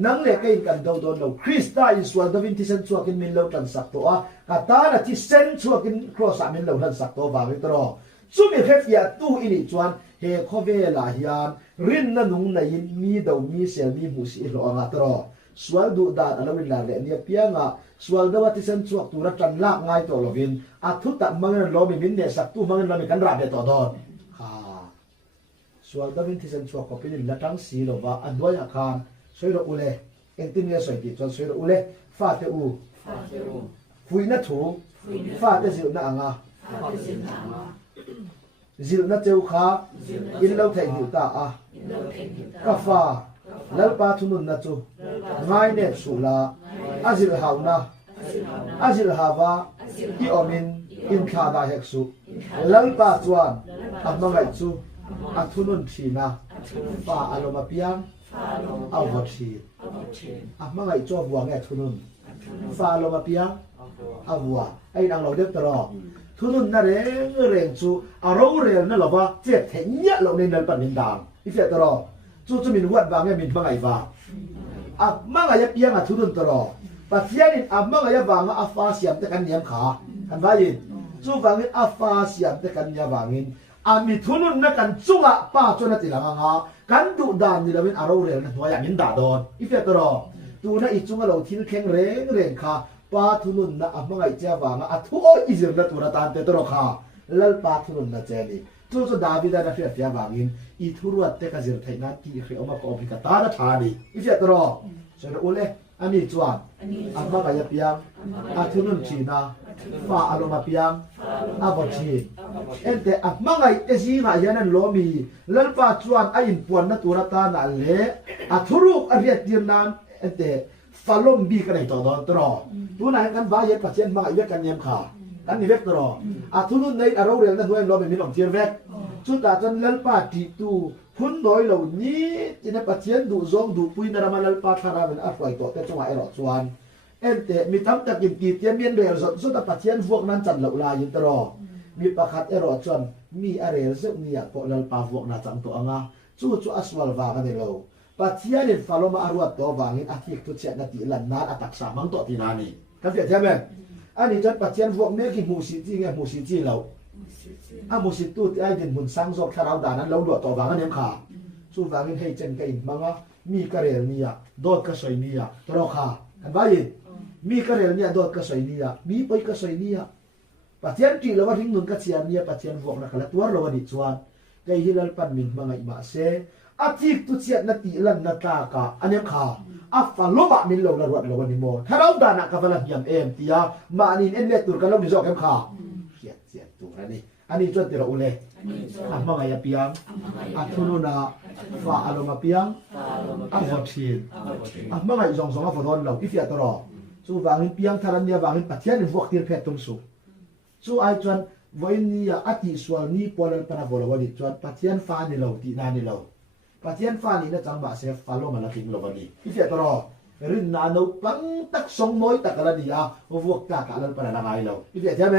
นังเล็กกันดาวโดนเราคริสต์อินสวลดวินที่เส้นชัวกินมินเรากันสักตัวกาตาร์ที่เส้นชัวกินครอสมินเราทันสักตัวบางตลอดซุ่มมีแค่ยาตู้อินิจวนเฮคเวลาฮิยานรินนั่นนุ่งในมีดาวมีเซลมีมุสิโลอังตรอสวลดูดาอันวินลาเรเนี่ยเปียงะสวลดาวที่เส้นชัวตัวรัจันลากง่ายตัวลวินอัทุตัดมังเงินลมิมินเนี่ยสักตัวมังเงินลมิกันราบเดตอดอนสวลดาวินที่เส้นชัวก็เป็นละตั้งสีโลวะอันด้วยอาคารสวยระอุเลเอ็นติเมียสวยดีจนสวยระอุเลฟาเตอูฟุยนัทูฟาเตซิลนาอ่ะซิลนัเจ้าข้าอินเลวไทยดิวตาอ่ะกาฟาแล้วปาทุนุนนัจูง่ายเนี่ยสุลาอาซิลฮาวนาอาซิลฮาวาอีอมินอินคาดาเฮกซุแล้วปาจวนอันมังไงจูอัทุนุนทีนาฟาอารมณ์เปียงเอาวัดทีอันมังไงจูวัวไงทุนุนฟาอารมณ์เปียงเอาวัวไอ้นางเราเด็กตลอดทุนุนนั่นเร่งจูอารมณ์เร่งนั่นหรอวะเจ็ดเทียเราในนั้นปันนินดามอีเฟตลอดจู่จะมีวัดบางแง่มีมังไงบ้างมังไงยับยังทุนุนตลอดปัจจัยนี้มังไงยับวางอัฟฟาเสียมแต่กันเนียมขาอันว่ายินจู่วางนี้อัฟฟาเสียมแต่กันยาวางนี้มีทุนุนนักกันจู่ว่าป้าจนติลังงากันดุดานนี่เราเป็นอารมณ์เร่งนั่นหัวอย่างนี้ด่าโดนอีเฟตลอดตัวนั้นอีจุงเราทิ้งแข็งเร่งขาปาทุนุนนะมังไงเจ้าวางทุกอิจฉาตัวนั้นตามเตตโรขาแล้วปาทุนุนนะเจนี่จู่จะดาวิดานะเฟียเวางอินอีทุรวดเตกะเจรไทยนัดที่เขียวมาก็อภิกตานะทานีอีเฟตโรเสร็จโอเล่อันนี้จวนมังไงเปียงทุนุนชีนาฟ้าอารมณ์เปียงบอชีเอ็นแต่มังไงเอซีมายันนั่นโลมีแล้วปาจวนอินปวนนะตัวตานะเล่ทุรุกเรียดเดียนนั้นเอ็นแต่ฟาลมบีกันในตัวดอนตรอตัวไหนกันว่าเย็ดปัจเจนมาเยอะกันเนียมขากันนี่เวกตรอทุนุนในอารมณ์เรียนนั้นด้วยเราไม่มีหลงเทียนเวกสุดท้ายจนเล่นป้าตีตูพุ่นโดยเหล่านี้ที่ในปัจเจนดูซองดูปุยนรามาเล่นป้าคาราเป็นอัฟไวตัวแต่จังหวะเอรอชวนเอ็นเตมีทำตะกินตีเตียนเมียนเรียลสุดท้ายปัจเจนพวกนั้นจันเหล่าลายยินตรอมีประคัดเอรอชวนมีอะไรเรื่องนี้ก็เล่นป้าพวกนั้นจังตัวงาจู่อัสวาลวากันเดียวปัจจัยนี้ฟาโลมาอารวาตัววางนี้อาทิตย์ทุกเช้านาทีละนาอัตักสามังตัวที่นานี่กันเสียใช่ไหม อันนี้จันปัจเจียนพวกเมกิมูสิจีไงมูสิจีเรามูสิตูไอ้ดินบุญสังสดคาราดานั้นเราดวดต่อบางอันนี้ค่ะสู้วางให้เจนกันมังว่ามีกระเรลเนี่ยโดดกระสอยเนี่ยตรอค่ะกันว่ายินมีกระเรลเนี่ยโดดกระสอยเนี่ยมีไปกระสอยเนี่ยปัจเจียนจีเราว่าทิ้งนุนกระเจียนเนี่ยปัจเจียนพวกนักละตัวเราวันนี้ชวนใจฮิลปันมินมังไงมาเสอาทิตย์ตุเชียนนาทีลันนาตากาอันนี้ค่ะอัฟฟัลโลบะมินโลละรวดเราวันนี้โมถ้าเราด่านักกับเราเยี่ยมตียามาอันนี้เอ็นเวตุรกันเราไม่ชอบกันค่ะเสียตัวอันนี้จนที่เราอุเลมังไงเปียงทุนุนาฟ้าอารมณ์เปียงฟอทีนมังไงสองฟอทอนเราอีเฟียตรอสู้วางเปียงทารันเนี่ยวางปัจเจียนพวกที่เพชรตรงสูสู้ไอจวนวันนี้อาทิตย์ส่วนนี้พอเราปนาบลวันนี้จวนปัจเจียนฟ้านี่เราตีนานี่เราปัจเจียนฟ้านี่นะจังบะเสฟฟาโลมาละกิงเราวันนี้อีเฟียตรอรินนาโนปังตักสองน้อยตักอะไรดีอ่ะพวกกากาลันปนาละไงเราอีเฟียใช่ไหม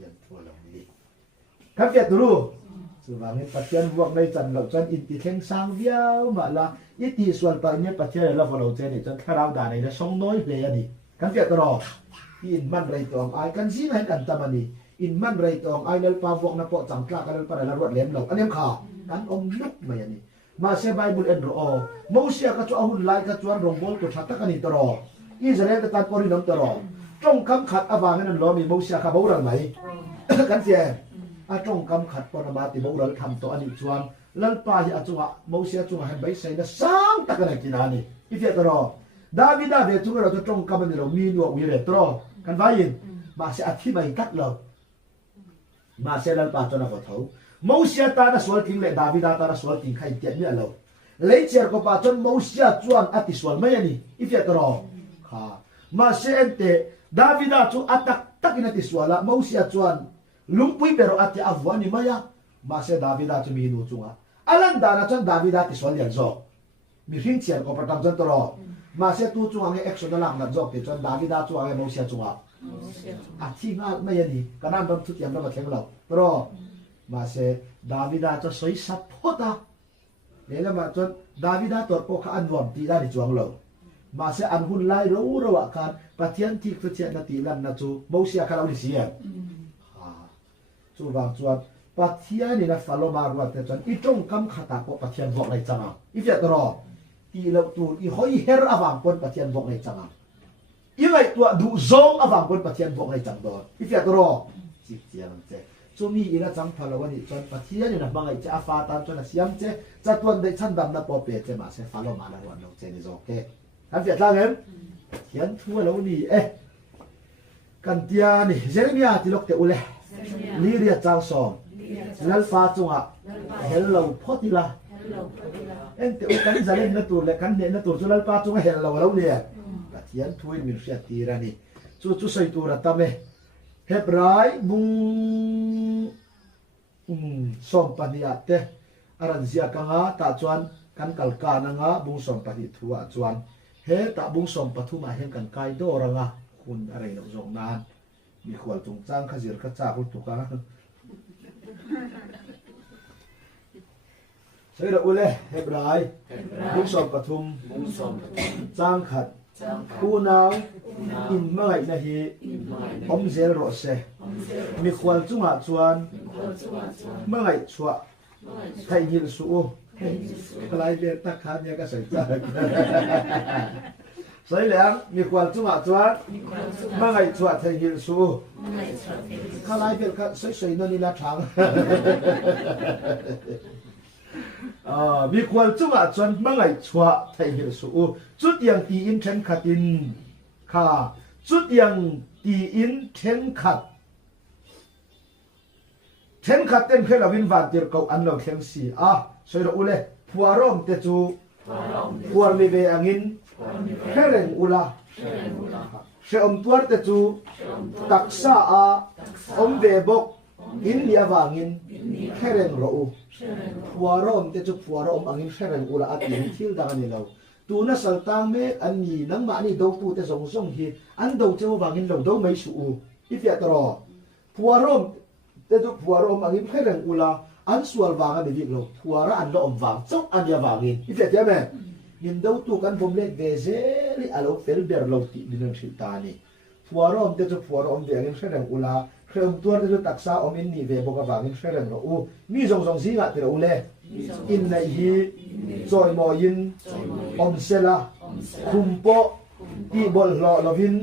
ยันทั่วเราดีครับเฟียตรู้สุวรรณปัจเจียนพวกในจันเราจันอินติเข่งสังเดียวมาละอีที่ส่วนปานนี้ปัจเจียนเราพอเราเจนี่จันคาราวดาในละสองน้อยเลยอันนี้ครับเฟียตรออินมันไรตองไอกันซีให้กันตามันนี่อินมันไรตองไอเนลปาพวกนับปอจังกลากันปนาละรวดเลี้ยงเราอันนี้ข่าวกันอมลุกมาอย่างนี้มาเซไบเบิลเอ็นโรโมเสียก็จะเอาหุ่นไล่ก็จะรองบอลก็ชัดตะกันนี่ตรออิสราเอลก็ตัดปอริน้ำตรอจงคำขัดอวางนั้นล้อมีโมเสียขับเอาดังไหมกันเสียจงคำขัดปนมาติโมเราทำตัวอันนี้ชวนลันปาที่อาจจะโมเสียจงให้ใบเสนสร้างตะกันกินอันนี้อีเดียตรอดาวิดาเวทุกเราจะจงคำมันเรามีหนวกวิเรตรอกันว่ายินมาเสียอธิบายตัดเรามาเสียลันปาจนกระเทาโมเสียตาณสวลทิ้งเลยดาวิดาตาณสวลทิ้งใครเจ็บเนี่ยเราเลยเชียร์ก็ป่าจนโมเสียจวนอติสวลไม่ยันนี่อีเฟียตรอค่ะมาเสียเตดาวิดาจูอัตักตักินอติสวลละโมเสียจวนลุงปุยเปโรอติอาวานี่มายามาเสียดาวิดาจูมีนูจุงอ่ะอลันดานะจนดาวิดาติสวลยันโซมีทิ้งเชียร์ก็ประทับจนตรอมาเสียตูจุงอังเอ็กซ์นั่นหลังนั่นโซติจนดาวิดาจูอังโมเสียจุงอ่ะที่งาไม่ยันนี่ก็นั่นต้องทุกอย่างเรามาเทงเราตรอมาเสดาวิดาจะสวยสับพอตาเนี่ยแล้วมาจนดาวิดาตัวพวกอันวอมตีได้ในจวงเรามาเสอันหุ่นไล่รู้ระหว่างการปฏิญาณที่คริสเตียนนาทีลันนาจูโมเสียคาราลิเซียจูบางจวนปฏิญาณนี่นะฟาโลมาร์วัดแต่จนอีจงคำขัดตาพวกปฏิญาณบอกในจังอ่ะอีเฟียตรอที่เราตัวอีหอยเฮร์อวังคนปฏิญาณบอกในจังอ่ะอีไรตัวดูโซงอวังคนปฏิญาณบอกในจังดอนอีเฟียตรอจิตเจียงเจจูมีอีละจังพาลวันนี้จนปฏิญาณนี่นะบางไอ้เจ้าฟ้าตามจนเสียมเจจะตัวได้ชั้นดำนะปอเปเจมาเสฟาโลมาละวันเราเจนี่โอเคท่านเฟียตาเงินเขียนทั่วแล้วนี่กันเตียนี่เจเรมียาที่ลกเตอุเลลีเรียเจ้าสองลัลฟาจุงะเฮลโลพอติลาเอ็นเตอุกันจะเล่นนัตัวเล็กกันเนี่ยนัตัวจุลัลฟาจุงะเฮลโลแล้วเนี่ยปฏิญาณทั่วมีเสียตีรานี่จู่ใส่ตัวระตามเฮบรายบุงส่งปฏิญาณเตอารันเสียกังอาตาจวนกันกัลกานังอาบุงส่งปฏิทัวจวนเฮตาบุงส่งปฐุมาเห็นกันไกโดรังอาคุณอะไรเราส่งนานมีขวดจงจ้างขจิรขจ้าคุณตุกาใช่หรืออุเลเฮบรายบุงส่งปฐุมจ้างขัดกูนาวอินเมื่อไงนะฮีอมเซลโรเซมีขวดจุงอาจวนเมื่อไงชัวไทยยิลสูกลายเป็นตะขาเนี่ยก็ใส่ใจใส่แล้วมีความจุ่มจวนเมื่อไงชวดไทยยิลสูกลายเป็นก็ใส่ๆนั่นนี่ละทางมีความจุ่มจวนเมื่อไงชวดไทยยิลสูจุดยังตีอินเทนขัดอินค่ะจุดยังตีอินเทนขัดเทนขัดเต็มเพลวินวันเดียวกับอันเราเทนสีสวยอุเลพัวร่มเตจูพัวมีเวอังินเฮเรงอุลาเชอมตัวเตจูตักษาอมเวบกอินเดียวางินเฮเรงรูพัวร่มเตจูพัวร่มอังินเฮเรงอุลาอัดยินทิลดังนี้เราตัวนั้นสัลตังเมอันนี้นังมานี่ดูตัวเตส่งส่งฮีอันดูเจ้าวางินเราดูไม่สูอีเฟียตรอพัวร่มเตจูพัวร่มอังินเฮเรงอุลาอันส่วนวางอันนี้เราทัวร์อันละอมวางจ้องอันยาวางอินอีเฟตใช่ไหมยินดูตัวกันผมเล่นเวเซลีอาลูเฟลเบอร์เราติดดินชิลตานีทั ผัวรอมเตจุผัวรอมเดียงเสร็จอุลาเครื่องตัวเตจุตักษาอมินนี่เวบกบางเสร็จเราอูมีสองสีงะเตระอุเลอินในฮีจอยมอยินอมเซลาคุมโปอีบอลลอลวิน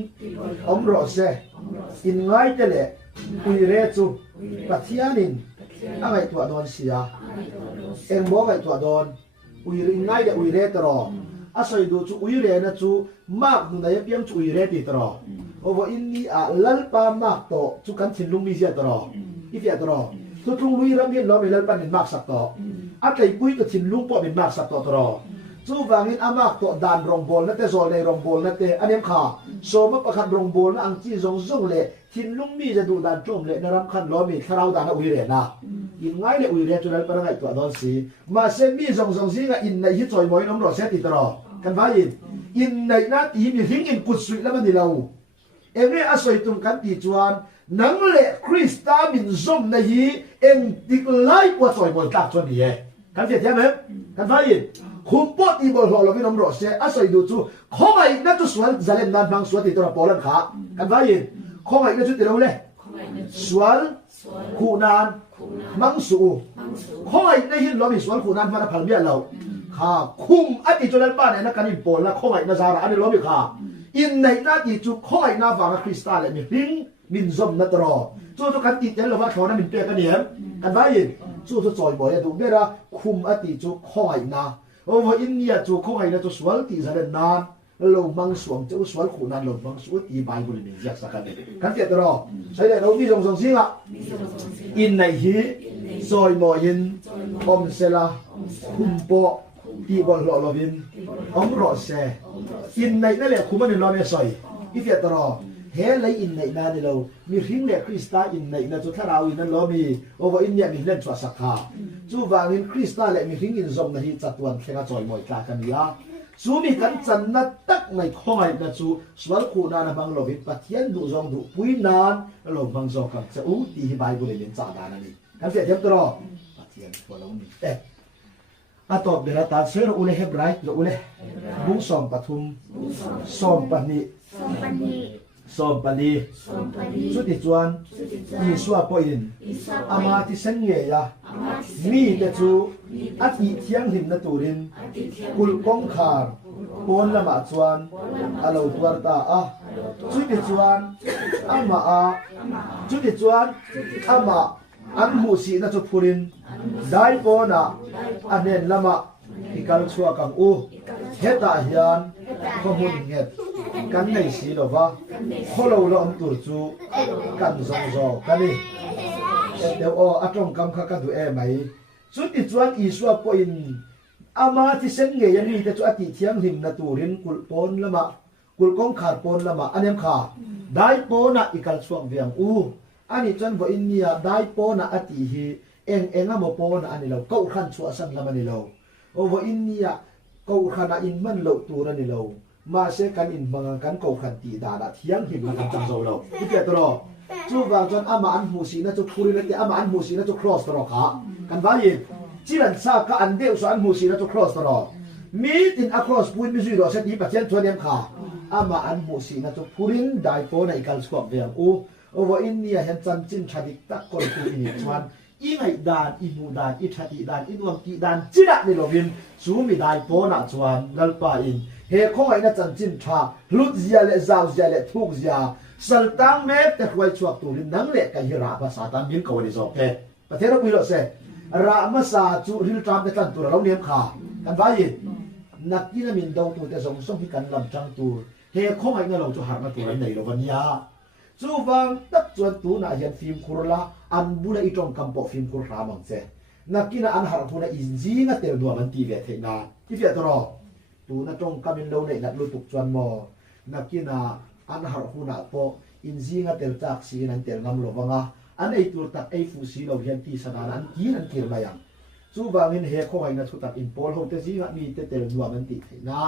อมรอเซอินไงเตเลอุยเรจูปัทยานินอะไรตัวดอนเสียเอ็งบอกไอ้ตัวดอนอุยริงไงเดอุยเรตรออาศัยดูจูอุยเรนะจูมากนู่นได้เพียงจูอุยเรติตรอโอ้ว่าอินนี่ลัลปามากโตจูกันชินลุงมีเสียตรออีเสียตรอทุกลุงลุยรำเย็นล้อมีลัลปาเป็นมากสักโตอาศัยปุ้ยก็ชินลุงปอเป็นมากสักโตตรอจูวางินอามากโตดานรองบอลนั่นแต่โซเลรองบอลนั่นแต่อันนี้ข้าโซมาประคันรองบอลนั่นอังจีซงเลยชินลุงมีจะดูดานจุ่มเลยนรำคันล้อมีคราวดานอุยเรนะอินไงเลยอุยเรจุนัลปะไงตัวดอนสีมาเซมีซงสีก็อินในฮิตจอยมอยน้ำรอเซติตรอกันว่าอินในนาทีมีทิ้งอินกุศลแล้วมันดีเราเอ็งเนี่ยอาศัยตรงกันตีจวนนังเละคริสตามินซอมในฮีเอ็งติกไล่กว่าจอยมอยตักจวนดีเอกันเสียใช่ไหมกันว่าคุมปอตีบอลหล่อเราไม่น้ำรอเซอาศัยดูจูข้อไอ้นั่นจุดสวนจะเล่นนันบางสวนติดตัวโปลันขากันว่าข้อไอ้นั่นจุดติดเราเลยสวนคูนานมังสูข้อไอ้ในหินเรามีสวนคูนานมันพันเบี้ยเราข้าคุมอดีตจนบ้านเนี่ยนักการอินโปแล้วข้อไอ้นาซาระอันนี้เราไม่ข้าอินในนาทีจุข้อไอ้นาฟังคริสตัลเลยมีหิ้งมินซอมนัตรอจู่ๆกันติดเจนเราว่าเขานั้นมินเปียกันเนี่ยกันว่าจู่ๆจอยบ่อยดูเบระคุมอดีตจุข้อไอ้นาโอ้ว่าอินเนี่ยจู่ข้อไอ้นาจุสวนตีจะเล่นนานเรามังสวงจะสวนคูนานเรามังสวนตีใบบุรีมีอยากสักกันกันเตียตรอใช่เลยเรามีสองสิ่งละอินในฮีซอยมอยินอมเซลาคุมโปตีบอลหล่อลวินอมรอเซอินในนั่นแหละคุมันในเราเนี่ยซอยอีเตียตรอเฮเลยอินในนั่นเรามีหิ้งเล็กคริสต์อินในนั่นจุดท่าเราอินนั่นเรามีโอ้ว่าอินเนี่ยมีเล่นชัวสักขาจู่วางอินคริสต์เล็กมีหิ้งอินซอมในฮีจัดวันแข่งจอยมอยกลากันยาซูมีกันจันนัดตักในข้อยนะซูสวลคูนานะบังโลวิปะเทียนดูจงดูปุยนานโลบังจงกันจะอู้ตีใบบุรีเลียนจ่าดานันนี่กันเสียเทียมตรอปะเทียนตัวเรานี่อะตอบเดรัตาเสืออุเลเฮบไรเราอุเลบุ้งสอมปทุมสอมปนีสุดที่จวนอีสัวปอินอามาที่เส้นเงียมีแต่จูอาทิเทียงหิมนตูรินกุลกงคาร์ปนละมาจวนอาลูตัวตาสุดที่จวนอามาสุดที่จวนอามาอันมูสีน่าจะพูรินได้ปนะอันเน้นละมาที่การชัวกังอูเฮตาฮิยันขมุนเฮตกันในสีหรอวะขอเราลองตัวจูกันซองกันนี่เดี๋ยวอัตรงกำข้ากันดูไหมสุดที่จวนอีสัวปอินอามาที่เส้นเงียนี่แต่จูอติเทียงหิมนาตูรินกุลปนละมากุลกงขาดปนละมาอันนี้ขาได้ปนะอีการชัวเวียงอูอันนี้จนว่าอินเนียได้ปนะอติฮีเอ็งอะมาปนะอันนี้เราเก้าขันชัวสันละมันนี่เราโอ้ว่าอินเนียเก้าขันอินมันเราตัวนั่นนี่เรามาเสกันอินบางกันเก้าขันตีดาเทียงหิมมันจังโซเราที่เกิดตัวจู่บางจนอามาอันมูสีน่าจะพูดเลยแต่อามาอันมูสีน่าจะ cross ตัวขากันว่ายินจีรันซาก็อันเดียวส่วนอันมูสีน่าจะ cross ตัวมีติน across พูดไม่สุดหรอกเสตีปัจจัยตัวเดียมขาอามาอันมูสีน่าจะพูดได้โฟในการสอบเวียงอูโอ้ว่าอินเนียเห็นจันจินชาดิตะคนผู้อินชวนอีไงดานอีมูดานอีชาดิดานอีนวมกีดานจีรักในโลวินสูมีได้โฟน่ะชวนนัลปาอินเฮข้อยน่าจันจินชาลุดเสียและซาวเสียและทุกเสียสัลตังเมตแต่ควยชวกตูรินนังเล็กกันฮิราภาษาตังบินกวดิโซเปประเทศเราคุยแล้วเสรามาซาจูริลตามแต่กันตัวเราเนียมขากันว่ายินนักยินมินดาวตัวแต่สงส่งพิกันลำจังตัวเฮข้อยน่าเราจะหามาตัวในโลวันยาจู่ฟังตักจวนตัวน่าเห็นฟิล์มคุรละอันบุเลยตรงคำบอกฟิล์มคุรรามังเสนักกินอันหาตัวน่าอินจีน่าเตลดัวมันตีเวทเฮนาที่เฟียตรอตัวน่าตรงคำเป็นเราเนี่ยนักลุตุกจวนมอนักกินอันหาตัวน่าพออินซีงาเตลจากสีนันเตลงามโลบังอ่ะอันไอตัวตักไอฟูสีเราเห็นที่สนานอันกีนันเกี่ยวมาอย่างจู่บางเห็นเฮข้อยน่าทุตักอินโพลโฮเตซีงามีเตเตลดัวมันตีเฮนา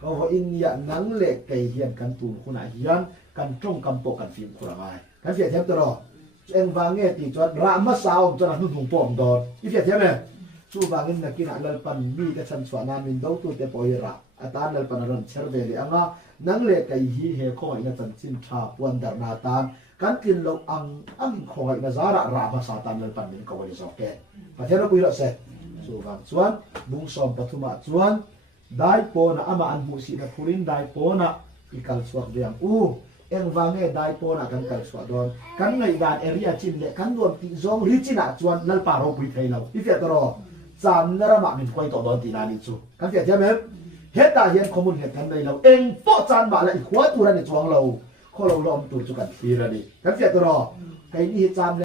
เพราะว่าอินเดียนังเล็กไก่เฮียนกันตูนคุณอาเฮียนกันตรงคำปกกันฟิล์มคุรามายกันเสียเทียมตลอดเอ็งบางเงี้ยตีจอดรามาสาวจนนุ่งถุงปอมดอดอีเสียเทียมเนี่ย chu wangin na kina lal pan mi ka chan chwana min do tu te poira atan lal pan ron cherve le anga nang le kai hi he kho ina chan chin tha puan dar na tan kan kin lo ang kho ina zara ra ba satan lal pan min ko ni soke pathera puira se chu wang chuan bung som pathuma chuan dai po na ama an mu si na khurin dai po na ikal suak diang eng wange dai po na kan kal suak don kan ngai dan area chin le kan rom ti zong ri china chuan lal pa ro pui thei lo ti fe to ro chan nara ma min koi to don ti na ni chu kan fe thiam em heta hian khomun het kan nei lo eng po chan ba la i khwa tu ra ni chuang lo kho lo lom tu chu kan thi ra ni kan fe to ro kai ni chan